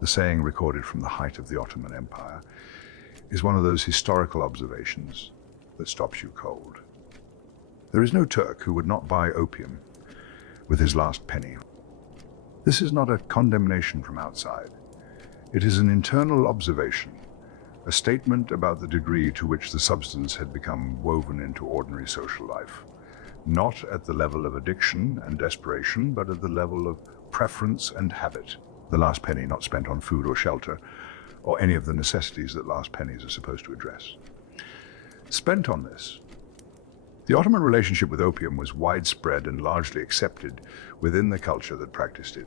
The saying recorded from the height of the Ottoman Empire is one of those historical observations that stops you cold. There is no Turk who would not buy opium with his last penny. This is not a condemnation from outside. It is an internal observation, a statement about the degree to which the substance had become woven into ordinary social life, not at the level of addiction and desperation, but at the level of preference and habit. The last penny not spent on food or shelter, or any of the necessities that last pennies are supposed to address. Spent on this. The Ottoman relationship with opium was widespread and largely accepted within the culture that practiced it.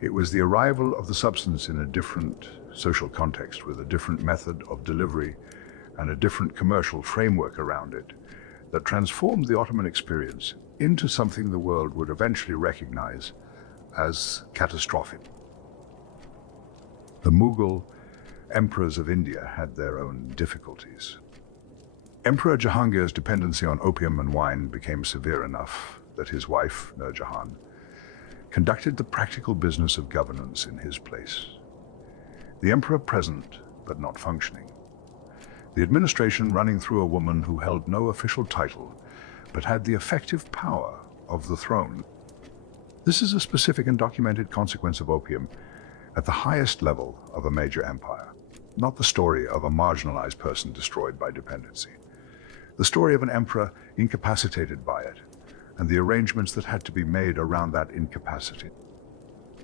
It was the arrival of the substance in a different social context with a different method of delivery and a different commercial framework around it that transformed the Ottoman experience into something the world would eventually recognize as catastrophic. The Mughal emperors of India had their own difficulties. Emperor Jahangir's dependency on opium and wine became severe enough that his wife, Nur Jahan, conducted the practical business of governance in his place. The emperor present, but not functioning. The administration running through a woman who held no official title, but had the effective power of the throne. This is a specific and documented consequence of opium at the highest level of a major empire, not the story of a marginalized person destroyed by dependency. The story of an emperor incapacitated by it, and the arrangements that had to be made around that incapacity.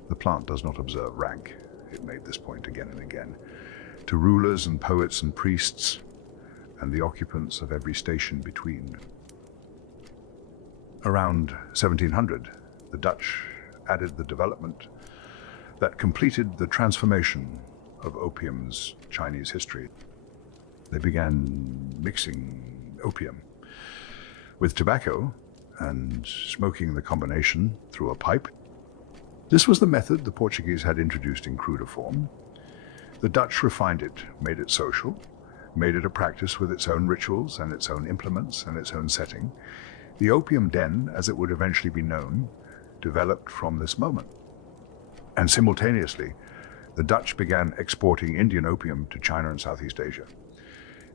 The plant does not observe rank, it made this point again and again, to rulers and poets and priests, and the occupants of every station between. Around 1700, the Dutch added the development that completed the transformation of opium's Chinese history. They began mixing opium with tobacco and smoking the combination through a pipe. This was the method the Portuguese had introduced in cruder form. The Dutch refined it, made it social, made it a practice with its own rituals and its own implements and its own setting. The opium den, as it would eventually be known, developed from this moment. And simultaneously, the Dutch began exporting Indian opium to China and Southeast Asia.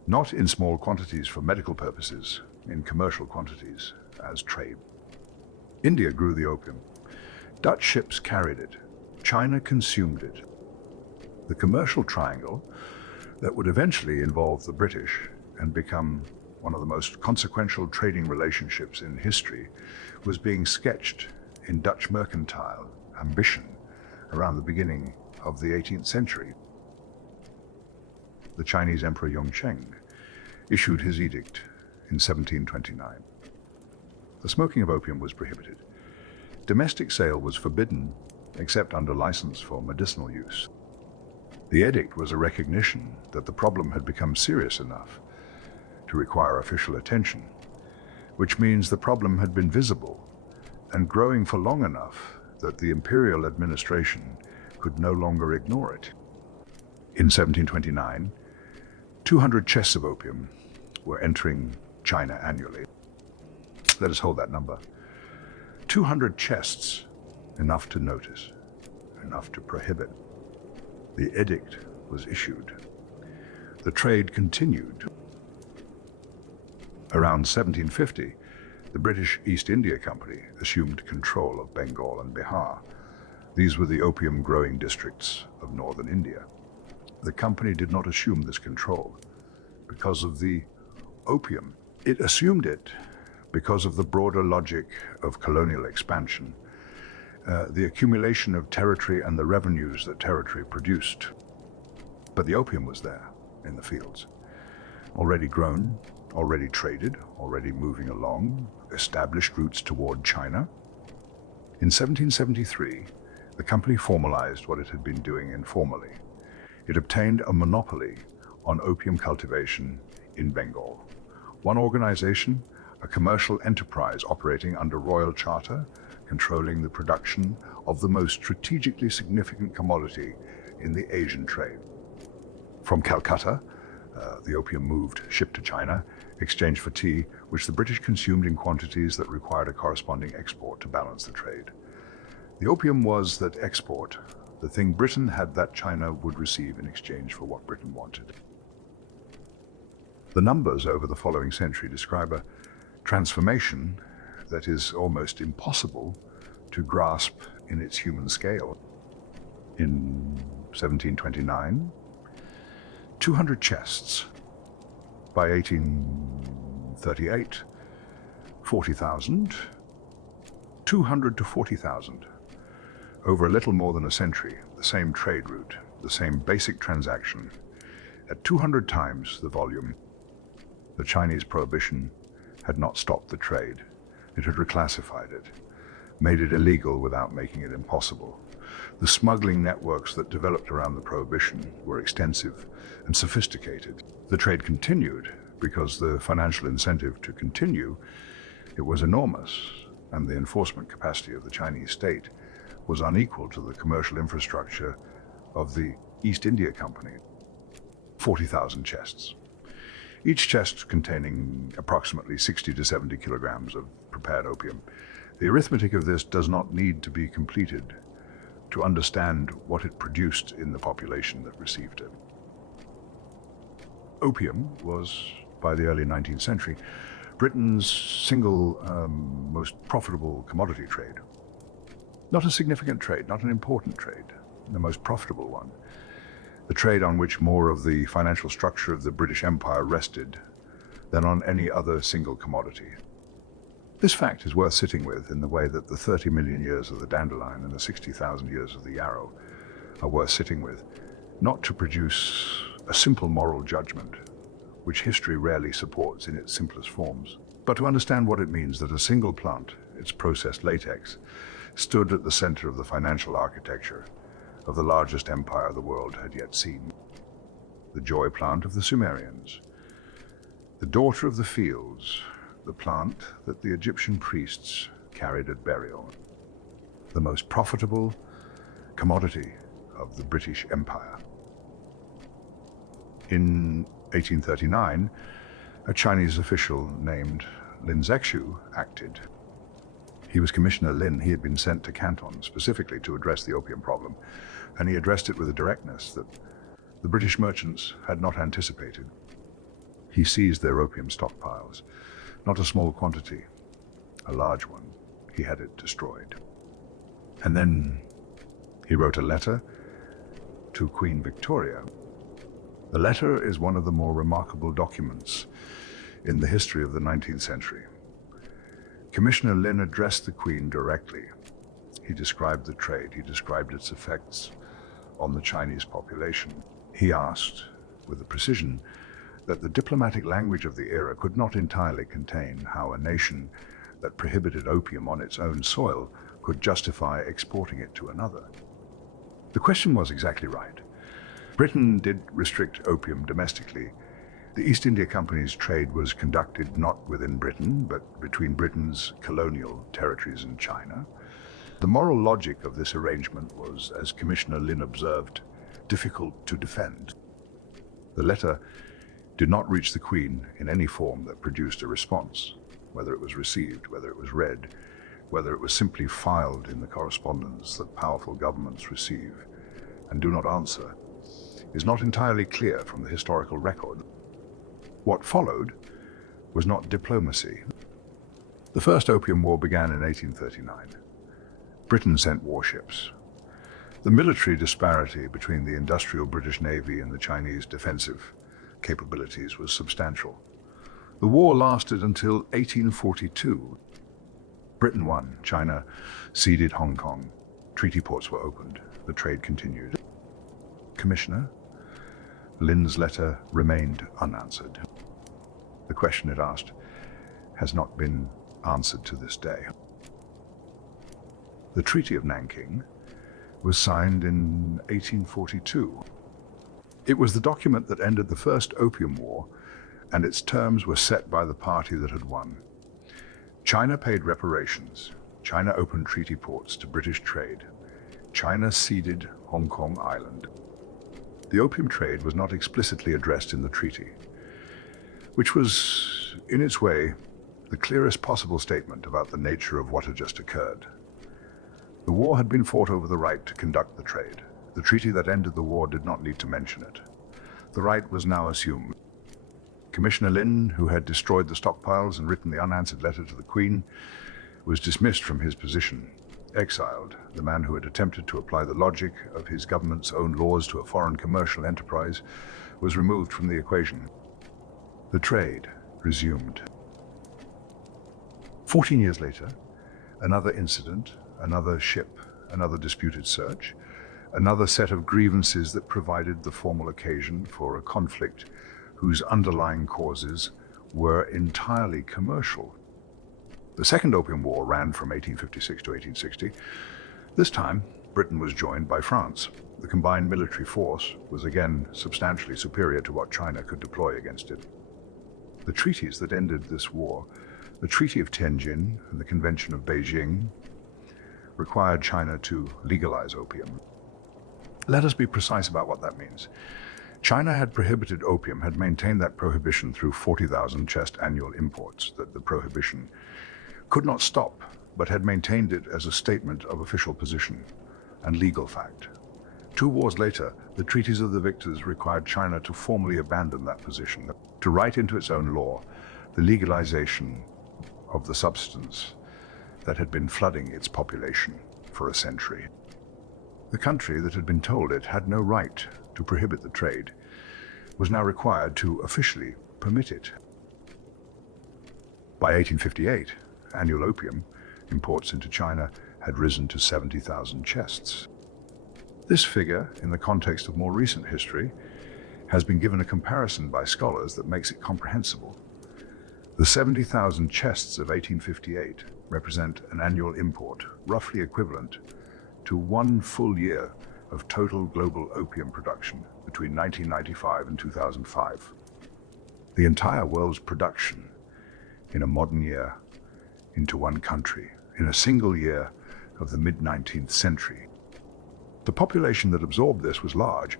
Not in small quantities for medical purposes, in commercial quantities as trade. India grew the opium. Dutch ships carried it. China consumed it. The commercial triangle that would eventually involve the British and become one of the most consequential trading relationships in history, was being sketched in Dutch mercantile ambition around the beginning of the 18th century. The Chinese Emperor Yongzheng issued his edict in 1729. The smoking of opium was prohibited. Domestic sale was forbidden, except under license for medicinal use. The edict was a recognition that the problem had become serious enough to require official attention, which means the problem had been visible and growing for long enough that the imperial administration could no longer ignore it. In 1729, 200 chests of opium were entering China annually. Let us hold that number. 200 chests, enough to notice, enough to prohibit. The edict was issued. The trade continued. Around 1750, the British East India Company assumed control of Bengal and Bihar. These were the opium-growing districts of northern India. The company did not assume this control because of the opium. It assumed it because of the broader logic of colonial expansion, the accumulation of territory and the revenues that territory produced. But the opium was there in the fields, already grown, already traded, already moving along, established routes toward China. In 1773, the company formalized what it had been doing informally. It obtained a monopoly on opium cultivation in Bengal. One organization, a commercial enterprise operating under royal charter, controlling the production of the most strategically significant commodity in the Asian trade. From Calcutta, the opium moved, shipped to China, exchanged for tea, which the British consumed in quantities that required a corresponding export to balance the trade. The opium was that export, the thing Britain had that China would receive in exchange for what Britain wanted. The numbers over the following century describe a transformation that is almost impossible to grasp in its human scale. In 1729, 200 chests. By 1838, 40,000, 200 to 40,000. Over a little more than a century, the same trade route, the same basic transaction, at 200 times the volume. The Chinese prohibition had not stopped the trade. It had reclassified it, made it illegal without making it impossible. The smuggling networks that developed around the prohibition were extensive and sophisticated. The trade continued because the financial incentive to continue, it was enormous, and the enforcement capacity of the Chinese state was unequal to the commercial infrastructure of the East India Company. 40,000 chests. Each chest containing approximately 60 to 70 kilograms of prepared opium. The arithmetic of this does not need to be completed to understand what it produced in the population that received it. Opium was, by the early 19th century, Britain's single most profitable commodity trade. Not a significant trade, not an important trade, the most profitable one. The trade on which more of the financial structure of the British Empire rested than on any other single commodity. This fact is worth sitting with in the way that the 30 million years of the dandelion and the 60,000 years of the yarrow are worth sitting with, not to produce a simple moral judgment, which history rarely supports in its simplest forms, but to understand what it means that a single plant, its processed latex, stood at the center of the financial architecture of the largest empire the world had yet seen. The joy plant of the Sumerians, the daughter of the fields, the plant that the Egyptian priests carried at burial, the most profitable commodity of the British Empire. In 1839, a Chinese official named Lin Zexu acted. He was Commissioner Lin. He had been sent to Canton specifically to address the opium problem, and he addressed it with a directness that the British merchants had not anticipated. He seized their opium stockpiles, not a small quantity, a large one. He had it destroyed. And then he wrote a letter to Queen Victoria. The letter is one of the more remarkable documents in the history of the 19th century. Commissioner Lin addressed the Queen directly. He described the trade, he described its effects on the Chinese population. He asked, with the precision that the diplomatic language of the era could not entirely contain, how a nation that prohibited opium on its own soil could justify exporting it to another. The question was exactly right. Britain did restrict opium domestically. The East India Company's trade was conducted not within Britain, but between Britain's colonial territories and China. The moral logic of this arrangement was, as Commissioner Lin observed, difficult to defend. The letter did not reach the Queen in any form that produced a response, whether it was received, whether it was read, whether it was simply filed in the correspondence that powerful governments receive and do not answer, is not entirely clear from the historical record. What followed was not diplomacy. The First Opium War began in 1839. Britain sent warships. The military disparity between the industrial British Navy and the Chinese defensive capabilities was substantial. The war lasted until 1842. Britain won. China ceded Hong Kong. Treaty ports were opened. The trade continued. Commissioner Lin's letter remained unanswered. The question it asked has not been answered to this day. The Treaty of Nanking was signed in 1842. It was the document that ended the First Opium War, and its terms were set by the party that had won. China paid reparations. China opened treaty ports to British trade. China ceded Hong Kong Island. The opium trade was not explicitly addressed in the treaty, which was, in its way, the clearest possible statement about the nature of what had just occurred. The war had been fought over the right to conduct the trade. The treaty that ended the war did not need to mention it. The right was now assumed. Commissioner Lin, who had destroyed the stockpiles and written the unanswered letter to the Queen, was dismissed from his position. Exiled, the man who had attempted to apply the logic of his government's own laws to a foreign commercial enterprise, was removed from the equation. The trade resumed. 14 years later, another incident, another ship, another disputed search, another set of grievances that provided the formal occasion for a conflict whose underlying causes were entirely commercial. The Second Opium War ran from 1856 to 1860. This time, Britain was joined by France. The combined military force was again substantially superior to what China could deploy against it. The treaties that ended this war, the Treaty of Tianjin and the Convention of Beijing, required China to legalize opium. Let us be precise about what that means. China had prohibited opium, had maintained that prohibition through 40,000 chest annual imports, that the prohibition could not stop, but had maintained it as a statement of official position and legal fact. 2 wars later, the treaties of the victors required China to formally abandon that position, to write into its own law the legalization of the substance that had been flooding its population for a century. The country that had been told it had no right to prohibit the trade was now required to officially permit it. By 1858, annual opium imports into China had risen to 70,000 chests. This figure, in the context of more recent history, has been given a comparison by scholars that makes it comprehensible. The 70,000 chests of 1858 represent an annual import, roughly equivalent to 1 full year of total global opium production between 1995 and 2005. The entire world's production in a modern year into one country, in a single year of the mid-19th century. The population that absorbed this was large.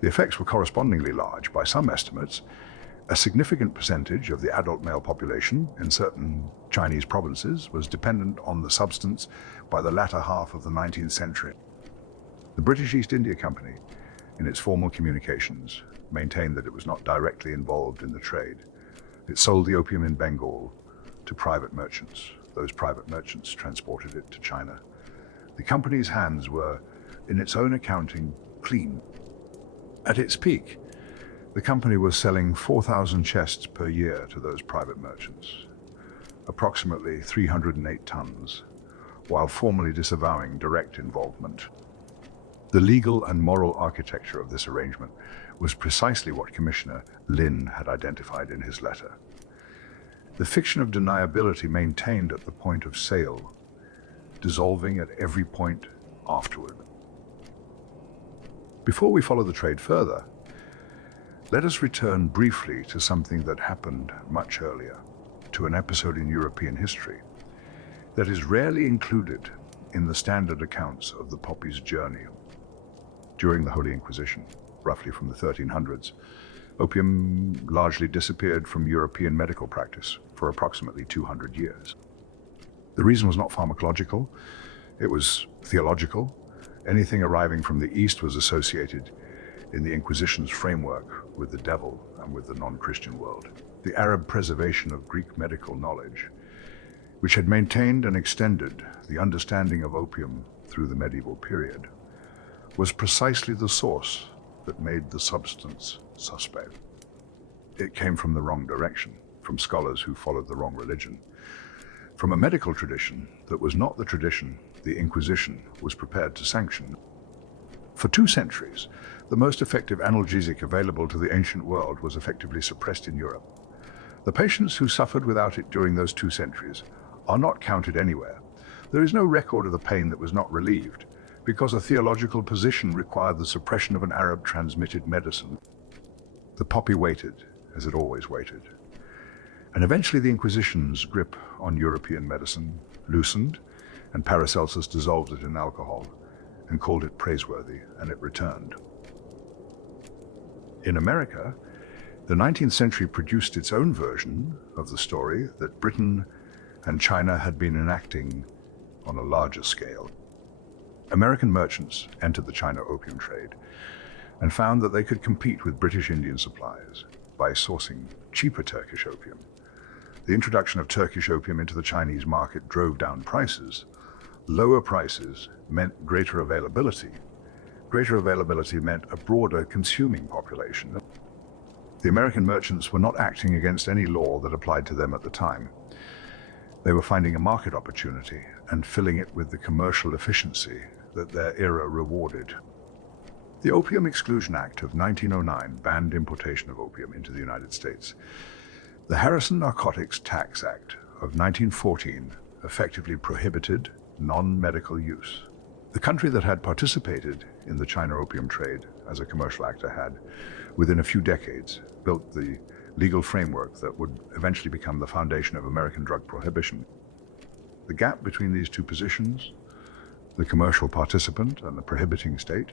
The effects were correspondingly large. By some estimates, a significant percentage of the adult male population in certain Chinese provinces was dependent on the substance by the latter half of the 19th century. The British East India Company, in its formal communications, maintained that it was not directly involved in the trade. It sold the opium in Bengal to private merchants. Those private merchants transported it to China. The company's hands were, in its own accounting, clean. At its peak, The company was selling 4,000 chests per year to those private merchants, approximately 308 tons, while formally disavowing direct involvement. The legal and moral architecture of this arrangement was precisely what Commissioner Lin had identified in his letter. The fiction of deniability maintained at the point of sale, dissolving at every point afterward. Before we follow the trade further, let us return briefly to something that happened much earlier, to an episode in European history that is rarely included in the standard accounts of the poppy's journey. During the Holy Inquisition, roughly from the 1300s, opium largely disappeared from European medical practice for approximately 200 years. The reason was not pharmacological, it was theological. Anything arriving from the East was associated in the Inquisition's framework with the devil and with the non-Christian world. The Arab preservation of Greek medical knowledge, which had maintained and extended the understanding of opium through the medieval period, was precisely the source that made the substance suspect. It came from the wrong direction, from scholars who followed the wrong religion, from a medical tradition that was not the tradition the Inquisition was prepared to sanction. For 2 centuries, the most effective analgesic available to the ancient world was effectively suppressed in Europe. The patients who suffered without it during those 2 centuries are not counted anywhere. There is no record of the pain that was not relieved, because a theological position required the suppression of an Arab-transmitted medicine. The poppy waited, as it always waited. And eventually the Inquisition's grip on European medicine loosened, and Paracelsus dissolved it in alcohol and called it praiseworthy, and it returned. In America, the 19th century produced its own version of the story that Britain and China had been enacting on a larger scale. American merchants entered the China opium trade and found that they could compete with British Indian supplies by sourcing cheaper Turkish opium. The introduction of Turkish opium into the Chinese market drove down prices. Lower prices meant greater availability. Greater availability meant a broader consuming population. The American merchants were not acting against any law that applied to them at the time. They were finding a market opportunity and filling it with the commercial efficiency that their era rewarded. The Opium Exclusion Act of 1909 banned importation of opium into the United States. The Harrison Narcotics Tax Act of 1914 effectively prohibited non-medical use. The country that had participated in the China opium trade as a commercial actor had, within a few decades, built the legal framework that would eventually become the foundation of American drug prohibition. The gap between these 2 positions, the commercial participant and the prohibiting state,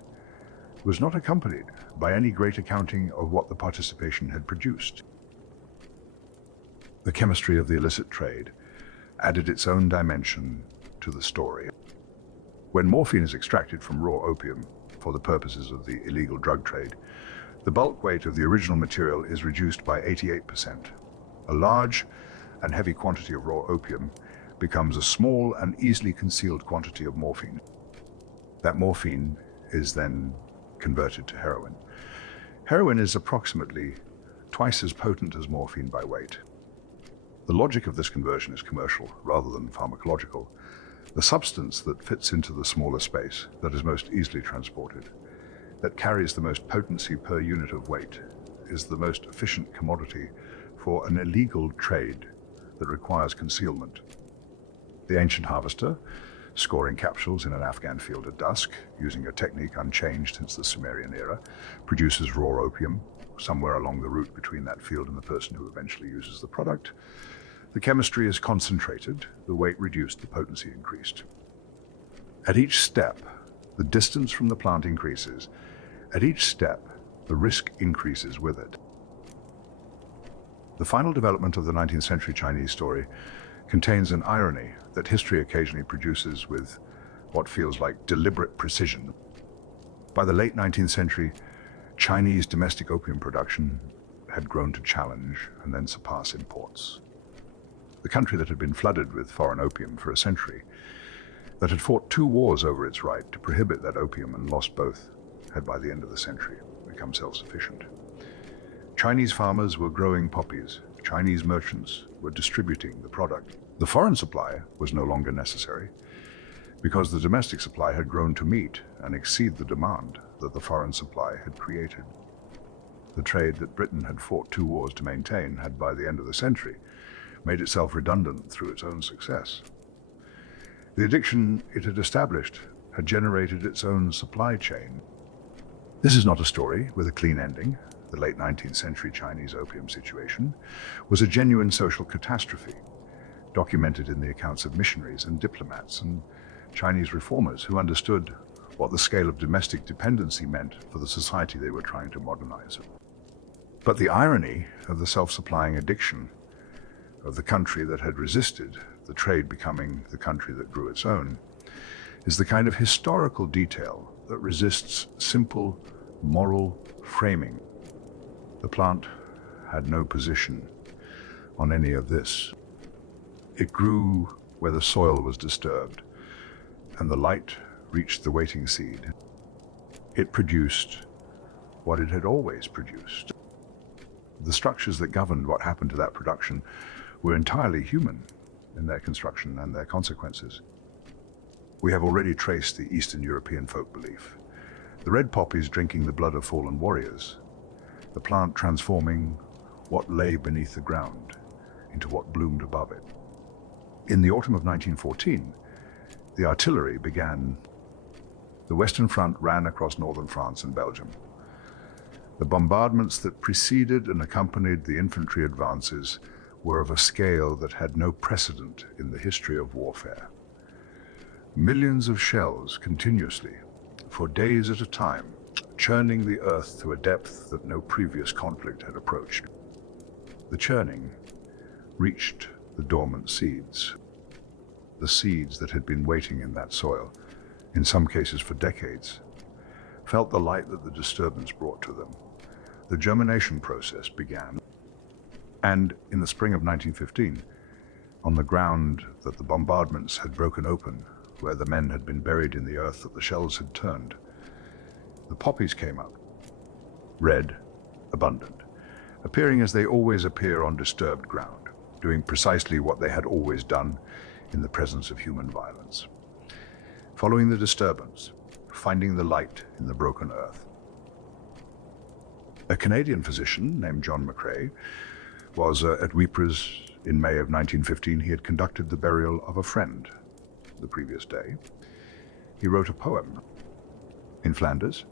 was not accompanied by any great accounting of what the participation had produced. The chemistry of the illicit trade added its own dimension to the story. When morphine is extracted from raw opium for the purposes of the illegal drug trade, the bulk weight of the original material is reduced by 88%. A large and heavy quantity of raw opium becomes a small and easily concealed quantity of morphine. That morphine is then converted to heroin. Heroin is approximately twice as potent as morphine by weight. The logic of this conversion is commercial rather than pharmacological. The substance that fits into the smaller space, that is most easily transported, that carries the most potency per unit of weight, is the most efficient commodity for an illegal trade that requires concealment. The ancient harvester, scoring capsules in an Afghan field at dusk, using a technique unchanged since the Sumerian era, produces raw opium somewhere along the route between that field and the person who eventually uses the product. The chemistry is concentrated, the weight reduced, the potency increased. At each step, the distance from the plant increases. At each step, the risk increases with it. The final development of the 19th century Chinese story contains an irony that history occasionally produces with what feels like deliberate precision. By the late 19th century, Chinese domestic opium production had grown to challenge and then surpass imports. The country that had been flooded with foreign opium for a century, that had fought 2 wars over its right to prohibit that opium and lost both, had by the end of the century become self-sufficient. Chinese farmers were growing poppies. Chinese merchants were distributing the product. The foreign supply was no longer necessary because the domestic supply had grown to meet and exceed the demand that the foreign supply had created. The trade that Britain had fought 2 wars to maintain had, by the end of the century, made itself redundant through its own success. The addiction it had established had generated its own supply chain. This is not a story with a clean ending. The late 19th century Chinese opium situation was a genuine social catastrophe, documented in the accounts of missionaries and diplomats and Chinese reformers who understood what the scale of domestic dependency meant for the society they were trying to modernize. But the irony of the self-supplying addiction of the country that had resisted the trade becoming the country that grew its own is the kind of historical detail that resists simple moral framing. The plant had no position on any of this. It grew where the soil was disturbed, and the light reached the waiting seed. It produced what it had always produced. The structures that governed what happened to that production were entirely human in their construction and their consequences. We have already traced the Eastern European folk belief. The red poppies drinking the blood of fallen warriors, the plant transforming what lay beneath the ground into what bloomed above it. In the autumn of 1914, the artillery began. The Western Front ran across northern France and Belgium. The bombardments that preceded and accompanied the infantry advances were of a scale that had no precedent in the history of warfare. Millions of shells continuously, for days at a time, churning the earth to a depth that no previous conflict had approached. The churning reached the dormant seeds, the seeds that had been waiting in that soil, in some cases for decades, felt the light that the disturbance brought to them. The germination process began, and in the spring of 1915, on the ground that the bombardments had broken open, where the men had been buried in the earth that the shells had turned, the poppies came up, red, abundant, appearing as they always appear on disturbed ground, doing precisely what they had always done in the presence of human violence. Following the disturbance, finding the light in the broken earth. A Canadian physician named John McCrae was at Ypres in May of 1915. He had conducted the burial of a friend the previous day. He wrote a poem. In Flanders,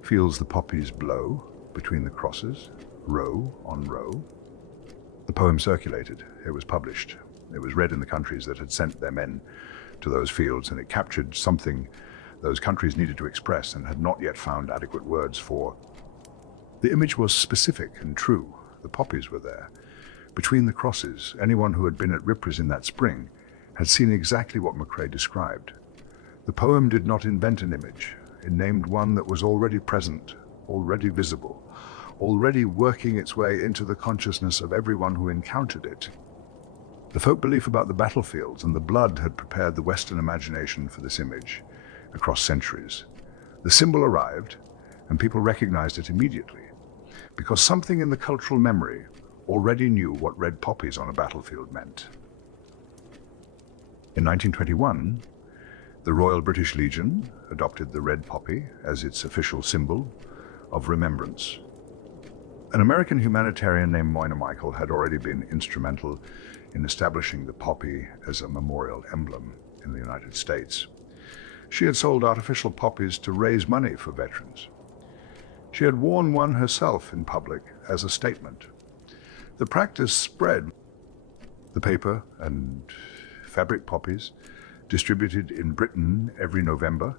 feels the poppies blow between the crosses, row on row. The poem circulated. It was published. It was read in the countries that had sent their men to those fields, and it captured something those countries needed to express and had not yet found adequate words for. The image was specific and true. The poppies were there. Between the crosses, anyone who had been at Ypres in that spring had seen exactly what McCrae described. The poem did not invent an image. It named one that was already present, already visible, already working its way into the consciousness of everyone who encountered it. The folk belief about the battlefields and the blood had prepared the Western imagination for this image across centuries. The symbol arrived, and people recognized it immediately, because something in the cultural memory already knew what red poppies on a battlefield meant. In 1921, the Royal British Legion adopted the red poppy as its official symbol of remembrance. An American humanitarian named Moina Michael had already been instrumental in establishing the poppy as a memorial emblem in the United States. She had sold artificial poppies to raise money for veterans. She had worn one herself in public as a statement. The practice spread. The paper and fabric poppies, distributed in Britain every November,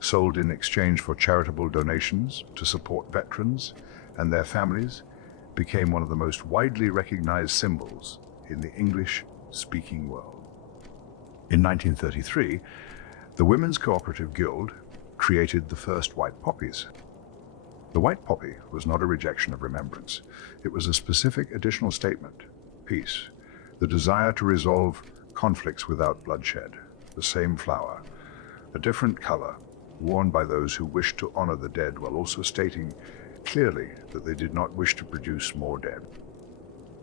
sold in exchange for charitable donations to support veterans and their families, became one of the most widely recognized symbols in the English-speaking world. In 1933, the Women's Cooperative Guild created the first white poppies. The white poppy was not a rejection of remembrance. It was a specific additional statement: peace, the desire to resolve conflicts without bloodshed, the same flower, a different color, worn by those who wished to honor the dead while also stating clearly that they did not wish to produce more dead.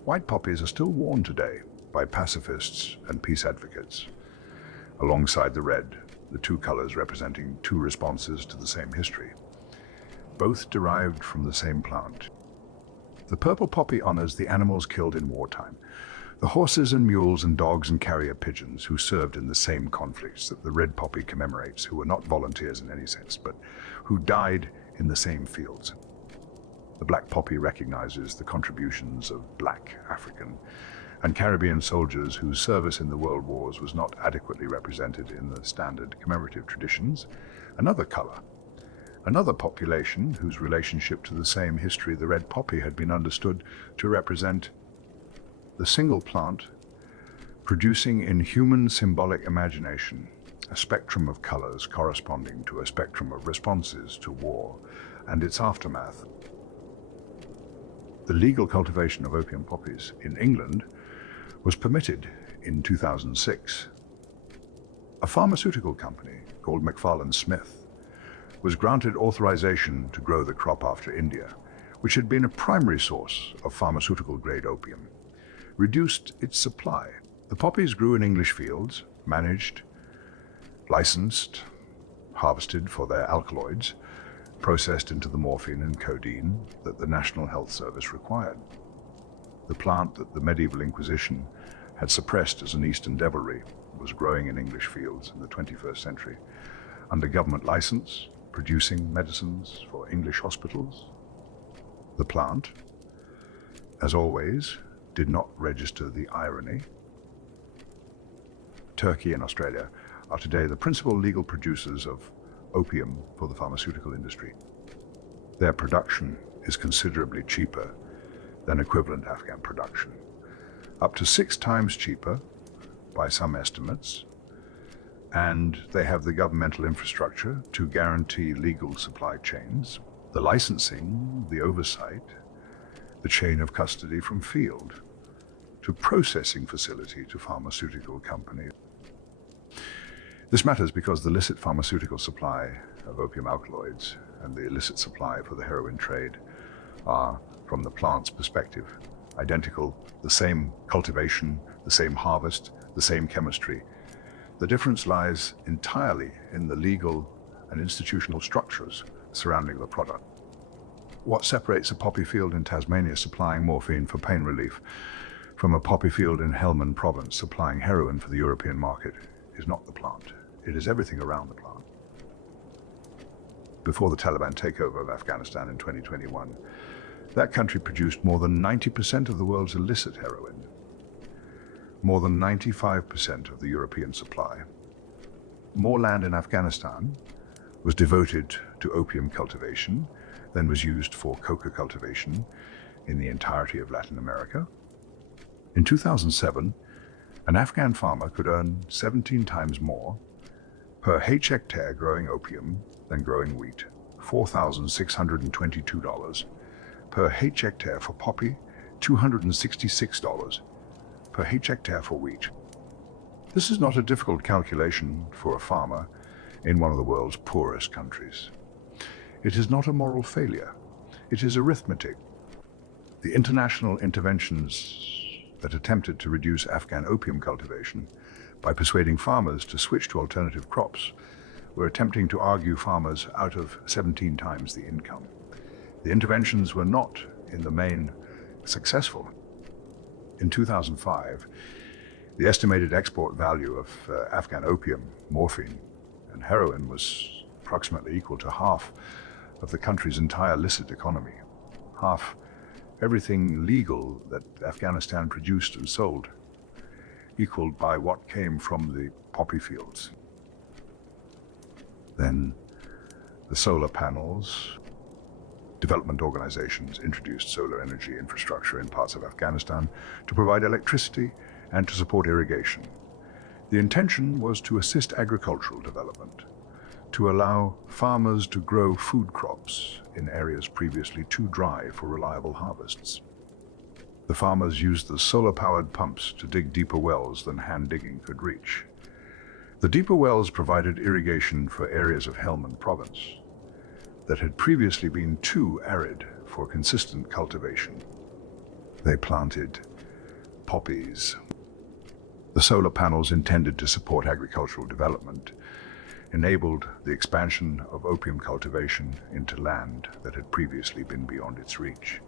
White poppies are still worn today by pacifists and peace advocates, alongside the red, the two colors representing two responses to the same history, both derived from the same plant. The purple poppy honors the animals killed in wartime, the horses and mules and dogs and carrier pigeons who served in the same conflicts that the red poppy commemorates, who were not volunteers in any sense, but who died in the same fields. The black poppy recognizes the contributions of Black, African, and Caribbean soldiers whose service in the world wars was not adequately represented in the standard commemorative traditions. Another color, another population whose relationship to the same history, the red poppy, had been understood to represent the single plant producing in human symbolic imagination a spectrum of colors corresponding to a spectrum of responses to war and its aftermath. The legal cultivation of opium poppies in England was permitted in 2006. A pharmaceutical company called Macfarlane Smith was granted authorization to grow the crop after India, which had been a primary source of pharmaceutical-grade opium, reduced its supply. The poppies grew in English fields, managed, licensed, harvested for their alkaloids, processed into the morphine and codeine that the National Health Service required. The plant that the medieval Inquisition had suppressed as an Eastern devilry was growing in English fields in the 21st century, under government license, producing medicines for English hospitals. The plant, as always, did not register the irony. Turkey and Australia are today the principal legal producers of opium for the pharmaceutical industry. Their production is considerably cheaper than equivalent Afghan production, up to 6 times cheaper by some estimates, and they have the governmental infrastructure to guarantee legal supply chains, the licensing, the oversight, the chain of custody from field to processing facility to pharmaceutical companies. This matters because the illicit pharmaceutical supply of opium alkaloids and the illicit supply for the heroin trade are, from the plant's perspective, identical, the same cultivation, the same harvest, the same chemistry. The difference lies entirely in the legal and institutional structures surrounding the product. What separates a poppy field in Tasmania supplying morphine for pain relief from a poppy field in Helmand province supplying heroin for the European market is not the plant. It is everything around the plant. Before the Taliban takeover of Afghanistan in 2021, that country produced more than 90% of the world's illicit heroin, more than 95% of the European supply. More land in Afghanistan was devoted to opium cultivation than was used for coca cultivation in the entirety of Latin America. In 2007, an Afghan farmer could earn 17 times more per hectare growing opium than growing wheat, $4,622 per hectare for poppy, $266 per hectare for wheat. This is not a difficult calculation for a farmer in one of the world's poorest countries. It is not a moral failure. It is arithmetic. The international interventions that attempted to reduce Afghan opium cultivation by persuading farmers to switch to alternative crops were attempting to argue farmers out of 17 times the income. The interventions were not, in the main, successful. In 2005, the estimated export value of Afghan opium, morphine, and heroin was approximately equal to half of the country's entire illicit economy, half everything legal that Afghanistan produced and sold, equaled by what came from the poppy fields. Then the solar panels. Development organizations introduced solar energy infrastructure in parts of Afghanistan to provide electricity and to support irrigation. The intention was to assist agricultural development, to allow farmers to grow food crops in areas previously too dry for reliable harvests. The farmers used the solar-powered pumps to dig deeper wells than hand digging could reach. The deeper wells provided irrigation for areas of Helmand province that had previously been too arid for consistent cultivation. They planted poppies. The solar panels intended to support agricultural development enabled the expansion of opium cultivation into land that had previously been beyond its reach.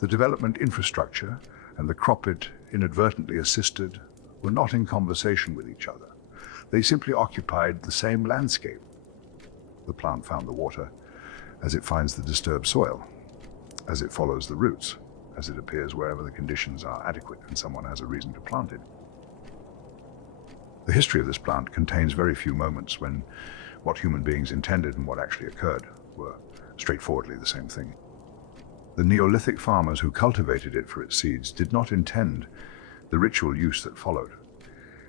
The development infrastructure and the crop it inadvertently assisted were not in conversation with each other. They simply occupied the same landscape. The plant found the water as it finds the disturbed soil, as it follows the roots, as it appears wherever the conditions are adequate and someone has a reason to plant it. The history of this plant contains very few moments when what human beings intended and what actually occurred were straightforwardly the same thing. The Neolithic farmers who cultivated it for its seeds did not intend the ritual use that followed.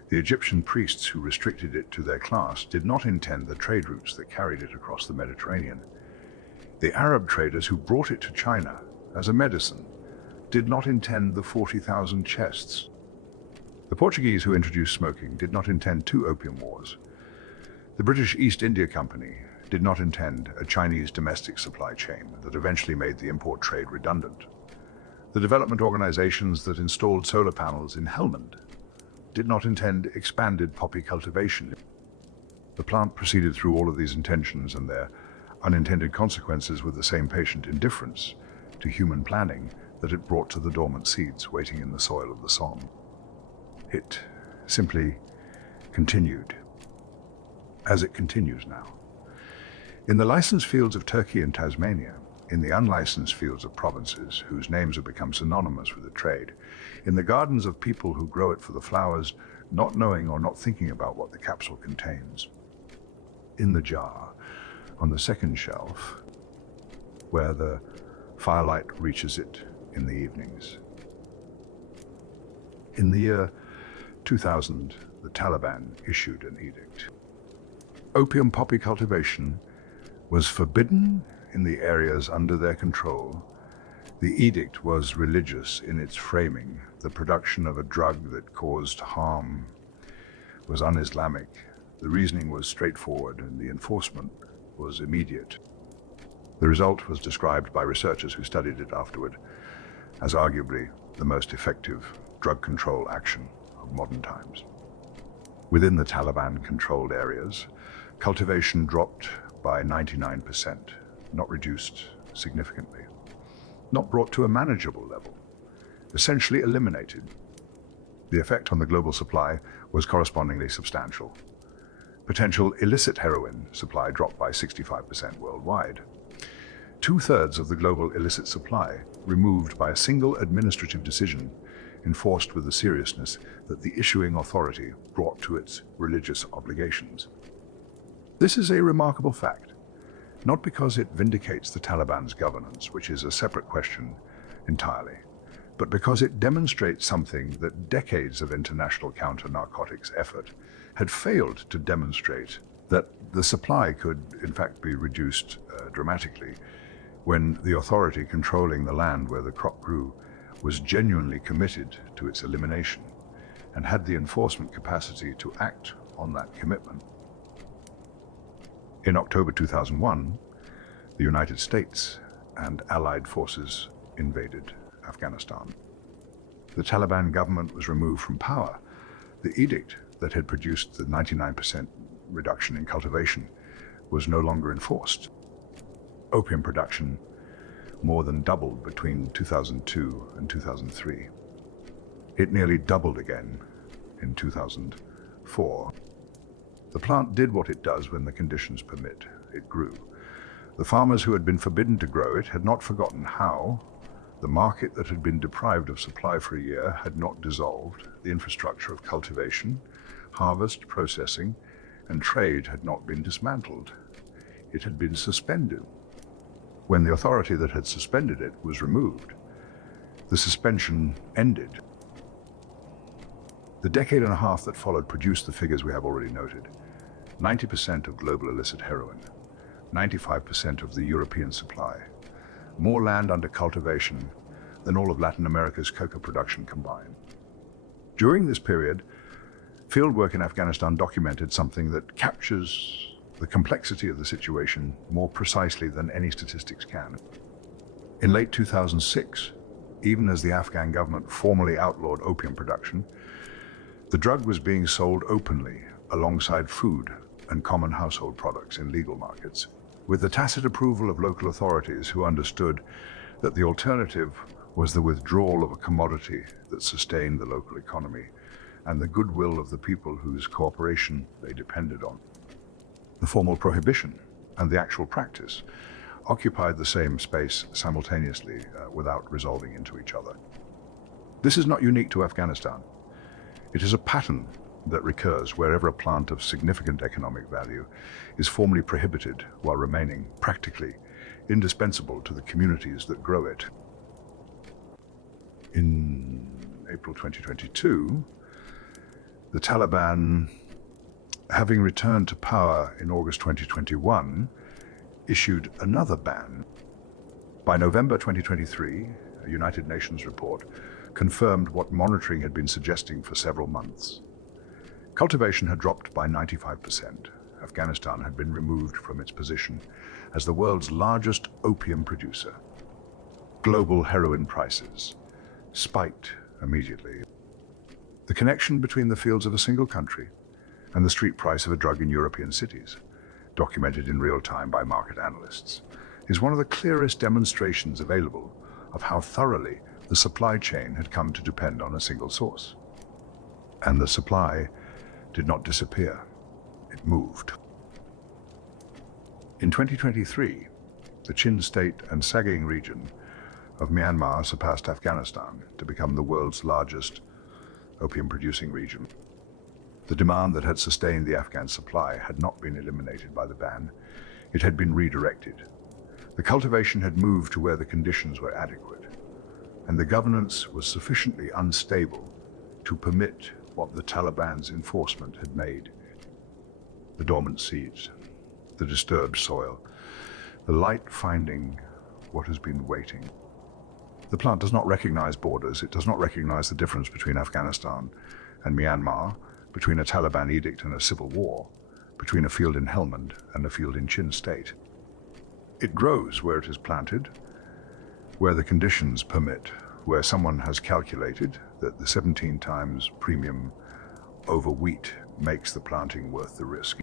The Egyptian priests who restricted it to their class did not intend the trade routes that carried it across the Mediterranean. The Arab traders who brought it to China as a medicine did not intend the 40,000 chests. The Portuguese who introduced smoking did not intend two opium wars. The British East India Company did not intend a Chinese domestic supply chain that eventually made the import trade redundant. The development organizations that installed solar panels in Helmand did not intend expanded poppy cultivation. The plant proceeded through all of these intentions and their unintended consequences with the same patient indifference to human planning that it brought to the dormant seeds waiting in the soil of the Somme. It simply continued, as it continues now. In the licensed fields of Turkey and Tasmania, in the unlicensed fields of provinces whose names have become synonymous with the trade, in the gardens of people who grow it for the flowers, not knowing or not thinking about what the capsule contains, in the jar, on the second shelf, where the firelight reaches it in the evenings. In the year 2000, the Taliban issued an edict. Opium poppy cultivation was forbidden in the areas under their control. The edict was religious in its framing. The production of a drug that caused harm was un-Islamic. The reasoning was straightforward and the enforcement was immediate. The result was described by researchers who studied it afterward as arguably the most effective drug control action of modern times. Within the Taliban-controlled areas, cultivation dropped by 99%, not reduced significantly, not brought to a manageable level, essentially eliminated. The effect on the global supply was correspondingly substantial. Potential illicit heroin supply dropped by 65% worldwide. 2/3 of the global illicit supply removed by a single administrative decision enforced with the seriousness that the issuing authority brought to its religious obligations. This is a remarkable fact, not because it vindicates the Taliban's governance, which is a separate question entirely, but because it demonstrates something that decades of international counter-narcotics effort had failed to demonstrate, that the supply could in fact be reduced dramatically when the authority controlling the land where the crop grew was genuinely committed to its elimination and had the enforcement capacity to act on that commitment. In October 2001, the United States and allied forces invaded Afghanistan. The Taliban government was removed from power. The edict that had produced the 99% reduction in cultivation was no longer enforced. Opium production more than doubled between 2002 and 2003. It nearly doubled again in 2004. The plant did what it does when the conditions permit. It grew. The farmers who had been forbidden to grow it had not forgotten how. The market that had been deprived of supply for a year had not dissolved. The infrastructure of cultivation, harvest, processing, and trade had not been dismantled. It had been suspended. When the authority that had suspended it was removed, the suspension ended. The decade and a half that followed produced the figures we have already noted. 90% of global illicit heroin, 95% of the European supply, more land under cultivation than all of Latin America's coca production combined. During this period, fieldwork in Afghanistan documented something that captures the complexity of the situation more precisely than any statistics can. In late 2006, even as the Afghan government formally outlawed opium production, the drug was being sold openly alongside food and common household products in legal markets, with the tacit approval of local authorities who understood that the alternative was the withdrawal of a commodity that sustained the local economy and the goodwill of the people whose cooperation they depended on. The formal prohibition and the actual practice occupied the same space simultaneously without resolving into each other. This is not unique to Afghanistan. It is a pattern that recurs wherever a plant of significant economic value is formally prohibited while remaining practically indispensable to the communities that grow it. In April 2022, the Taliban, having returned to power in August 2021, issued another ban. By November 2023, a United Nations report confirmed what monitoring had been suggesting for several months. Cultivation had dropped by 95%. Afghanistan had been removed from its position as the world's largest opium producer. Global heroin prices spiked immediately. The connection between the fields of a single country and the street price of a drug in European cities, documented in real time by market analysts, is one of the clearest demonstrations available of how thoroughly the supply chain had come to depend on a single source. And the supply did not disappear, it moved. In 2023, the Chin State and Sagaing region of Myanmar surpassed Afghanistan to become the world's largest opium-producing region. The demand that had sustained the Afghan supply had not been eliminated by the ban, it had been redirected. The cultivation had moved to where the conditions were adequate, and the governance was sufficiently unstable to permit what the Taliban's enforcement had made. The dormant seeds, the disturbed soil, the light finding what has been waiting. The plant does not recognize borders, it does not recognize the difference between Afghanistan and Myanmar, between a Taliban edict and a civil war, between a field in Helmand and a field in Chin State. It grows where it is planted, where the conditions permit, where someone has calculated that the 17 times premium over wheat makes the planting worth the risk.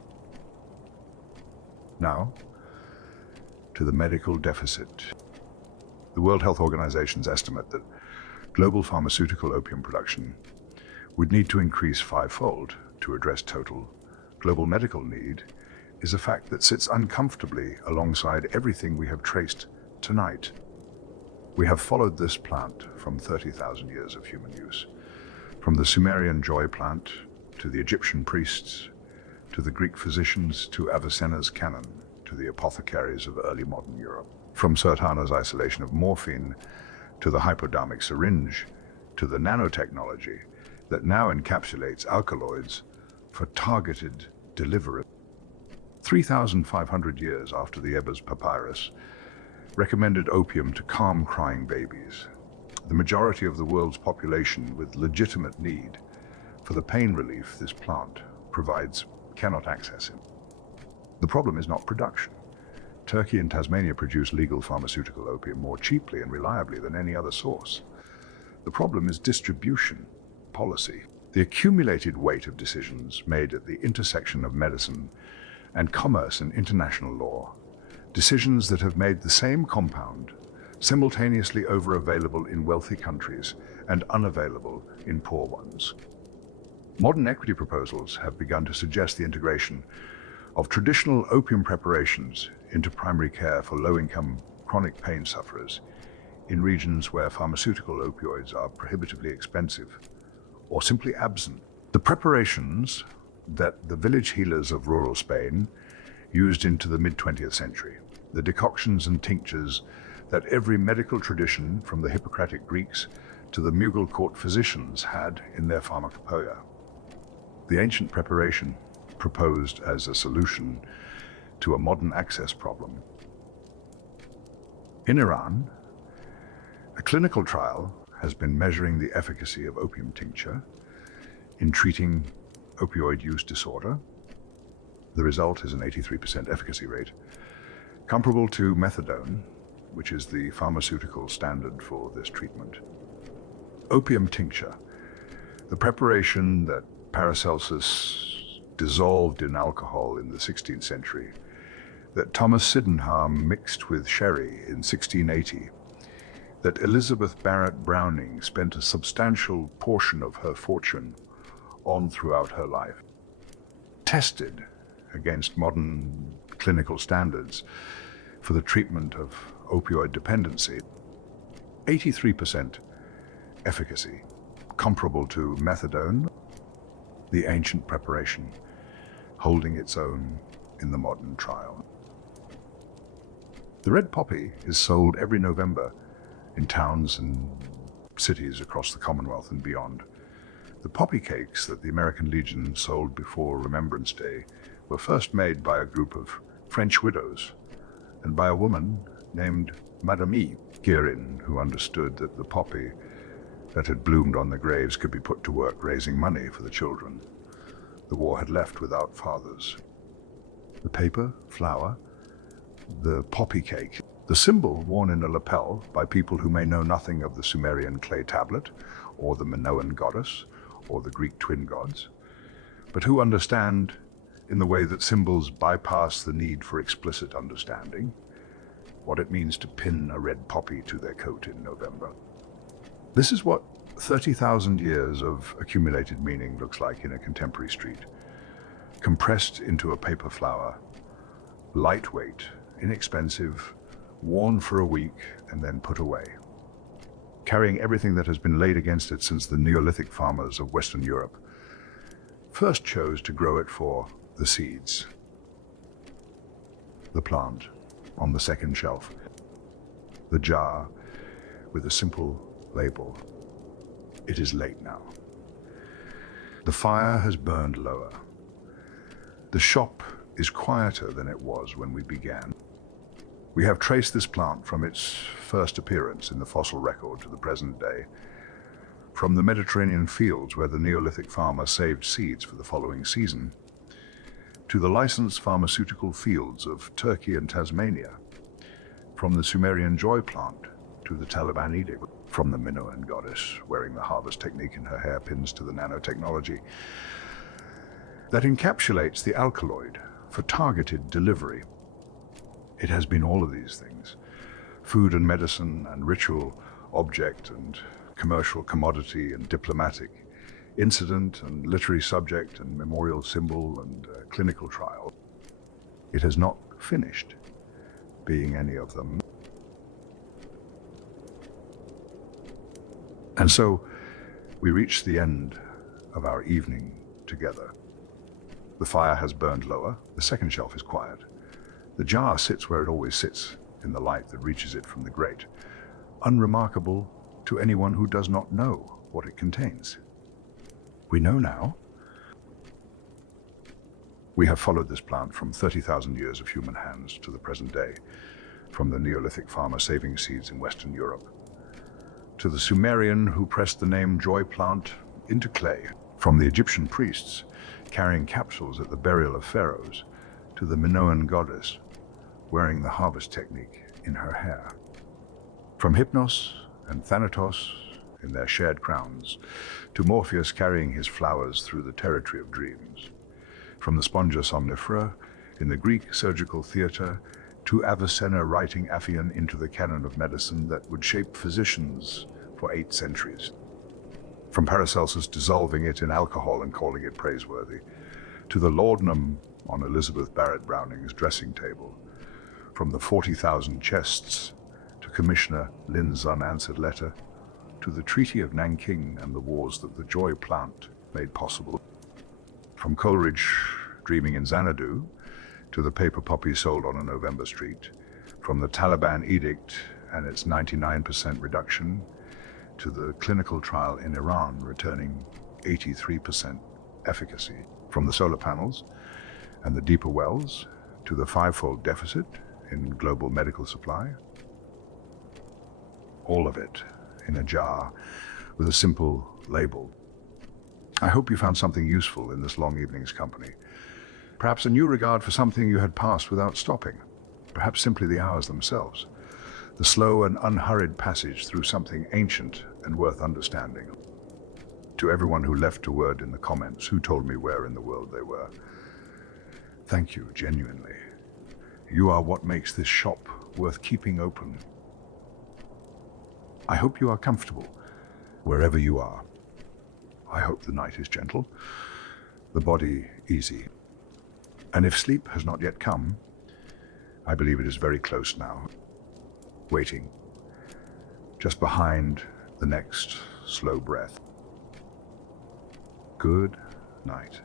Now, to the medical deficit. The World Health Organization's estimate that global pharmaceutical opium production would need to increase fivefold to address total global medical need is a fact that sits uncomfortably alongside everything we have traced tonight. We have followed this plant from 30,000 years of human use, from the Sumerian joy plant to the Egyptian priests, to the Greek physicians, to Avicenna's canon, to the apothecaries of early modern Europe. From Sultana's isolation of morphine, to the hypodermic syringe, to the nanotechnology that now encapsulates alkaloids for targeted delivery. 3,500 years after the Ebers Papyrus recommended opium to calm crying babies, the majority of the world's population with legitimate need for the pain relief this plant provides cannot access it. The problem is not production. Turkey and Tasmania produce legal pharmaceutical opium more cheaply and reliably than any other source. The problem is distribution, policy, the accumulated weight of decisions made at the intersection of medicine and commerce and international law, decisions that have made the same compound simultaneously over-available in wealthy countries and unavailable in poor ones. Modern equity proposals have begun to suggest the integration of traditional opium preparations into primary care for low-income chronic pain sufferers in regions where pharmaceutical opioids are prohibitively expensive or simply absent. The preparations that the village healers of rural Spain used into the mid-20th century, the decoctions and tinctures that every medical tradition from the Hippocratic Greeks to the Mughal court physicians had in their pharmacopoeia. The ancient preparation proposed as a solution to a modern access problem. In Iran, a clinical trial has been measuring the efficacy of opium tincture in treating opioid use disorder. The result is an 83% efficacy rate, comparable to methadone, which is the pharmaceutical standard for this treatment. Opium tincture, the preparation that Paracelsus dissolved in alcohol in the 16th century, that Thomas Sydenham mixed with sherry in 1680, that Elizabeth Barrett Browning spent a substantial portion of her fortune on throughout her life. Tested against modern clinical standards for the treatment of opioid dependency, 83% efficacy, comparable to methadone, the ancient preparation, holding its own in the modern trial. The red poppy is sold every November in towns and cities across the Commonwealth and beyond. The poppy cakes that the American Legion sold before Remembrance Day were first made by a group of French widows and by a woman named Madame E. Guerin, who understood that the poppy that had bloomed on the graves could be put to work raising money for the children the war had left without fathers. The paper, flower, the poppy cake, the symbol worn in a lapel by people who may know nothing of the Sumerian clay tablet, or the Minoan goddess, or the Greek twin gods, but who understand, in the way that symbols bypass the need for explicit understanding, what it means to pin a red poppy to their coat in November. This is what 30,000 years of accumulated meaning looks like in a contemporary street, compressed into a paper flower, lightweight, inexpensive, worn for a week and then put away, carrying everything that has been laid against it since the Neolithic farmers of Western Europe first chose to grow it for the seeds. The plant on the second shelf, the jar with a simple label. It is late now. The fire has burned lower. The shop is quieter than it was when we began. We have traced this plant from its first appearance in the fossil record to the present day, from the Mediterranean fields where the Neolithic farmer saved seeds for the following season, to the licensed pharmaceutical fields of Turkey and Tasmania, from the Sumerian joy plant to the Taliban edict, from the Minoan goddess wearing the harvest technique in her hairpins to the nanotechnology that encapsulates the alkaloid for targeted delivery. It has been all of these things: food and medicine and ritual, object and commercial commodity and diplomatic, incident and literary subject and memorial symbol and clinical trial. It has not finished being any of them. And so we reach the end of our evening together. The fire has burned lower, the second shelf is quiet. The jar sits where it always sits, in the light that reaches it from the grate, unremarkable to anyone who does not know what it contains. We know now. We have followed this plant from 30,000 years of human hands to the present day, from the Neolithic farmer saving seeds in Western Europe, to the Sumerian who pressed the name joy plant into clay, from the Egyptian priests carrying capsules at the burial of pharaohs, to the Minoan goddess wearing the harvest technique in her hair. From Hypnos and Thanatos in their shared crowns, to Morpheus carrying his flowers through the territory of dreams. From the Spongia somnifera in the Greek surgical theater, to Avicenna writing Aphion into the canon of medicine that would shape physicians for 8 centuries. From Paracelsus dissolving it in alcohol and calling it praiseworthy, to the laudanum on Elizabeth Barrett Browning's dressing table. From the 40,000 chests to Commissioner Lin's unanswered letter, to the Treaty of Nanking and the wars that the joy plant made possible. From Coleridge dreaming in Xanadu to the paper poppy sold on a November street, from the Taliban edict and its 99% reduction to the clinical trial in Iran returning 83% efficacy, from the solar panels and the deeper wells to the 5-fold deficit in global medical supply. All of it in a jar with a simple label. I hope you found something useful in this long evening's company. Perhaps a new regard for something you had passed without stopping. Perhaps simply the hours themselves. The slow and unhurried passage through something ancient and worth understanding. To everyone who left a word in the comments, who told me where in the world they were, thank you, genuinely. You are what makes this shop worth keeping open. I hope you are comfortable, wherever you are. I hope the night is gentle, the body easy. And if sleep has not yet come, I believe it is very close now, waiting, just behind the next slow breath. Good night.